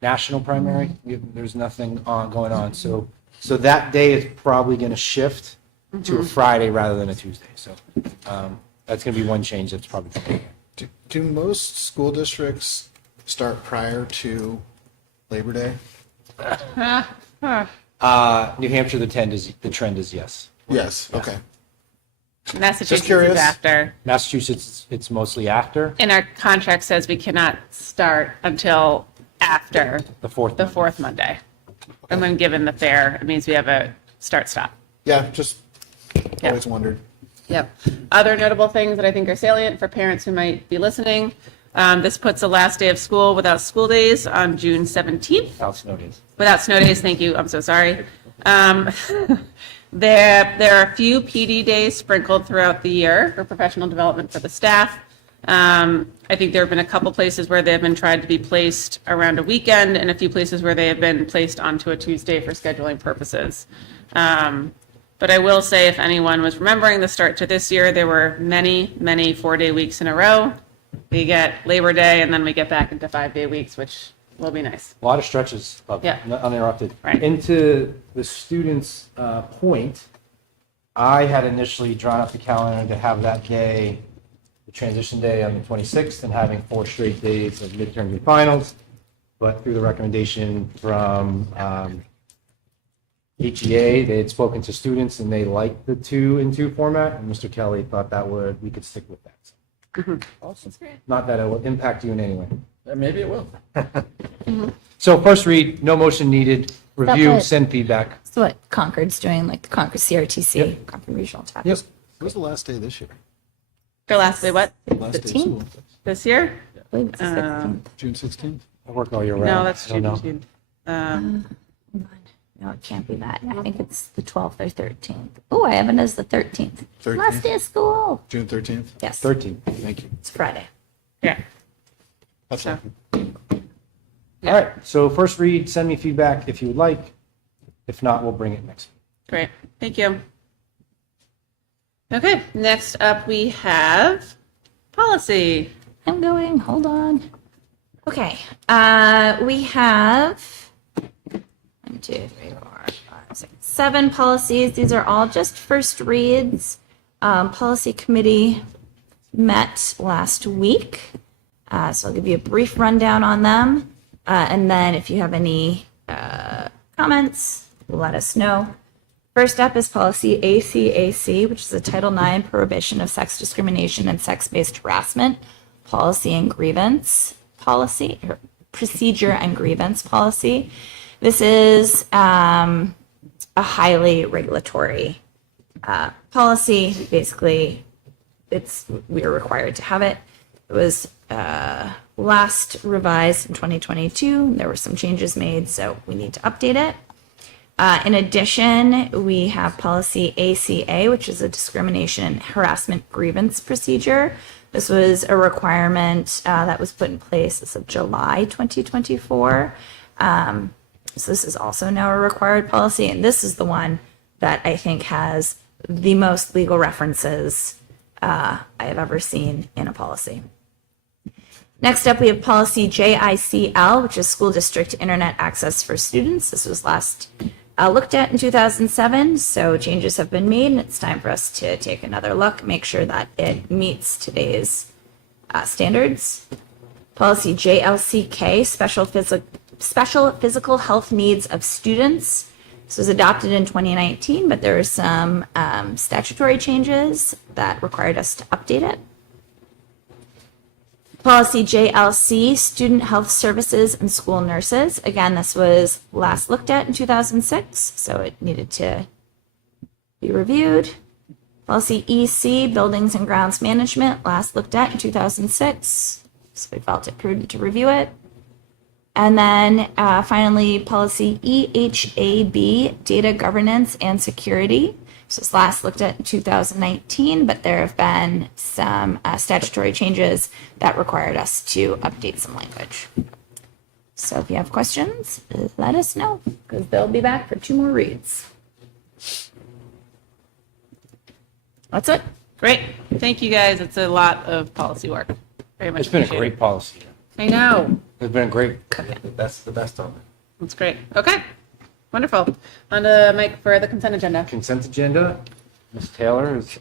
National primary, there's nothing going on. So that day is probably going to shift to a Friday rather than a Tuesday. So that's going to be one change that's probably. Do most school districts start prior to Labor Day? New Hampshire, the trend is yes. Yes, okay. Massachusetts curious. is after. Massachusetts, it's mostly after And our contract says we cannot start until after the fourth. the 4th Monday. And when given the fair, it means we have a start-stop. Yeah, just always wondered. Yep. Other notable things that I think are salient for parents who might be listening. This puts the last day of school without school days on June 17th. Without snow days. Without snow days, thank you. I'm so sorry. There are a few PD days sprinkled throughout the year for professional development for the staff. I think there have been a couple places where they have been tried to be placed around a weekend and a few places where they have been placed onto a Tuesday for scheduling purposes. But I will say, if anyone was remembering the start to this year, there were many, many 4-day weeks in a row. We get Labor Day and then we get back into 5-day weeks, which will be nice. A lot of stretches of Yeah. uninterrupted. Right. Into the students' point, I had initially drawn up the calendar to have that day, the transition day on the 26th, and having 4 straight days of midterms and finals. But through the recommendation from HEA, they had spoken to students and they liked the 2-in-2 format. And Mr. Kelly thought we could stick with that. So, Awesome. not that it will impact you in any way. Maybe it will. So first read, no motion needed. Review, what- send feedback. That's what Concord's doing, like the Concord CRTC, Concord Regional Task. Yep. What was the last day this year? For last day, what? Last day of 15th. school. This year? I believe it's the 16th. June 16th? I work all year round. No, that's I don't know. student. Hold on. No, it can't be that. I think it's the 12th or 13th. Oh, I have it as the 13th. 13th? Last day of school. June 13th? Yes. 13. Thank you. It's Friday. Yeah. That's So- all. All right, so first read, send me feedback if you would like. If not, we'll bring it next week. Great, thank you. Okay, next up we have policy. I'm going. Hold on. Okay. We have 1, 2, 3, 4, 5, 6, 7 policies. These are all just first reads. Policy committee met last week. So I'll give you a brief rundown on them. And then if you have any comments, let us know. First up is policy ACAC, which is a Title IX prohibition of sex discrimination and sex-based harassment policy and grievance policy, or procedure and grievance policy. This is a highly regulatory policy. Basically, we are required to have it. It was last revised in 2022. There were some changes made, so we need to update it. In addition, we have policy ACA, which is a discrimination and harassment grievance procedure. This was a requirement that was put in place as of July 2024. So this is also now a required policy, and this is the one that I think has the most legal references I have ever seen in a policy. Next up, we have policy JICL, which is School District Internet Access for Students. This was last looked at in 2007, so changes have been made, and it's time for us to take another look, make sure that it meets today's standards. Policy JLCK, Special Physical Health Needs of Students. This was adopted in 2019, but there were some statutory changes that required us to update it. Policy JLC, Student Health Services and School Nurses. Again, this was last looked at in 2006, so it needed to be reviewed. Policy EC, Buildings and Grounds Management, last looked at in 2006, so we felt it prudent to review it. And then finally, policy EHAB, Data Governance and Security. So it's last looked at in 2019, but there have been some statutory changes that required us to update some language. So if you have questions, let us know, because they'll be back for 2 more reads. That's it. Great. Thank you guys. It's a lot of policy work. Very much It's been a appreciated. great policy. I know. It's been great. The best on it. That's great. Okay. Wonderful. On to Mike for the consent agenda. Consent agenda, Ms. Taylor is,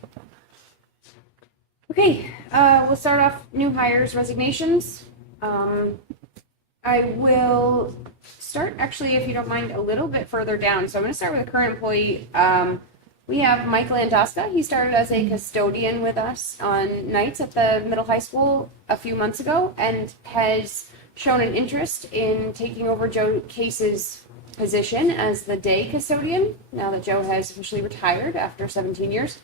Okay, we'll start off new hires, resignations. I will start actually, if you don't mind, a little bit further down. So I'm going to start with a current employee. We have Mike Landowska. He started as a custodian with us on nights at the middle high school a few months ago and has shown an interest in taking over Joe Case's position as the day custodian, now that Joe has officially retired after 17 years.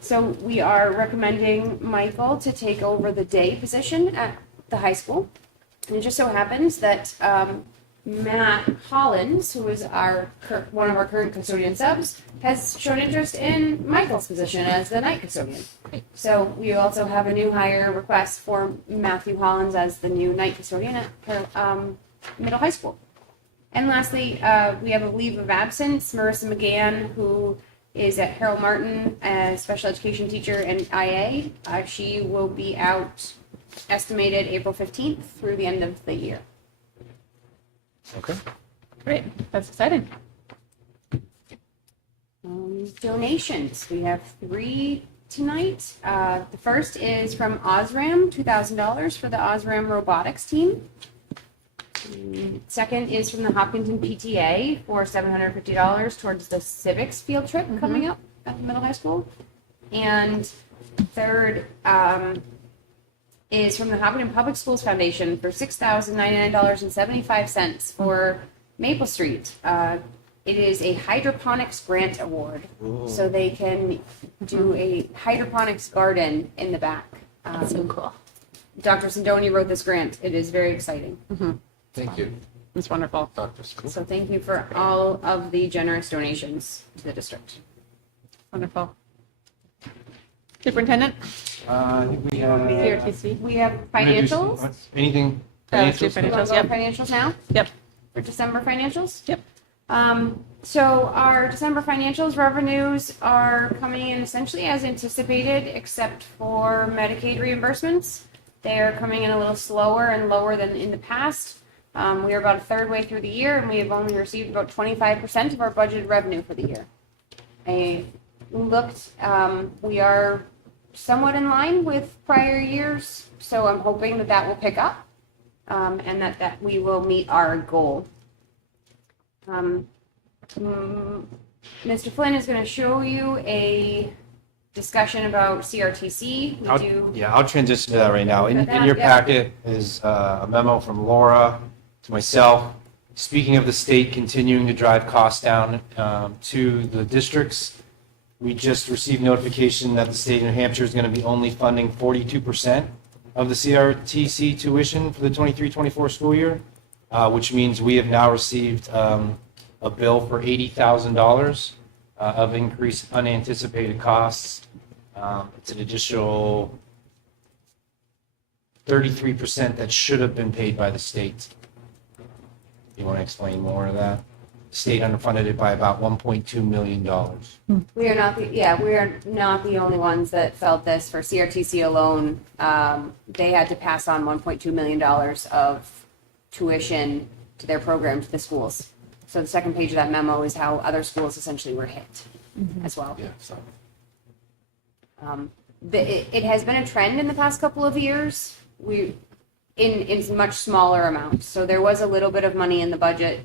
So we are recommending Michael to take over the day position at the high school. And it just so happens that Matt Hollins, who is one of our current custodian subs, has shown interest in Michael's position as the night custodian. So we also have a new hire request for Matthew Hollins as the new night custodian at middle high school. And lastly, we have a leave of absence, Marissa McGann, who is at Harold Martin as special education teacher and IA. She will be out estimated April 15th through the end of the year. okay. Great. That's exciting. Donations. We have 3 tonight. The first is from Osram, $2,000 for the Osram robotics team. Second is from the Hopkinton PTA for $750 towards the civics field trip coming up at the middle high school. And third is from the Hopkinton Public Schools Foundation for $6,099.75 for Maple Street. It is a hydroponics grant award, so they can do a hydroponics garden in the back. That's so cool. Dr. Sindoni wrote this grant. It is very exciting. Thank you, It's wonderful. Dr. School. So thank you for all of the generous donations to the district. Wonderful. Superintendent? I think we have. CRTC? We have financials. Anything? Let's do Financials? financials, Wanna go yep. Financials now? Yep. For December financials? Yep. So our December financials revenues are coming in essentially as anticipated, except for Medicaid reimbursements. They are coming in a little slower and lower than in the past. We are about a third way through the year, and we have only received about 25% of our budgeted revenue for the year. I looked, we are somewhat in line with prior years, so I'm hoping that that will pick up, and that we will meet our goal. Mr. Flynn is going to show you a discussion about CRTC. I'll transition to that right now. In your packet is a memo from Laura to myself, speaking of the state continuing to drive costs down to the districts. We just received notification that the state of New Hampshire is going to be only funding 42% of the CRTC tuition for the 23-24 school year, which means we have now received a bill for $80,000 of increased unanticipated costs. It's an additional 33% that should have been paid by the state. You want to explain more of that? The state underfunded it by about $1.2 million. We are not the only ones that felt this. For CRTC alone, they had to pass on $1.2 million of tuition to their program to the schools. So the second page of that memo is how other schools essentially were hit as well. Yeah, so. It has been a trend in the past couple of years. In much smaller amounts. So there was a little bit of money in the budget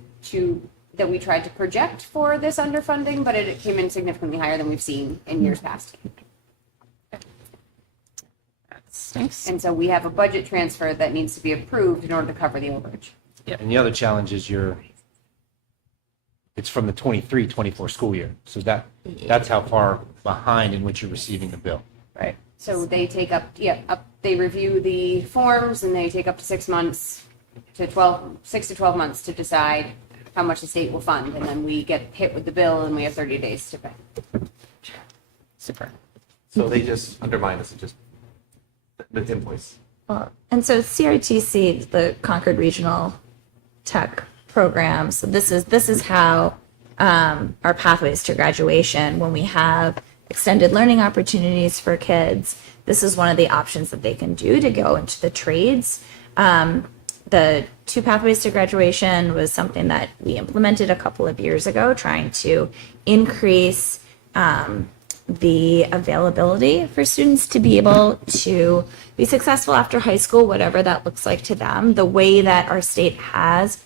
that we tried to project for this underfunding, but it came in significantly higher than we've seen in years past. Thanks. And so we have a budget transfer that needs to be approved in order to cover the overage. And the other challenge is it's from the 23-24 school year. So that's how far behind in which you're receiving the bill. Right. So they take they review the forms and they take up to 6 to 12 months to decide how much the state will fund. And then we get hit with the bill and we have 30 days to pay. Super. So they just undermined us and just, the invoice. Well, and so CRTC, the Concord Regional Tech Program, so this is how our pathways to graduation, when we have extended learning opportunities for kids, this is one of the options that they can do to go into the trades. The 2 pathways to graduation was something that we implemented a couple of years ago, trying to increase the availability for students to be able to be successful after high school, whatever that looks like to them. The way that our state has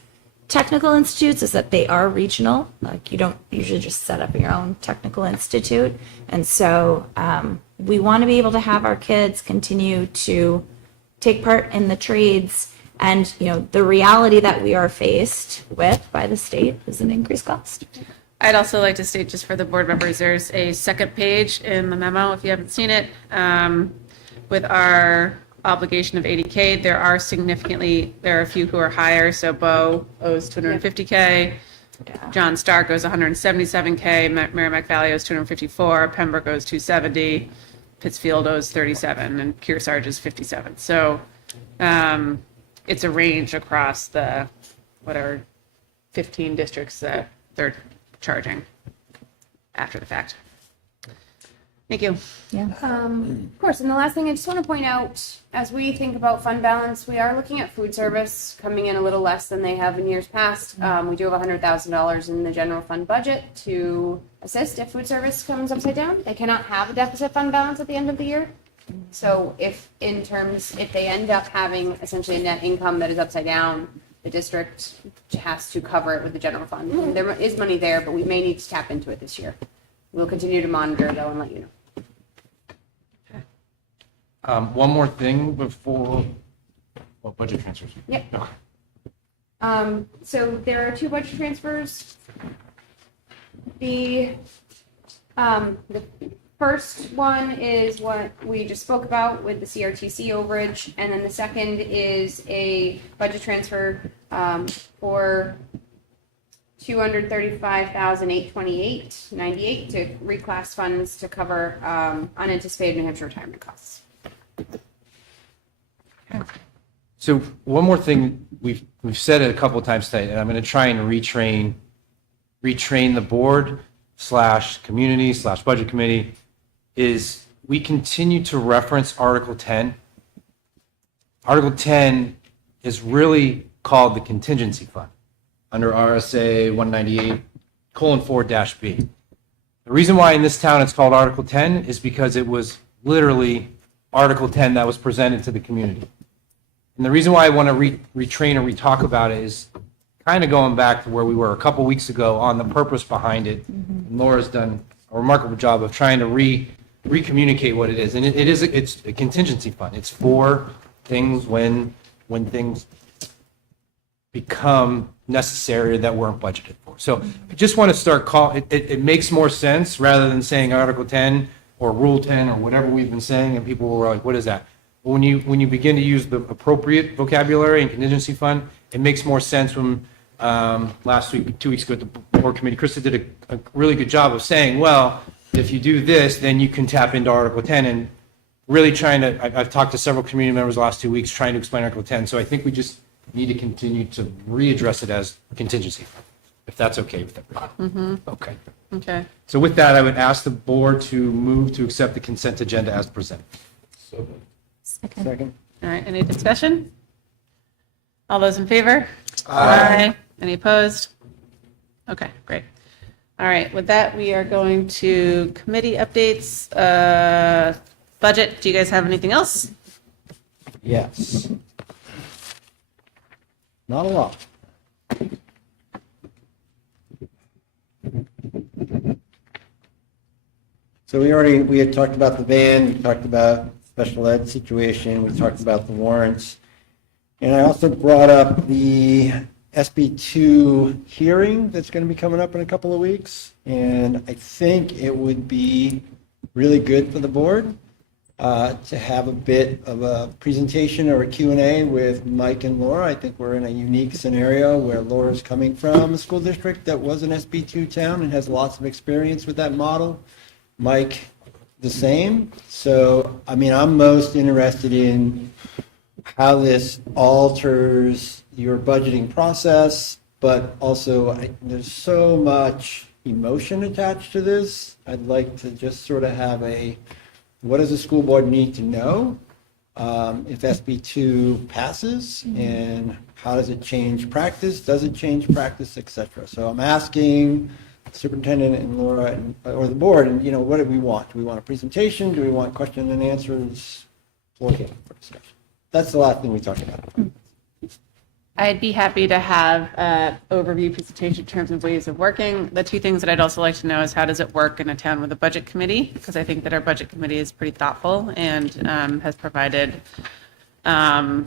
technical institutes is that they are regional. Like, you don't usually just set up your own technical institute. And so we want to be able to have our kids continue to take part in the trades. And, the reality that we are faced with by the state is an increased cost. I'd also like to state, just for the board members, there's a second page in the memo, if you haven't seen it, with our obligation of 80K. There are a few who are higher. So Bo owes 250K. John Stark owes 177K. Merrimack Valley owes 254. Pembroke owes 270. Pittsfield owes 37, and Kearsarge is 57. So it's a range across the 15 districts that they're charging after the fact. Thank you. Yeah. Of course, and the last thing I just want to point out, as we think about fund balance, we are looking at food service coming in a little less than they have in years past. We do have $100,000 in the general fund budget to assist if food service comes upside down. They cannot have a deficit fund balance at the end of the year. So if they end up having essentially a net income that is upside down, the district has to cover it with the general fund. And there is money there, but we may need to tap into it this year. We'll continue to monitor though and let you know. One more thing before budget transfers. Yep. Okay. So there are 2 budget transfers. The first one is what we just spoke about with the CRTC overage, and then the second is a budget transfer for $235,828.98 to reclass funds to cover unanticipated New Hampshire retirement costs. So one more thing, we've said it a couple of times today, and I'm going to try and retrain the board / community / budget committee, is we continue to reference Article 10. Article 10 is really called the contingency fund under RSA 198:4-B. The reason why in this town it's called Article 10 is because it was literally Article 10 that was presented to the community. And the reason why I want to retrain or retalk about it is kind of going back to where we were a couple weeks ago on the purpose behind it. And Laura's done a remarkable job of trying to recommunicate what it is. And it's a contingency fund. It's for things when things become necessary that weren't budgeted for. So I just want to start it makes more sense rather than saying Article 10 or Rule 10 or whatever we've been saying, and people were like, what is that? When you begin to use the appropriate vocabulary and contingency fund, it makes more sense. When last week, 2 weeks ago, at the board committee, Krista did a really good job of saying, well, if you do this, then you can tap into Article 10, and really trying to, I've talked to several community members the last 2 weeks trying to explain Article 10. So I think we just need to continue to readdress it as contingency, if that's okay with everybody. Mm-hmm. Okay. Okay. So with that, I would ask the board to move to accept the consent agenda as presented. Second. All right, any discussion? All those in favor? Aye. Any opposed? Okay, great. All right, with that, we are going to committee updates. Budget, do you guys have anything else? Yes. Not a lot. So we had talked about the van, we talked about special ed situation, we talked about the warrants. And I also brought up the SB2 hearing that's going to be coming up in a couple of weeks. And I think it would be really good for the board to have a bit of a presentation or a Q&A with Mike and Laura. I think we're in a unique scenario where Laura's coming from a school district that was an SB2 town and has lots of experience with that model. Mike, the same. So, I mean, I'm most interested in how this alters your budgeting process, but also there's so much emotion attached to this. I'd like to just sort of have what does the school board need to know if SB2 passes, and how does it change practice? Does it change practice, etc.? So I'm asking the superintendent and Laura or the board, and what do we want? Do we want a presentation? Do we want question and answers? Okay, for discussion. That's the last thing we talked about. I'd be happy to have an overview presentation in terms of ways of working. The two things that I'd also like to know is how does it work in a town with a budget committee? Because I think that our budget committee is pretty thoughtful and has provided, I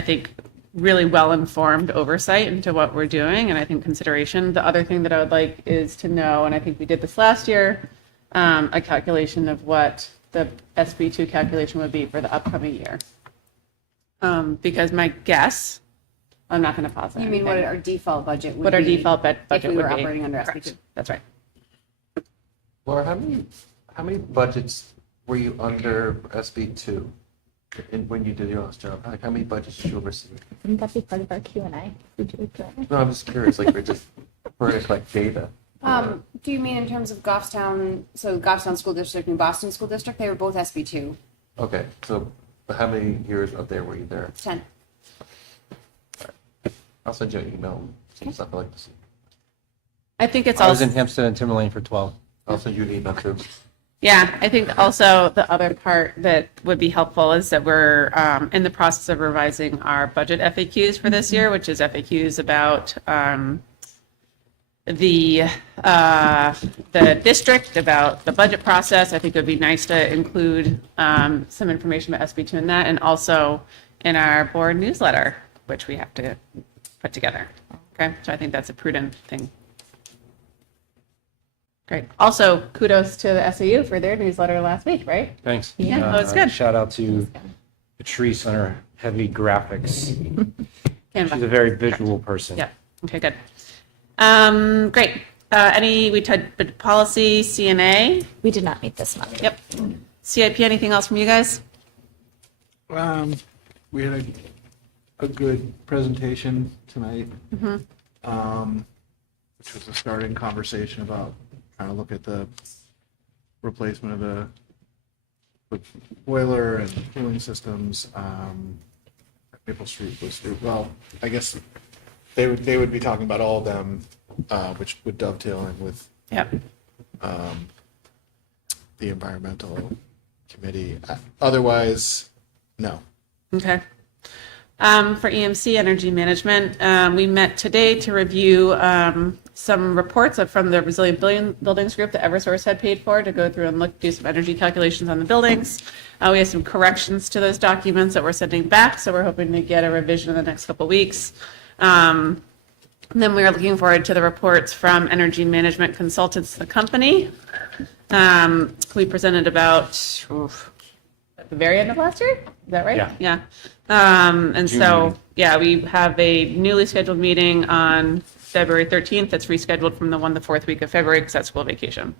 think, really well-informed oversight into what we're doing, and I think consideration. The other thing that I would like is to know, and I think we did this last year, a calculation of what the SB2 calculation would be for the upcoming year. Because my guess, I'm not going to pause. You mean what our default budget would be? What our default budget would be. If we were operating under Correct. SB2. That's right. Laura, how many budgets were you under SB2 when you did your last job? Like, how many budgets did you oversee? Wouldn't that be part of our Q&A? No, I'm just curious. Like, we're just trying to collect data. Do you mean in terms of Goffstown, so Goffstown School District and Boston School District? They were both SB2. Okay, so how many years up there were you there? 10. I'll send you an email. Some stuff I'd like to see. I think it's I was also, in Hampstead and Timberlane for 12. I'll send you an email too. yeah, I think also the other part that would be helpful is that we're in the process of revising our budget FAQs for this year, which is FAQs about the district, about the budget process. I think it would be nice to include some information about SB2 in that, and also in our board newsletter, which we have to put together. Okay, so I think that's a prudent thing. Great. Also, kudos to the SAU for their newsletter last week, right? Thanks. Yeah, that was good. Shout out to Patrice on her heavy graphics. Canva. She's a very visual person. Yeah. Okay, good. Great. We tried policy, CNA? We did not meet this month. Yep. CIP, anything else from you guys? We had a good presentation tonight, which was a starting conversation about trying to look at the replacement of the boiler and cooling systems. Maple Street was, well, I guess they would be talking about all of them, which would dovetail in with Yep. the environmental committee. Otherwise, no. Okay. For EMC, energy management, we met today to review some reports from the Resilient Buildings Group that Eversource had paid for to go through and do some energy calculations on the buildings. We have some corrections to those documents that we're sending back, so we're hoping to get a revision in the next couple weeks. And then we are looking forward to the reports from energy management consultants, the company. We presented about at the very end of last year. Is that right? Yeah. Yeah. And June so, meeting. yeah, we have a newly scheduled meeting on February 13th. That's rescheduled from the fourth week of February because that's school vacation.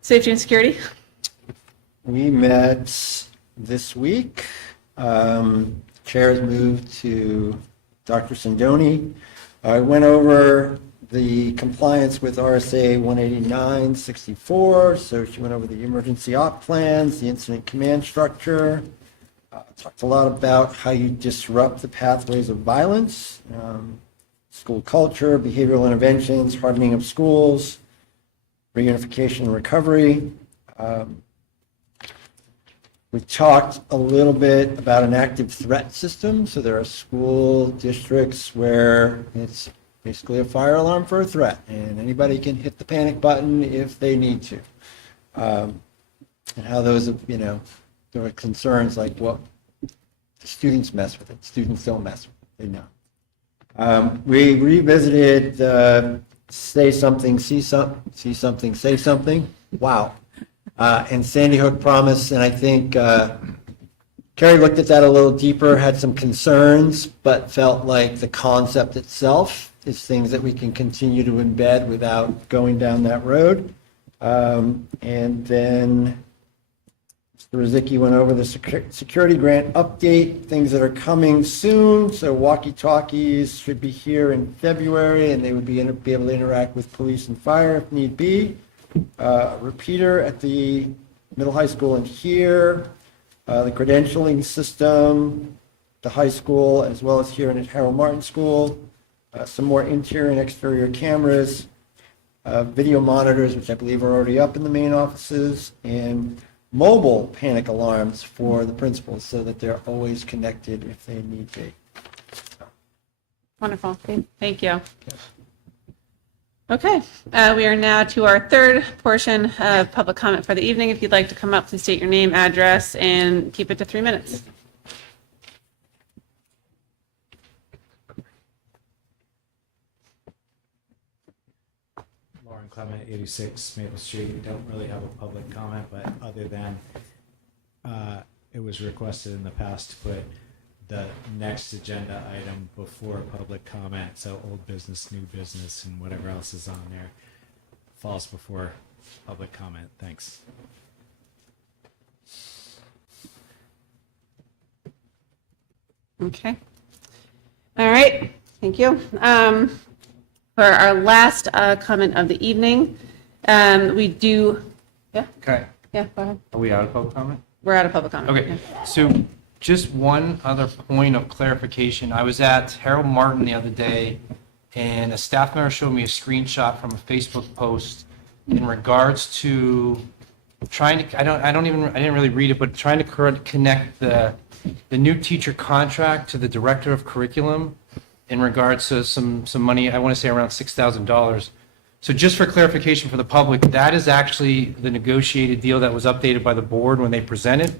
Safety and security. We met this week. Chairs moved to Dr. Sindoni. I went over the compliance with RSA 189-64. So she went over the emergency op plans, the incident command structure. Talked a lot about how you disrupt the pathways of violence, school culture, behavioral interventions, hardening of schools, reunification and recovery. We talked a little bit about an active threat system. So there are school districts where it's basically a fire alarm for a threat, and anybody can hit the panic button if they need to. And how those, there are concerns like, well, the students mess with it. Students don't mess with it. They know. We revisited say something, see something, say something. Wow. And Sandy Hook Promise, and I think Carrie looked at that a little deeper, had some concerns, but felt like the concept itself is things that we can continue to embed without going down that road. And then Mr. Rozicki went over the security grant update, things that are coming soon. So walkie-talkies should be here in February, and they would be able to interact with police and fire if need be. Repeater at the middle high school and here, the credentialing system, the high school, as well as here at Harold Martin School, some more interior and exterior cameras, video monitors, which I believe are already up in the main offices, and mobile panic alarms for the principals so that they're always connected if they need be. Wonderful. Thank you. Okay, we are now to our third portion of public comment for the evening. If you'd like to come up, please state your name, address, and keep it to 3 minutes. Lauren Clement, 86 Maple Street. We don't really have a public comment, but other than it was requested in the past to put the next agenda item before public comment, so old business, new business, and whatever else is on there falls before public comment. Thanks. Okay. All right. Thank you. For our last comment of the evening, we do. Yeah. Okay. Yeah. Go ahead. Are we out of public comment? We're out of public comment. Okay. Yeah. So just one other point of clarification. I was at Harold Martin the other day, and a staff member showed me a screenshot from a Facebook post in regards to trying to, I didn't really read it, but trying to connect the new teacher contract to the director of curriculum in regards to some money, I want to say around $6,000. So just for clarification for the public, that is actually the negotiated deal that was updated by the board when they presented,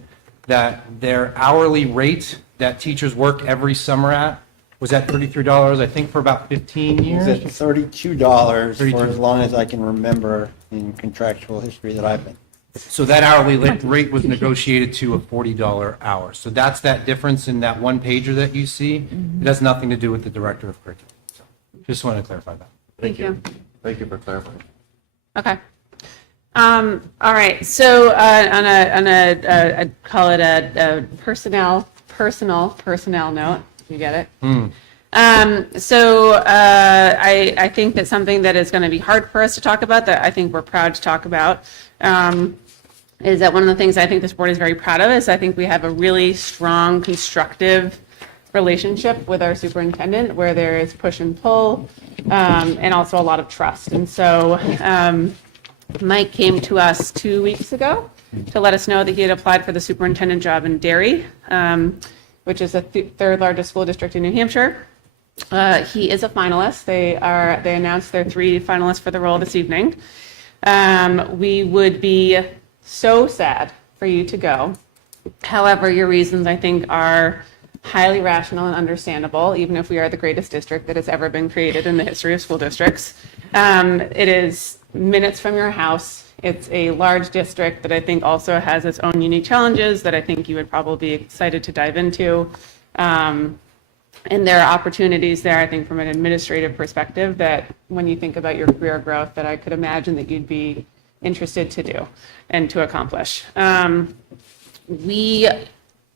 that their hourly rate that teachers work every summer at Was that $33, I think, for about 15 Is it years? $32 for $32. as long as I can remember in contractual history that I've been? So that hourly rate was negotiated to a $40 hour. So that's that difference in that one pager that you see. It has nothing to do with the director of curriculum. So just wanted to clarify that. Thank you. Thank you for clarifying. Okay. All right, so on a I'd call it a personal note, you get it? I think that something that is going to be hard for us to talk about, that I think we're proud to talk about, is that one of the things I think this board is very proud of is I think we have a really strong, constructive relationship with our superintendent where there is push and pull, and also a lot of trust. And so Mike came to us 2 weeks ago to let us know that he had applied for the superintendent job in Derry, which is the third largest school district in New Hampshire. He is a finalist. They announced their 3 finalists for the role this evening. We would be so sad for you to go. However, your reasons, I think, are highly rational and understandable, even if we are the greatest district that has ever been created in the history of school districts. It is minutes from your house. It's a large district that I think also has its own unique challenges that I think you would probably be excited to dive into. And there are opportunities there, I think, from an administrative perspective that when you think about your career growth, that I could imagine that you'd be interested to do and to accomplish. We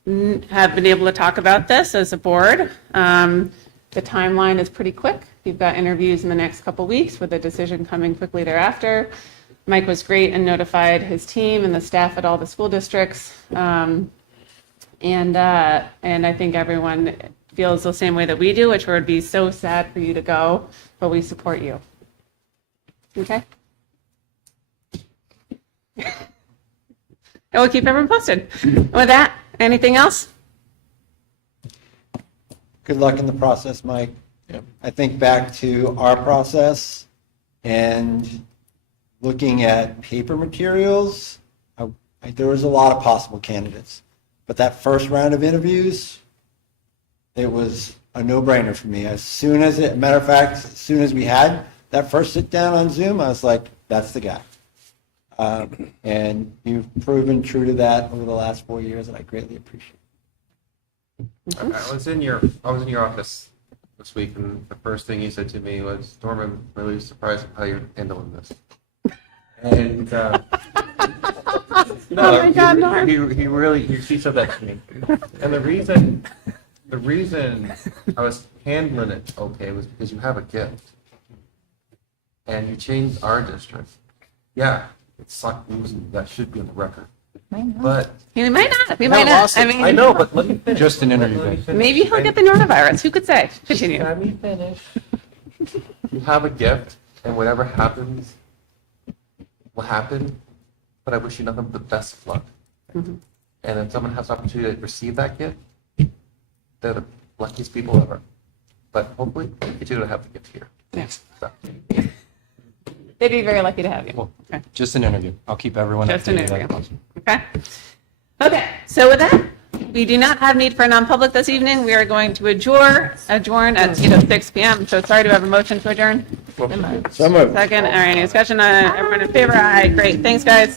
have been able to talk about this as a board. The timeline is pretty quick. You've got interviews in the next couple weeks with a decision coming quickly thereafter. Mike was great and notified his team and the staff at all the school districts. And I think everyone feels the same way that we do, which would be so sad for you to go, but we support you. Okay? And we'll keep everyone posted. With that, anything else? Good luck in the process, Mike. Yep. I think back to our process and looking at paper materials, there was a lot of possible candidates. But that first round of interviews, it was a no-brainer for me. Matter of fact, as soon as we had that first sit down on Zoom, I was like, that's the guy. And you've proven true to that over the last 4 years, and I greatly appreciate it. I was in your office this week, and the first thing you said to me was, "Norm, I'm really surprised at how you're handling this." And Oh my God, Norm. he said that to me. And the reason I was handling it okay was because you have a gift, and you changed our district. Yeah, it sucked losing. That should be on the record. But He might not. He might not. I mean, I know, but let me finish. Just an interview. Let me finish. maybe he'll get the coronavirus. Who could say? Continue. Let me finish. You have a gift, and whatever happens will happen. But I wish you nothing but the best of luck. Mhm. And if someone has the opportunity to receive that gift, they're the luckiest people ever. But hopefully, you two don't have the gift here. Yes. So. They'd be very lucky to have you. Well, Okay. just an interview. I'll keep everyone Just an updated. interview. Okay. Okay. So with that, we do not have need for a non-public this evening. We are going to adjourn at 6 p.m. So sorry to have a motion to adjourn. So moved. Second. All right. Any discussion? Everyone in favor? Aye. Great. Thanks, guys.